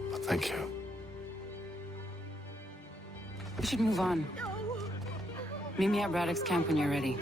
But thank you. We should move on. Meet me at Braddock's camp when you're ready.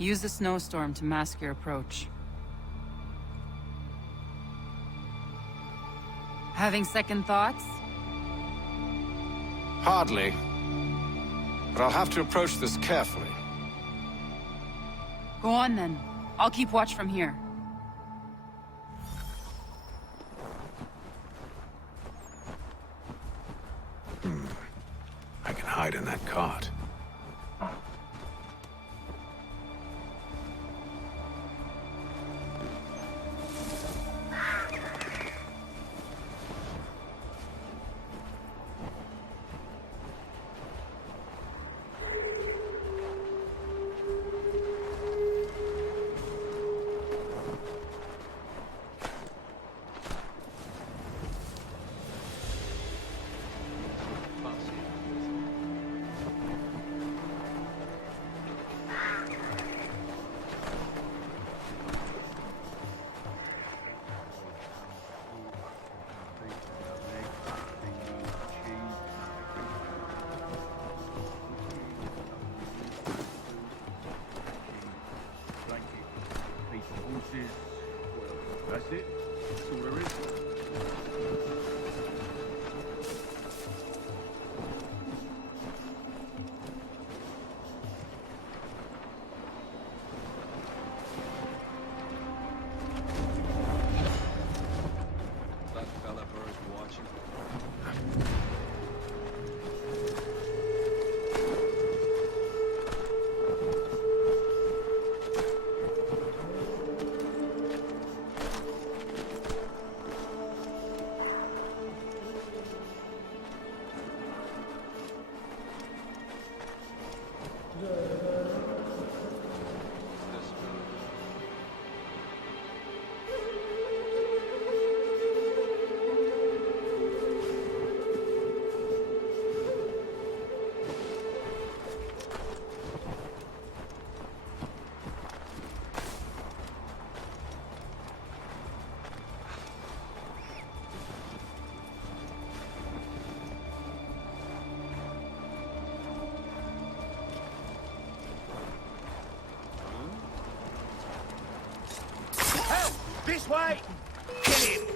Use the snowstorm to mask your approach. Having second thoughts? Hardly. But I'll have to approach this carefully. Go on then. I'll keep watch from here. I can hide in that cart. That's it. That's all there is. That fella bird watching. This way! Get him!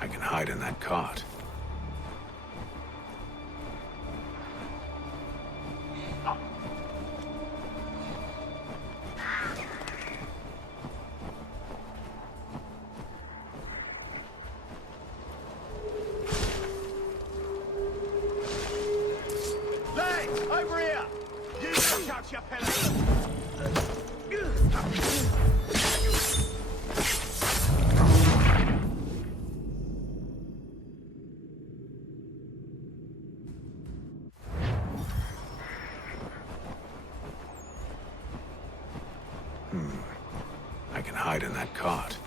I can hide in that cart. Lads, over here! You don't touch your pillow! that cart.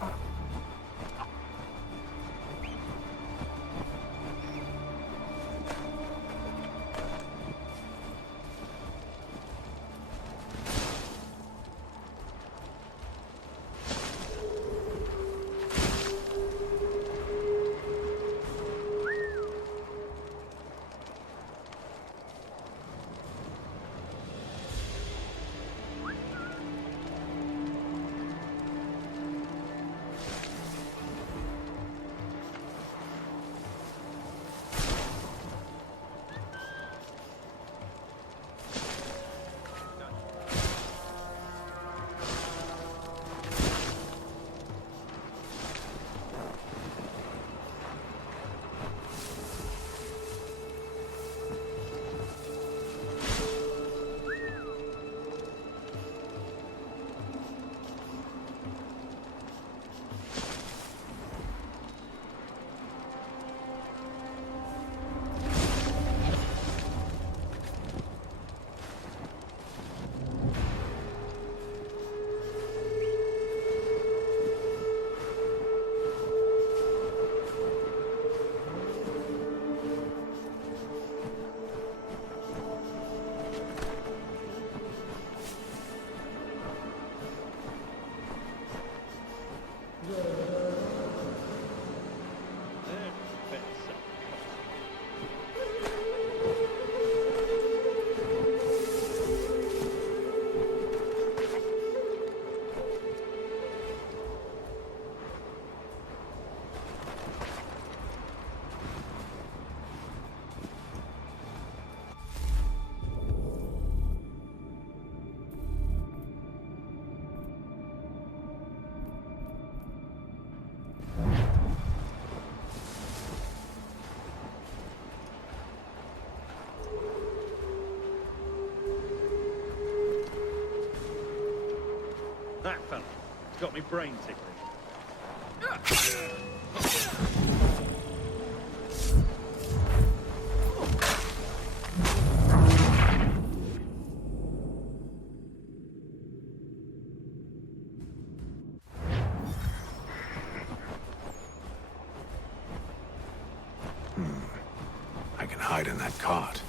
That fella, it's got me brain tickling. I can hide in that cart.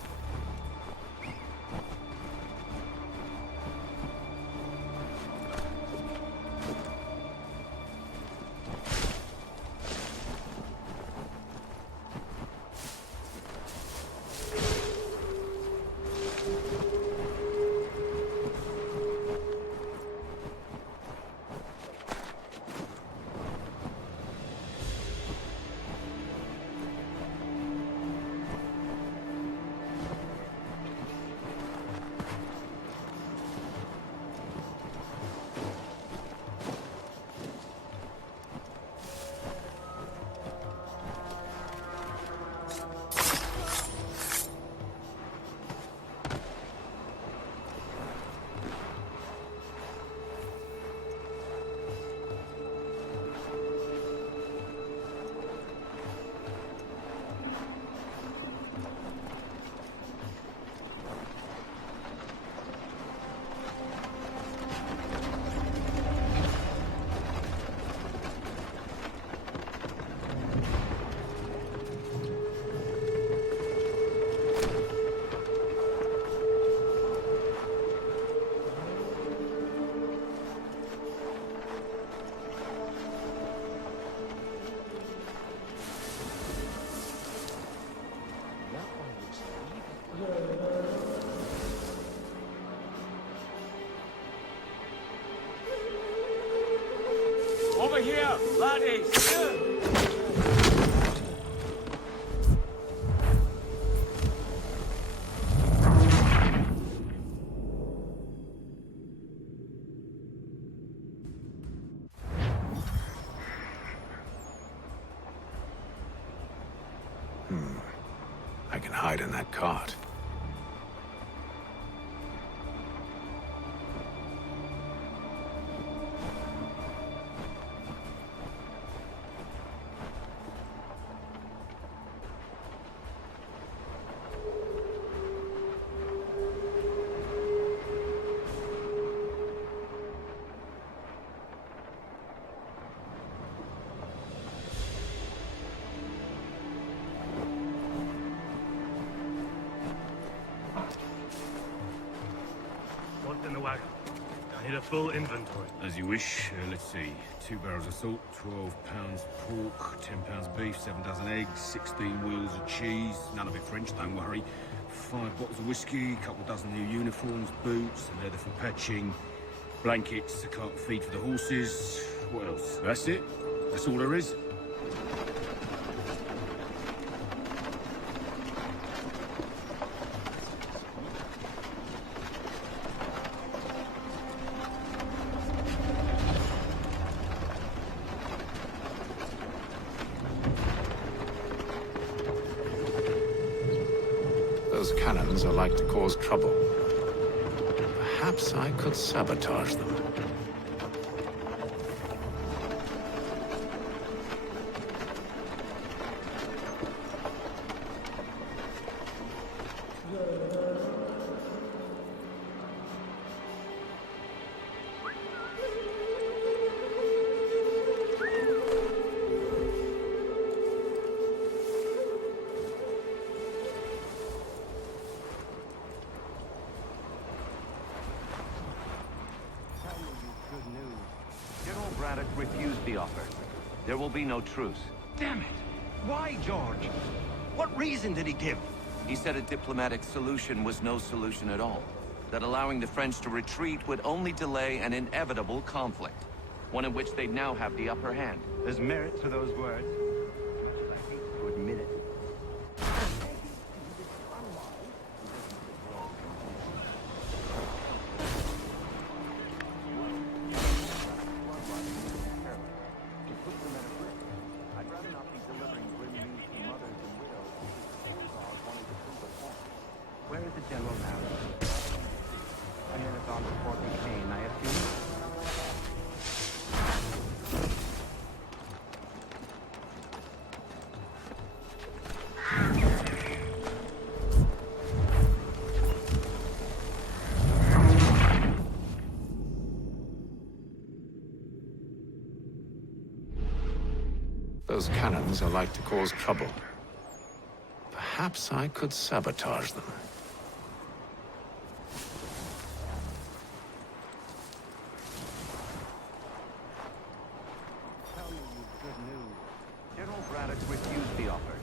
Over here, laddies! I can hide in that cart. wagon. I need a full inventory. As you wish. Let's see. 2 barrels of salt, 12 pounds pork, 10 pounds beef, 7 dozen eggs, 16 wheels of cheese. None of it French, don't worry. 5 bottles of whiskey, a couple dozen new uniforms, boots, leather for patching, blankets, a cart feed for the horses. What else? That's it. That's all there is. Those cannons are like to cause trouble. Perhaps I could sabotage them. Braddock refused the offer. There will be no truce. Damn it! Why, George? What reason did he give? He said a diplomatic solution was no solution at all. That allowing the French to retreat would only delay an inevitable conflict. One in which they'd now have the upper hand. There's merit to those words. I hate to admit it. Where is the general now? A minute on before Duquesne, I assume? Those cannons are like to cause trouble. Perhaps I could sabotage them. Tell me you've good news. General Braddock refused the offer.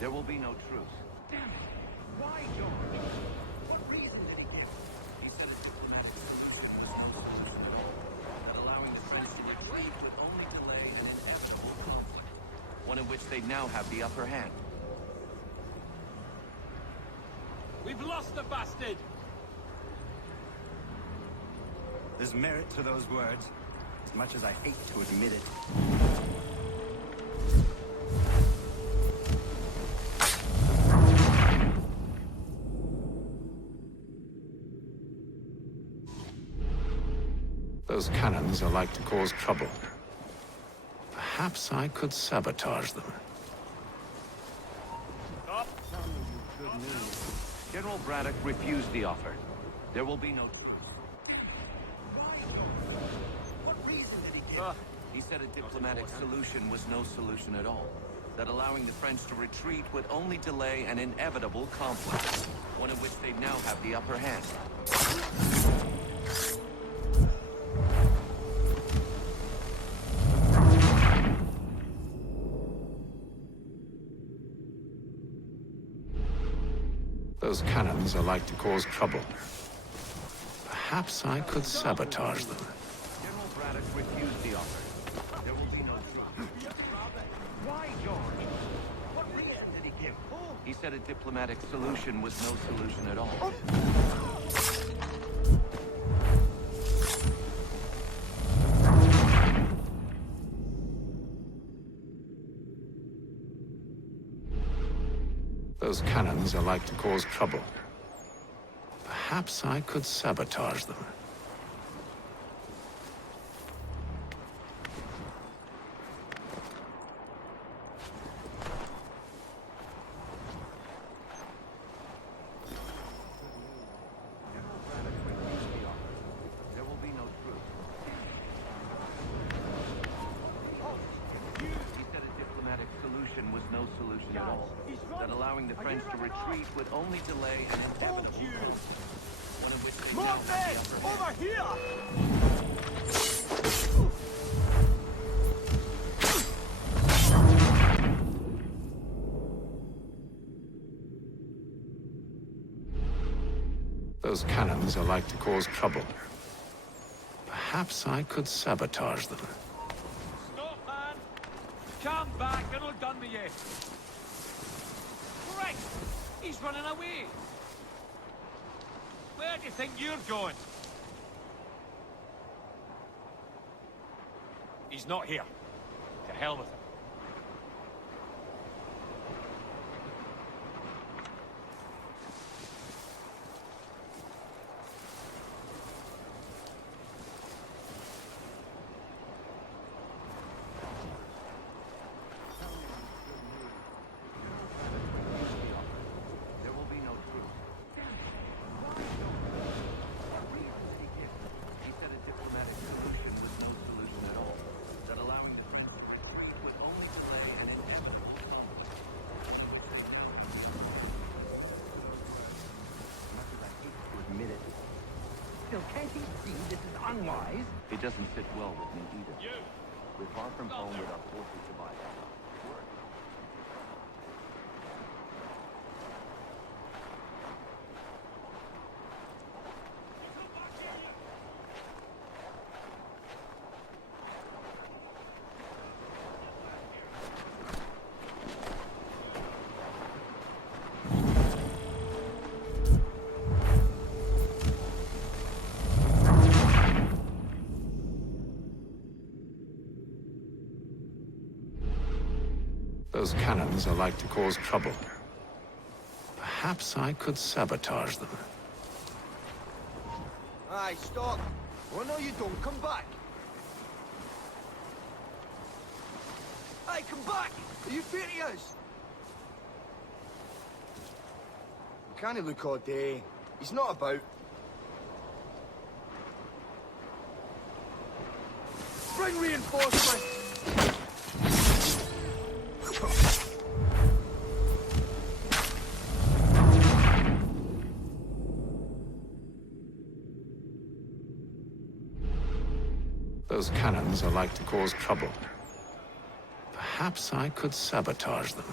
There will be no truce. Damn it! Why, George? What reason did he give? He said a diplomatic solution that allowing the French to retreat would only delay an inevitable conflict. One in which they now have the upper hand. We've lost the bastard! There's merit to those words, as much as I hate to admit it. Those cannons are like to cause trouble. Perhaps I could sabotage them. Stop! Tell me you've good news. General Braddock refused the offer. There will be no truce. What reason did he give? He said a diplomatic solution was no solution at all. That allowing the French to retreat would only delay an inevitable conflict. One in which they now have the upper hand. Those cannons are like to cause trouble. Perhaps I could sabotage them. General Braddock refused the offer. There will be no truce. Why, George? What reason did he give? He said a diplomatic solution was no solution at all. Those cannons are like to cause trouble. Perhaps I could sabotage them. There will be no truce. He said a diplomatic solution was no solution at all. That allowing the French to retreat would only delay an inevitable conflict. one in which they More now men! have the upper hand. Over here! Those cannons are like to cause trouble. Perhaps I could sabotage them. Stop, man! Come back, we're not done with you. Correct! He's running away. Where do you think you're going? He's not here. To hell with him. There will be no truce. He said a diplomatic solution was no solution at all. That allowing the French to retreat would only delay an inevitable conflict. Much as I hate to admit it. Still, can't he see this is unwise? It doesn't sit well with me either. We're far from home with our forces divided. Work. Those cannons are like to cause trouble. Perhaps I could sabotage them. Aye, stop. Oh, no, you don't. Come back. Aye, come back. Are you furious? Can't he look all day? He's not about. Bring reinforcements! Those cannons are like to cause trouble. Perhaps I could sabotage them.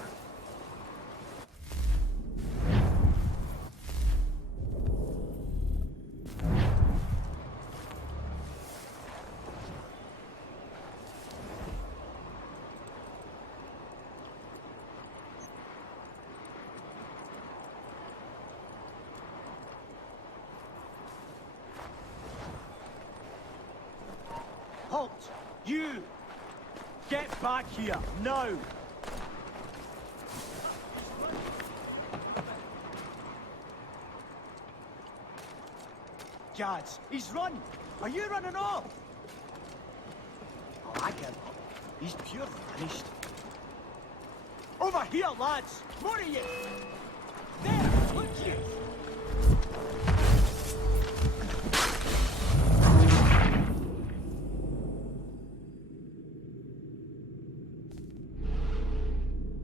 Halt! You! Get back here, now! Gads, he's run! Are you running off? Oh, I get up. He's pure vanished. Over here, lads! More of you! There! Look you!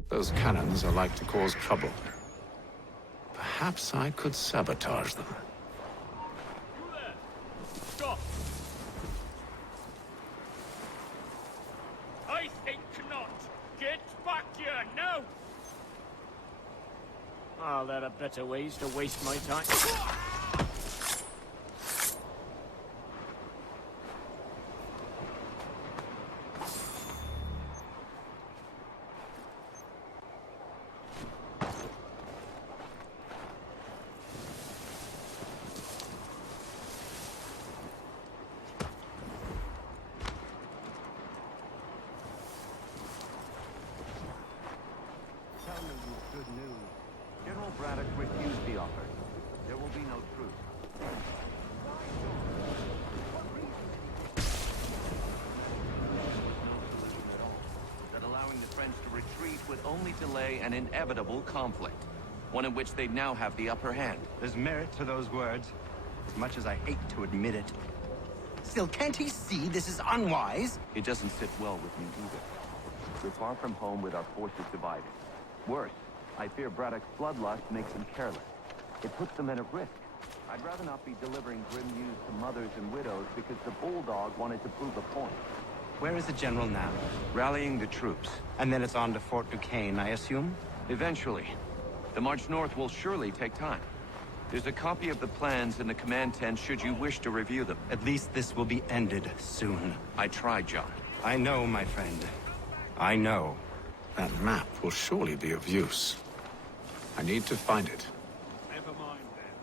Those cannons are like to cause trouble. Perhaps I could sabotage them. You there! Stop! I think not! Get back here, now! Oh, there are better ways to waste my time. Tell me you've good news. General Braddock refused the offer. There will be no truce. That allowing the French to retreat would only delay an inevitable conflict. One in which they'd now have the upper hand. There's merit to those words, as much as I hate to admit it. Still, can't he see this is unwise? It doesn't sit well with me either. We're far from home with our forces divided. Worse, I fear Braddock's bloodlust makes them careless. It puts them at a risk. I'd rather not be delivering grim news to mothers and widows because the bulldog wanted to prove a point. Where is the general now? Rallying the troops. And then it's on to Fort Duquesne, I assume? Eventually. The march north will surely take time. There's a copy of the plans in the command tent should you wish to review them. At least this will be ended soon. I tried, John. I know, my friend. I know. That map will surely be of use. I need to find it. Never mind then.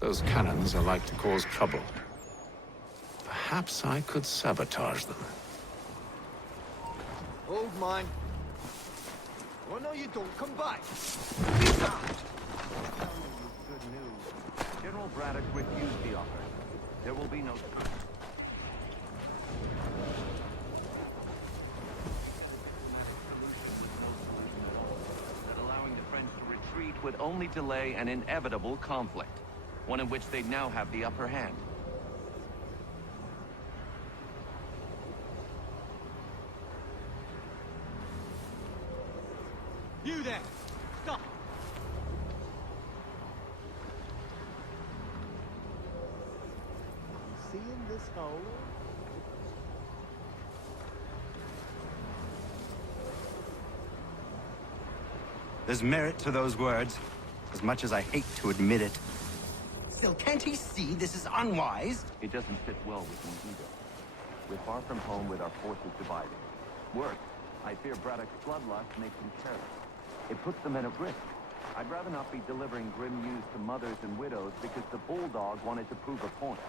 Those cannons are like to cause trouble. Perhaps I could sabotage them. Old man. Oh no, you don't come back. Good news. General Braddock refused the offer. There will be no... that allowing the French to retreat would only delay an inevitable conflict, one in which they now have the upper hand. You there! Stop! Seeing this hole? There's merit to those words, as much as I hate to admit it. Still, can't he see this is unwise? It doesn't fit well with me either. We're far from home with our forces divided. Worse, I fear Braddock's bloodlust makes him careless. It puts the men at risk. I'd rather not be delivering grim news to mothers and widows because the bulldog wanted to prove a point.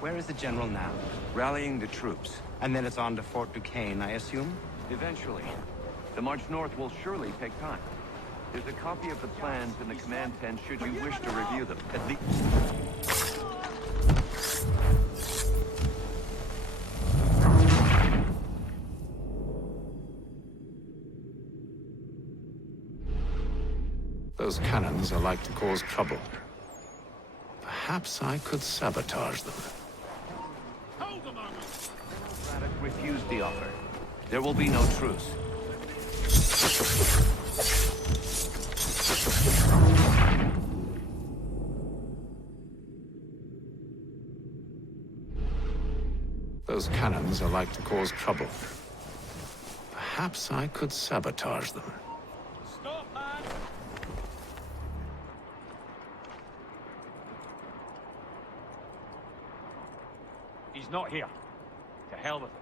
Where is the general now? Rallying the troops. And then it's on to Fort Duquesne, I assume? Eventually. The march north will surely take time. There's a copy of the plans in the command tent should you wish to review them. At least... Those cannons are like to cause trouble. Perhaps I could sabotage them. Hold a moment! Braddock refused the offer. There will be no truce. Those cannons are like to cause trouble. Perhaps I could sabotage them. Stop, man! not here. To hell with it.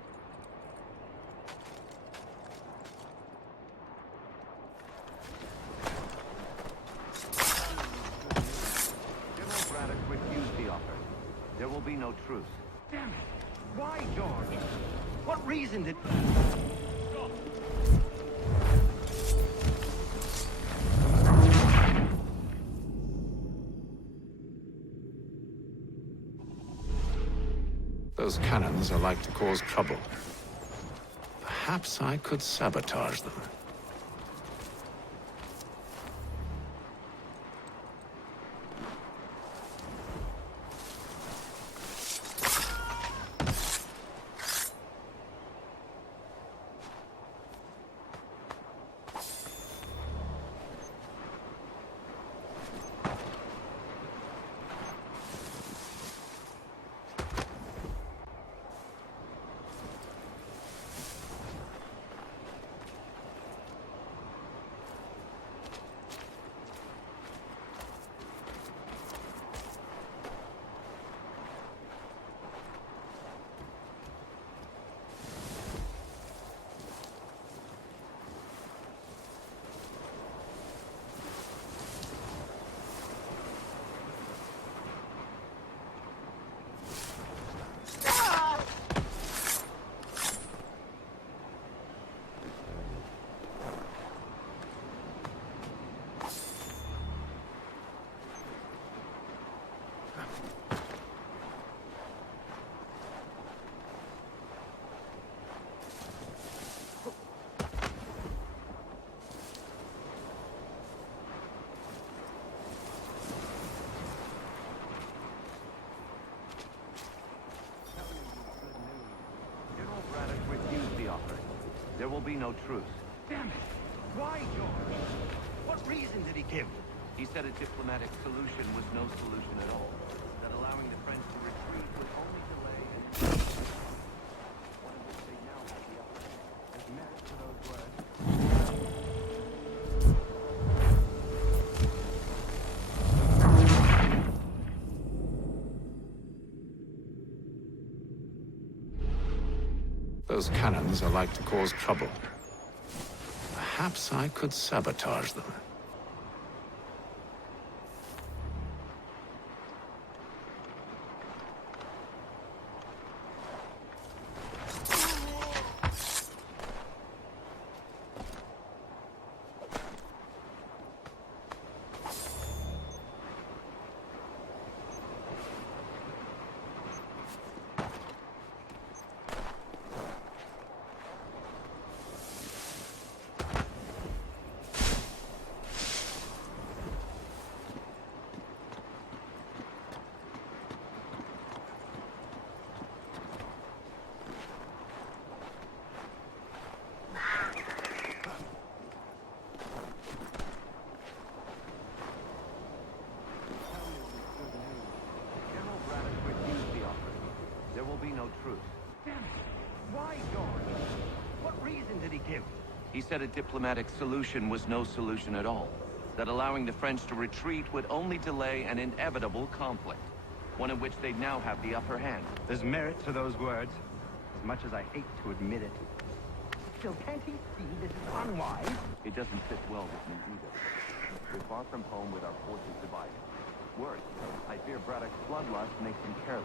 General Braddock refused the offer. There will be no truce. Damn it! Why, George? What reason did... Those cannons are like to cause trouble. Perhaps I could sabotage them. General Braddock refused the offer. There will be no truce. Damn it! Why, George? What reason did he give? He said a diplomatic solution was no solution at all. That allowing the French to retreat would only delay and one of which they now have the upper hand. As merit to those words. Those cannons are like to cause trouble. Perhaps I could sabotage them. He said a diplomatic solution was no solution at all. That allowing the French to retreat would only delay an inevitable conflict. One in which they'd now have the upper hand. There's merit to those words, as much as I hate to admit it. Still, can't he see this is unwise? It doesn't sit well with me either. We're far from home with our forces divided. Worse, I fear Braddock's bloodlust makes him careless.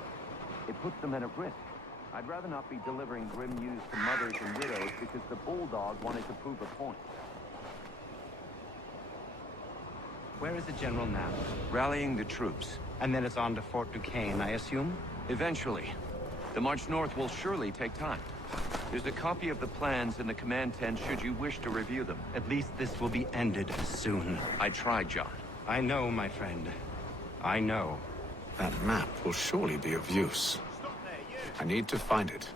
It puts the men at risk. I'd rather not be delivering grim news to mothers and widows because the bulldog wanted to prove a point. Where is the general now? Rallying the troops. And then it's on to Fort Duquesne, I assume? Eventually. The march north will surely take time. There's a copy of the plans in the command tent should you wish to review them. At least this will be ended soon. I tried, John. I know, my friend. I know. That map will surely be of use. I need to find it.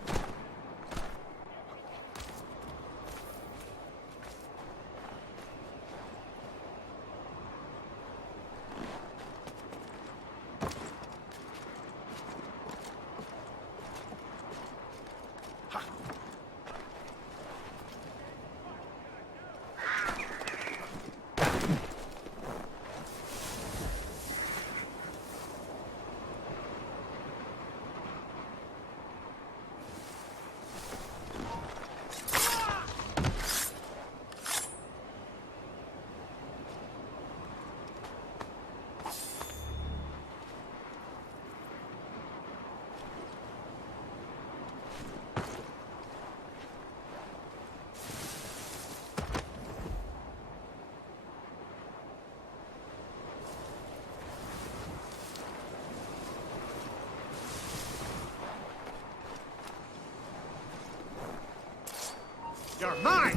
You're mine!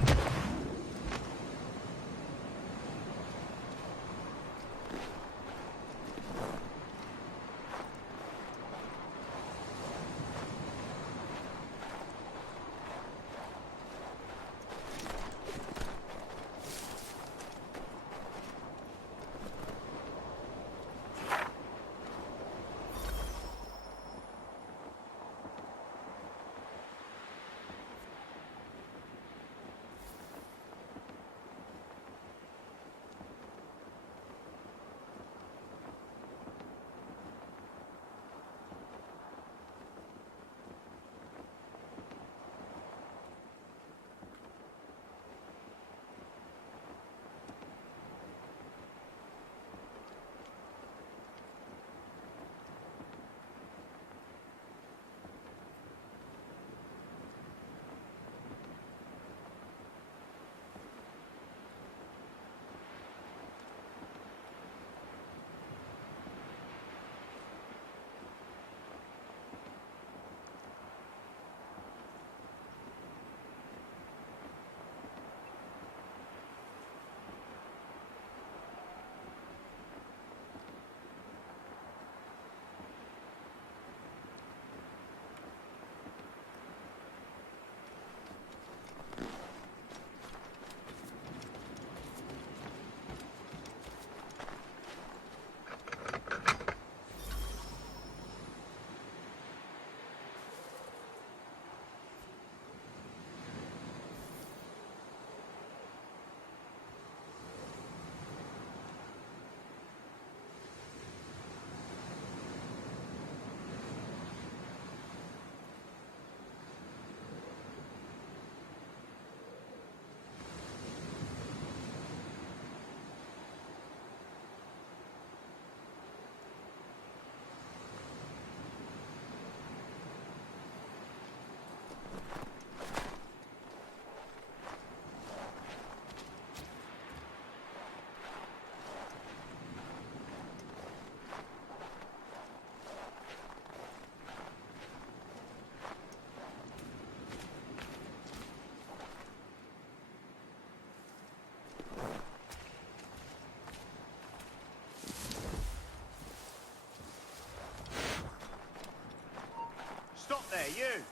Stop there, you!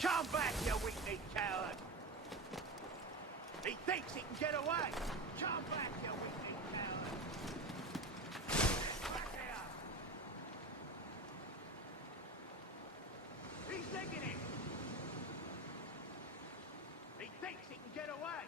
Come back, you weak-kneed coward! He thinks he can get away! Come back, you weak-kneed coward! Back here! He's digging it! He thinks he can get away!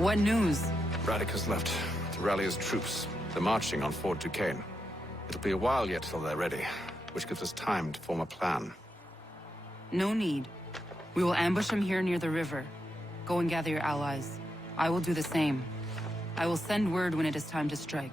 What news? Braddock has left to rally his troops. They're marching on Fort Duquesne. It'll be a while yet till they're ready, which gives us time to form a plan. No need. We will ambush them here near the river. Go and gather your allies. I will do the same. I will send word when it is time to strike.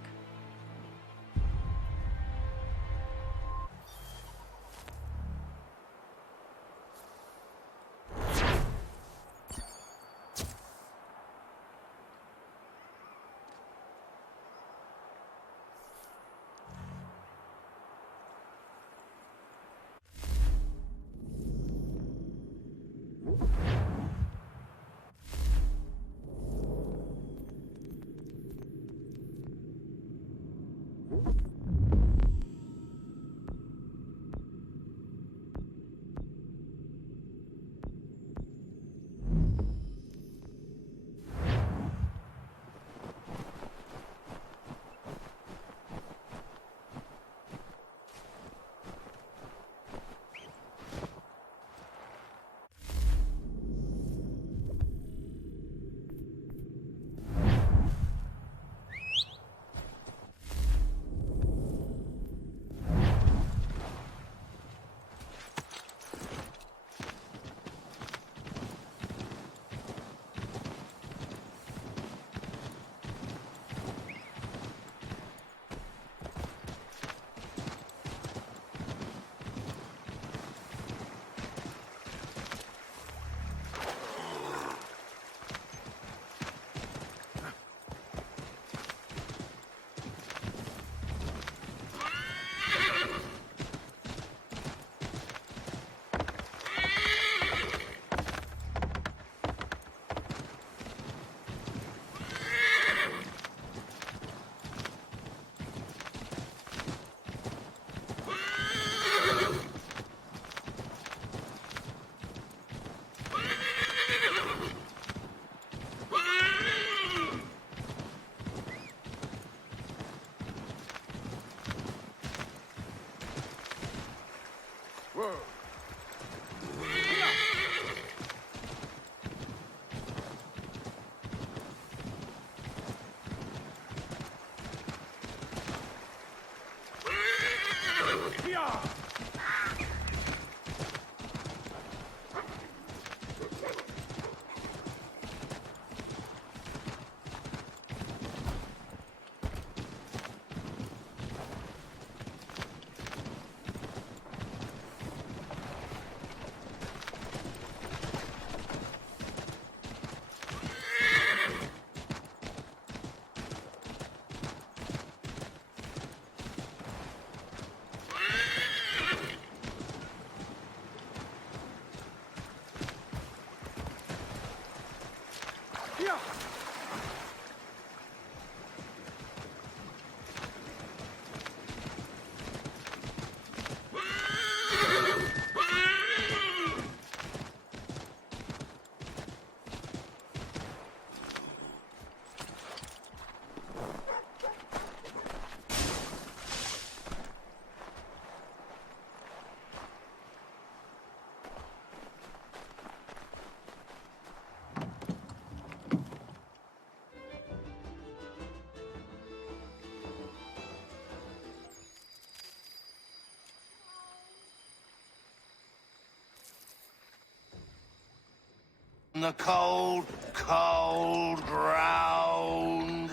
The cold, cold ground.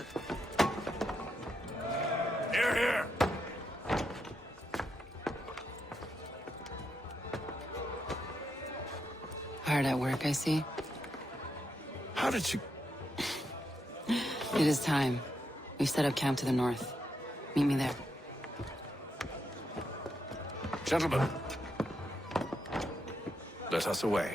Here, here. Hard at work, I see. How did you... It is time. We've set up camp to the north. Meet me there. Gentlemen, let us away.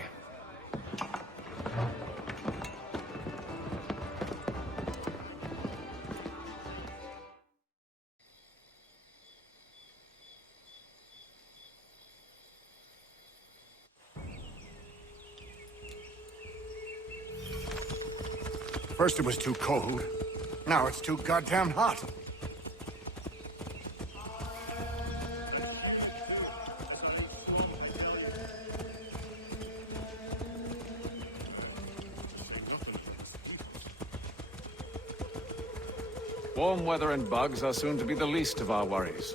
First it was too cold. Now it's too goddamn hot. Warm weather and bugs are soon to be the least of our worries.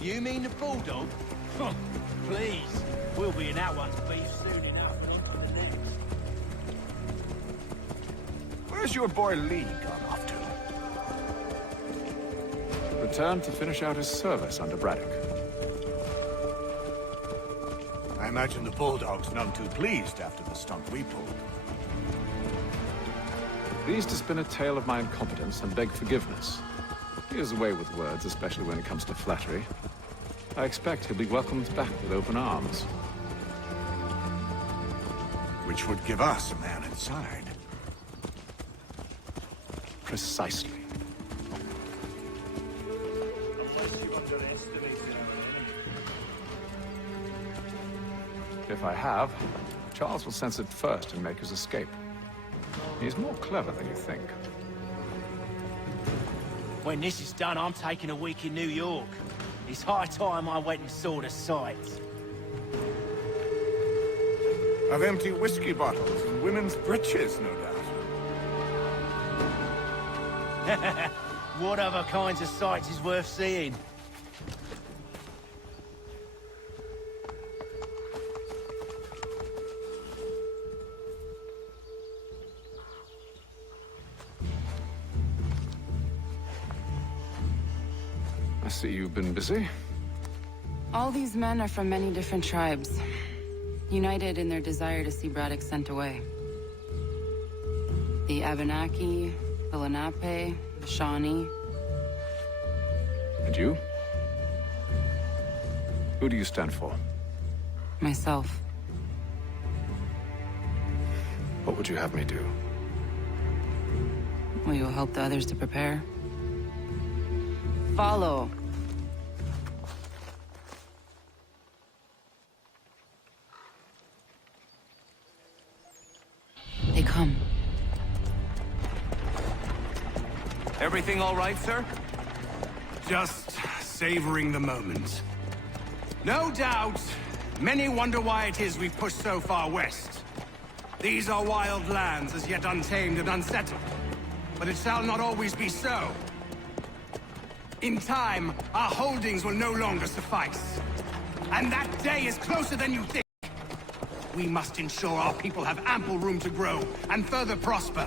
You mean the bulldog? Huh, please. We'll be in that one's beef soon enough, not on the next. Where's your boy Lee gone off to? Returned to finish out his service under Braddock. I imagine the Bulldog's none too pleased after the stunt we pulled. Pleased to spin a tale of my incompetence and beg forgiveness. He has a way with words, especially when it comes to flattery. I expect he'll be welcomed back with open arms. Which would give us a man inside. Precisely. If I have, Charles will sense it first and make his escape. He's more clever than you think. When this is done, I'm taking a week in New York. It's high time I went and saw the sights. Of empty whiskey bottles and women's breeches, no doubt. What other kinds of sights is worth seeing? I see you've been busy. All these men are from many different tribes, united in their desire to see Braddock sent away. The Abenaki, the Lenape, the Shawnee. And you? Who do you stand for? Myself. What would you have me do? Will you help the others to prepare? Follow. They come. Everything all right, sir? Just savoring the moment. No doubt, many wonder why it is we've pushed so far west. These are wild lands, as yet untamed and unsettled. But it shall not always be so. In time, our holdings will no longer suffice. And that day is closer than you think. We must ensure our people have ample room to grow and further prosper.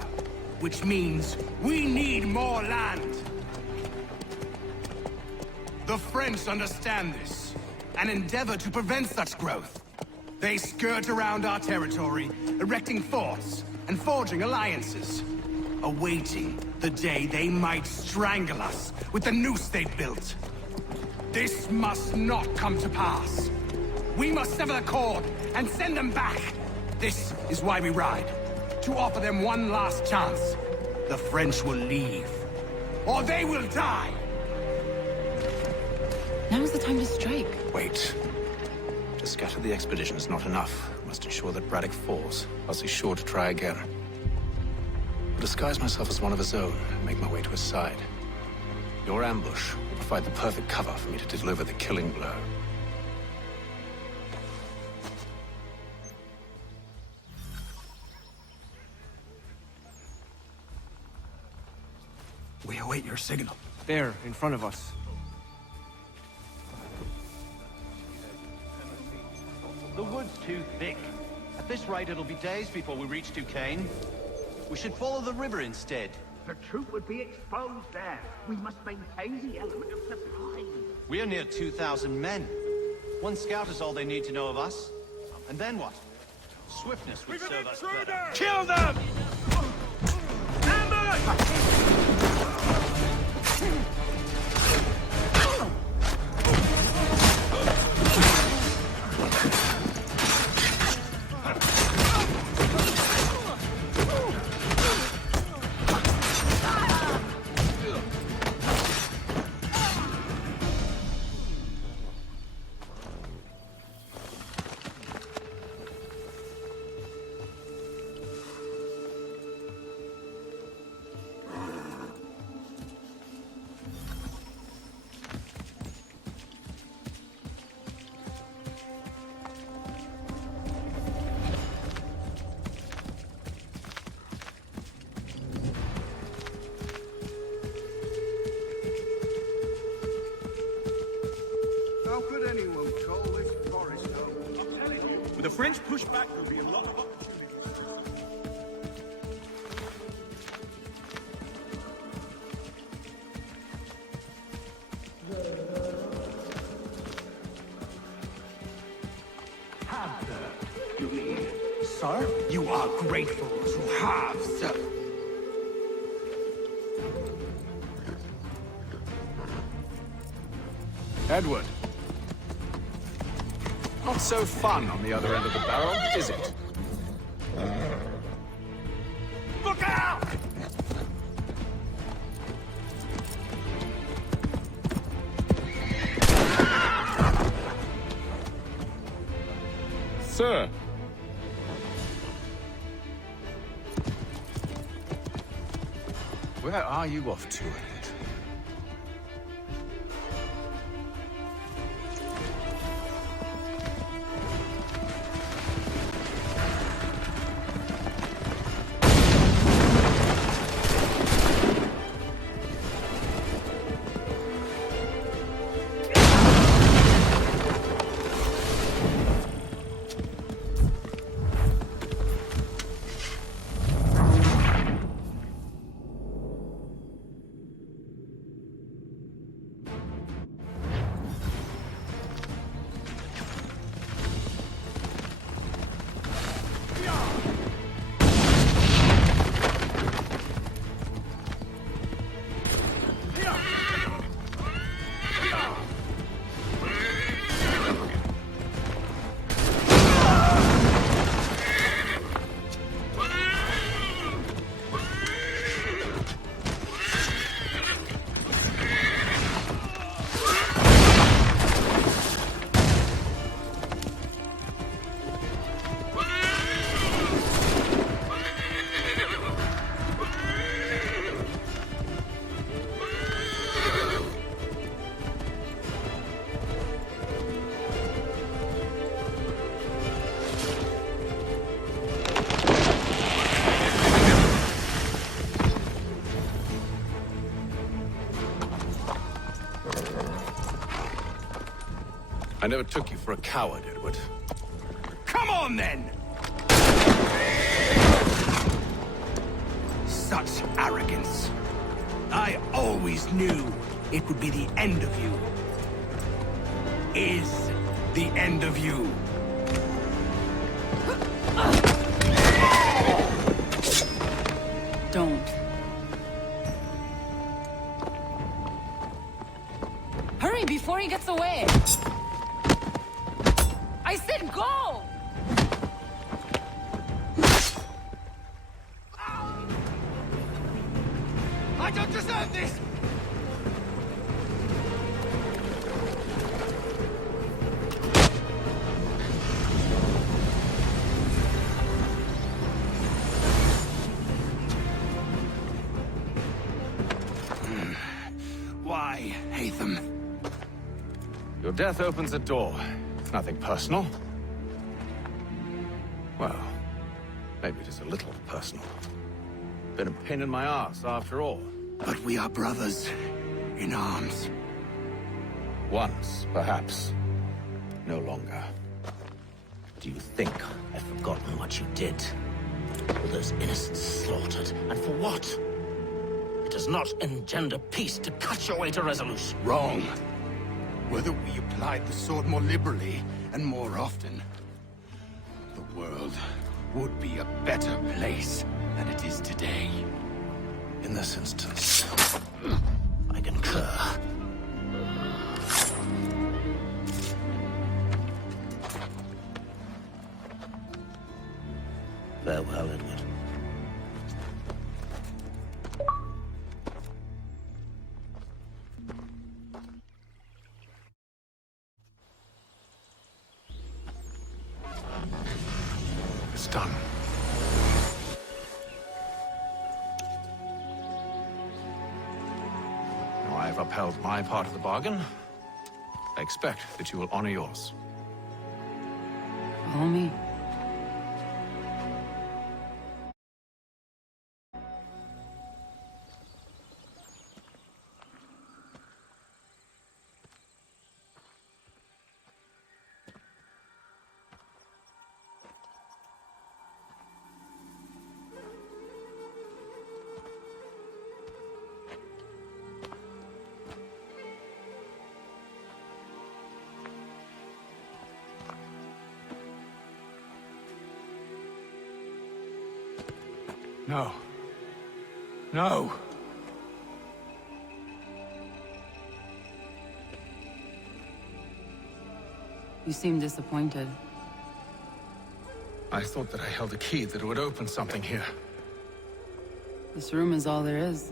Which means we need more land. The French understand this, and endeavor to prevent such growth. They skirt around our territory, erecting forts and forging alliances, awaiting the day they might strangle us with the noose they've built. This must not come to pass. We must sever the cord and send them back. This is why we ride, to offer them one last chance. The French will leave, or they will die. Now's the time to strike. Wait. To scatter the expedition is not enough. We must ensure that Braddock falls, else he's sure to try again. I'll disguise myself as one of his own and make my way to his side. Your ambush will provide the perfect cover for me to deliver the killing blow. We await your signal. There, in front of us. The wood's too thick. At this rate, it'll be days before we reach Duquesne. We should follow the river instead. The truth would be exposed there. We must maintain the element of surprise. We are near 2,000 men. One scout is all they need to know of us. And then what? Swiftness would serve us better. Kill them! French push back, there'll be a lot of opportunities. You mean, sir? You are grateful to have, sir. Edward. Not so fun on the other end of the barrel, is it? Look out! Sir. Where are you off to, Edward? I never took you for a coward, Edward. Come on, then! Such arrogance. I always knew it would be the end of you. Is the end of you. Don't. Hurry before he gets away! I said go! I don't deserve this! Why, Hatham? Your death opens a door. It's nothing personal. Well, maybe just a little personal. Been a pain in my ass, after all. But we are brothers in arms. Once, perhaps. No longer. Do you think I've forgotten what you did? All those innocents slaughtered, and for what? It does not engender peace to cut your way to resolution. Wrong. Whether we applied the sword more liberally and more often, the world would be a better place than it is today. In this instance, I concur. Farewell, Edward. It's done. Now I've upheld my part of the bargain. I expect that you will honor yours. Follow me. No. No! You seem disappointed. I thought that I held a key that would open something here. This room is all there is.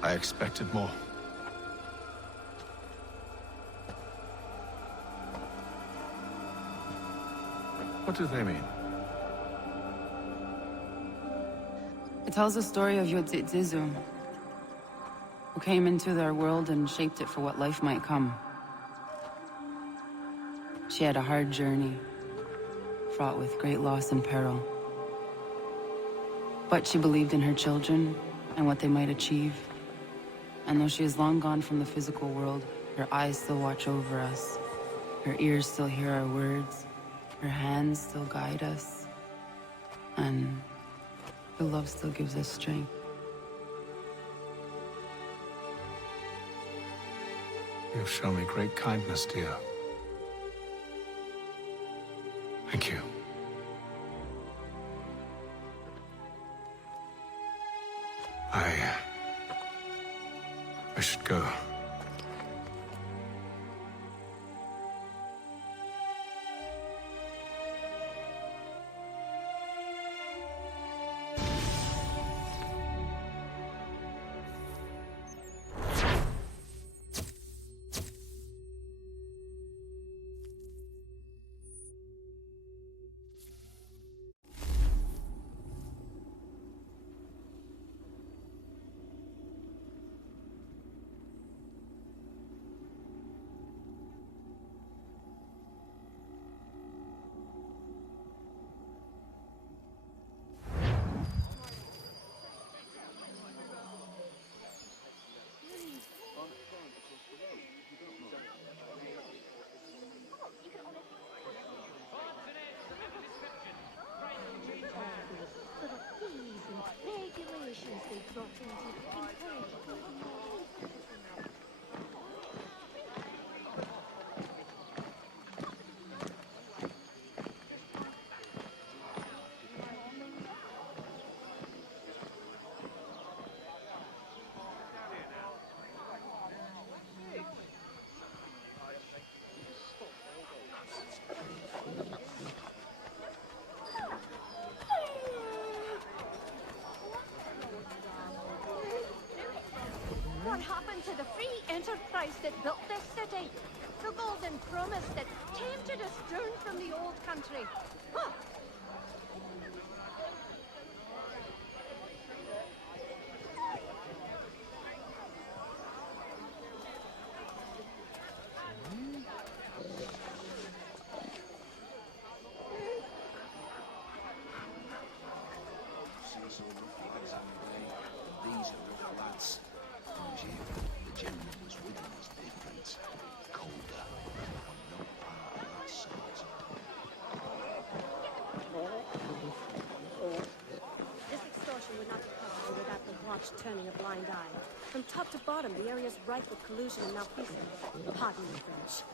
I expected more. What do they mean? It tells the story of Yodzizu, who came into their world and shaped it for what life might come. She had a hard journey, fraught with great loss and peril. But she believed in her children and what they might achieve. And though she is long gone from the physical world, her eyes still watch over us. Her ears still hear our words. Her hands still guide us. And her love still gives us strength. You've shown me great kindness, dear. Thank you. I should go. What happened to the free enterprise that built this city? The golden promise that tempted us down from the old country. Huh. These are the flats. Mind you, the gentleman who's with them was different. Colder. I'm not part of that sort. This extortion would not be possible without the watch turning a blind eye. From top to bottom, the area's rife with collusion and malfeasance. Pardon the French.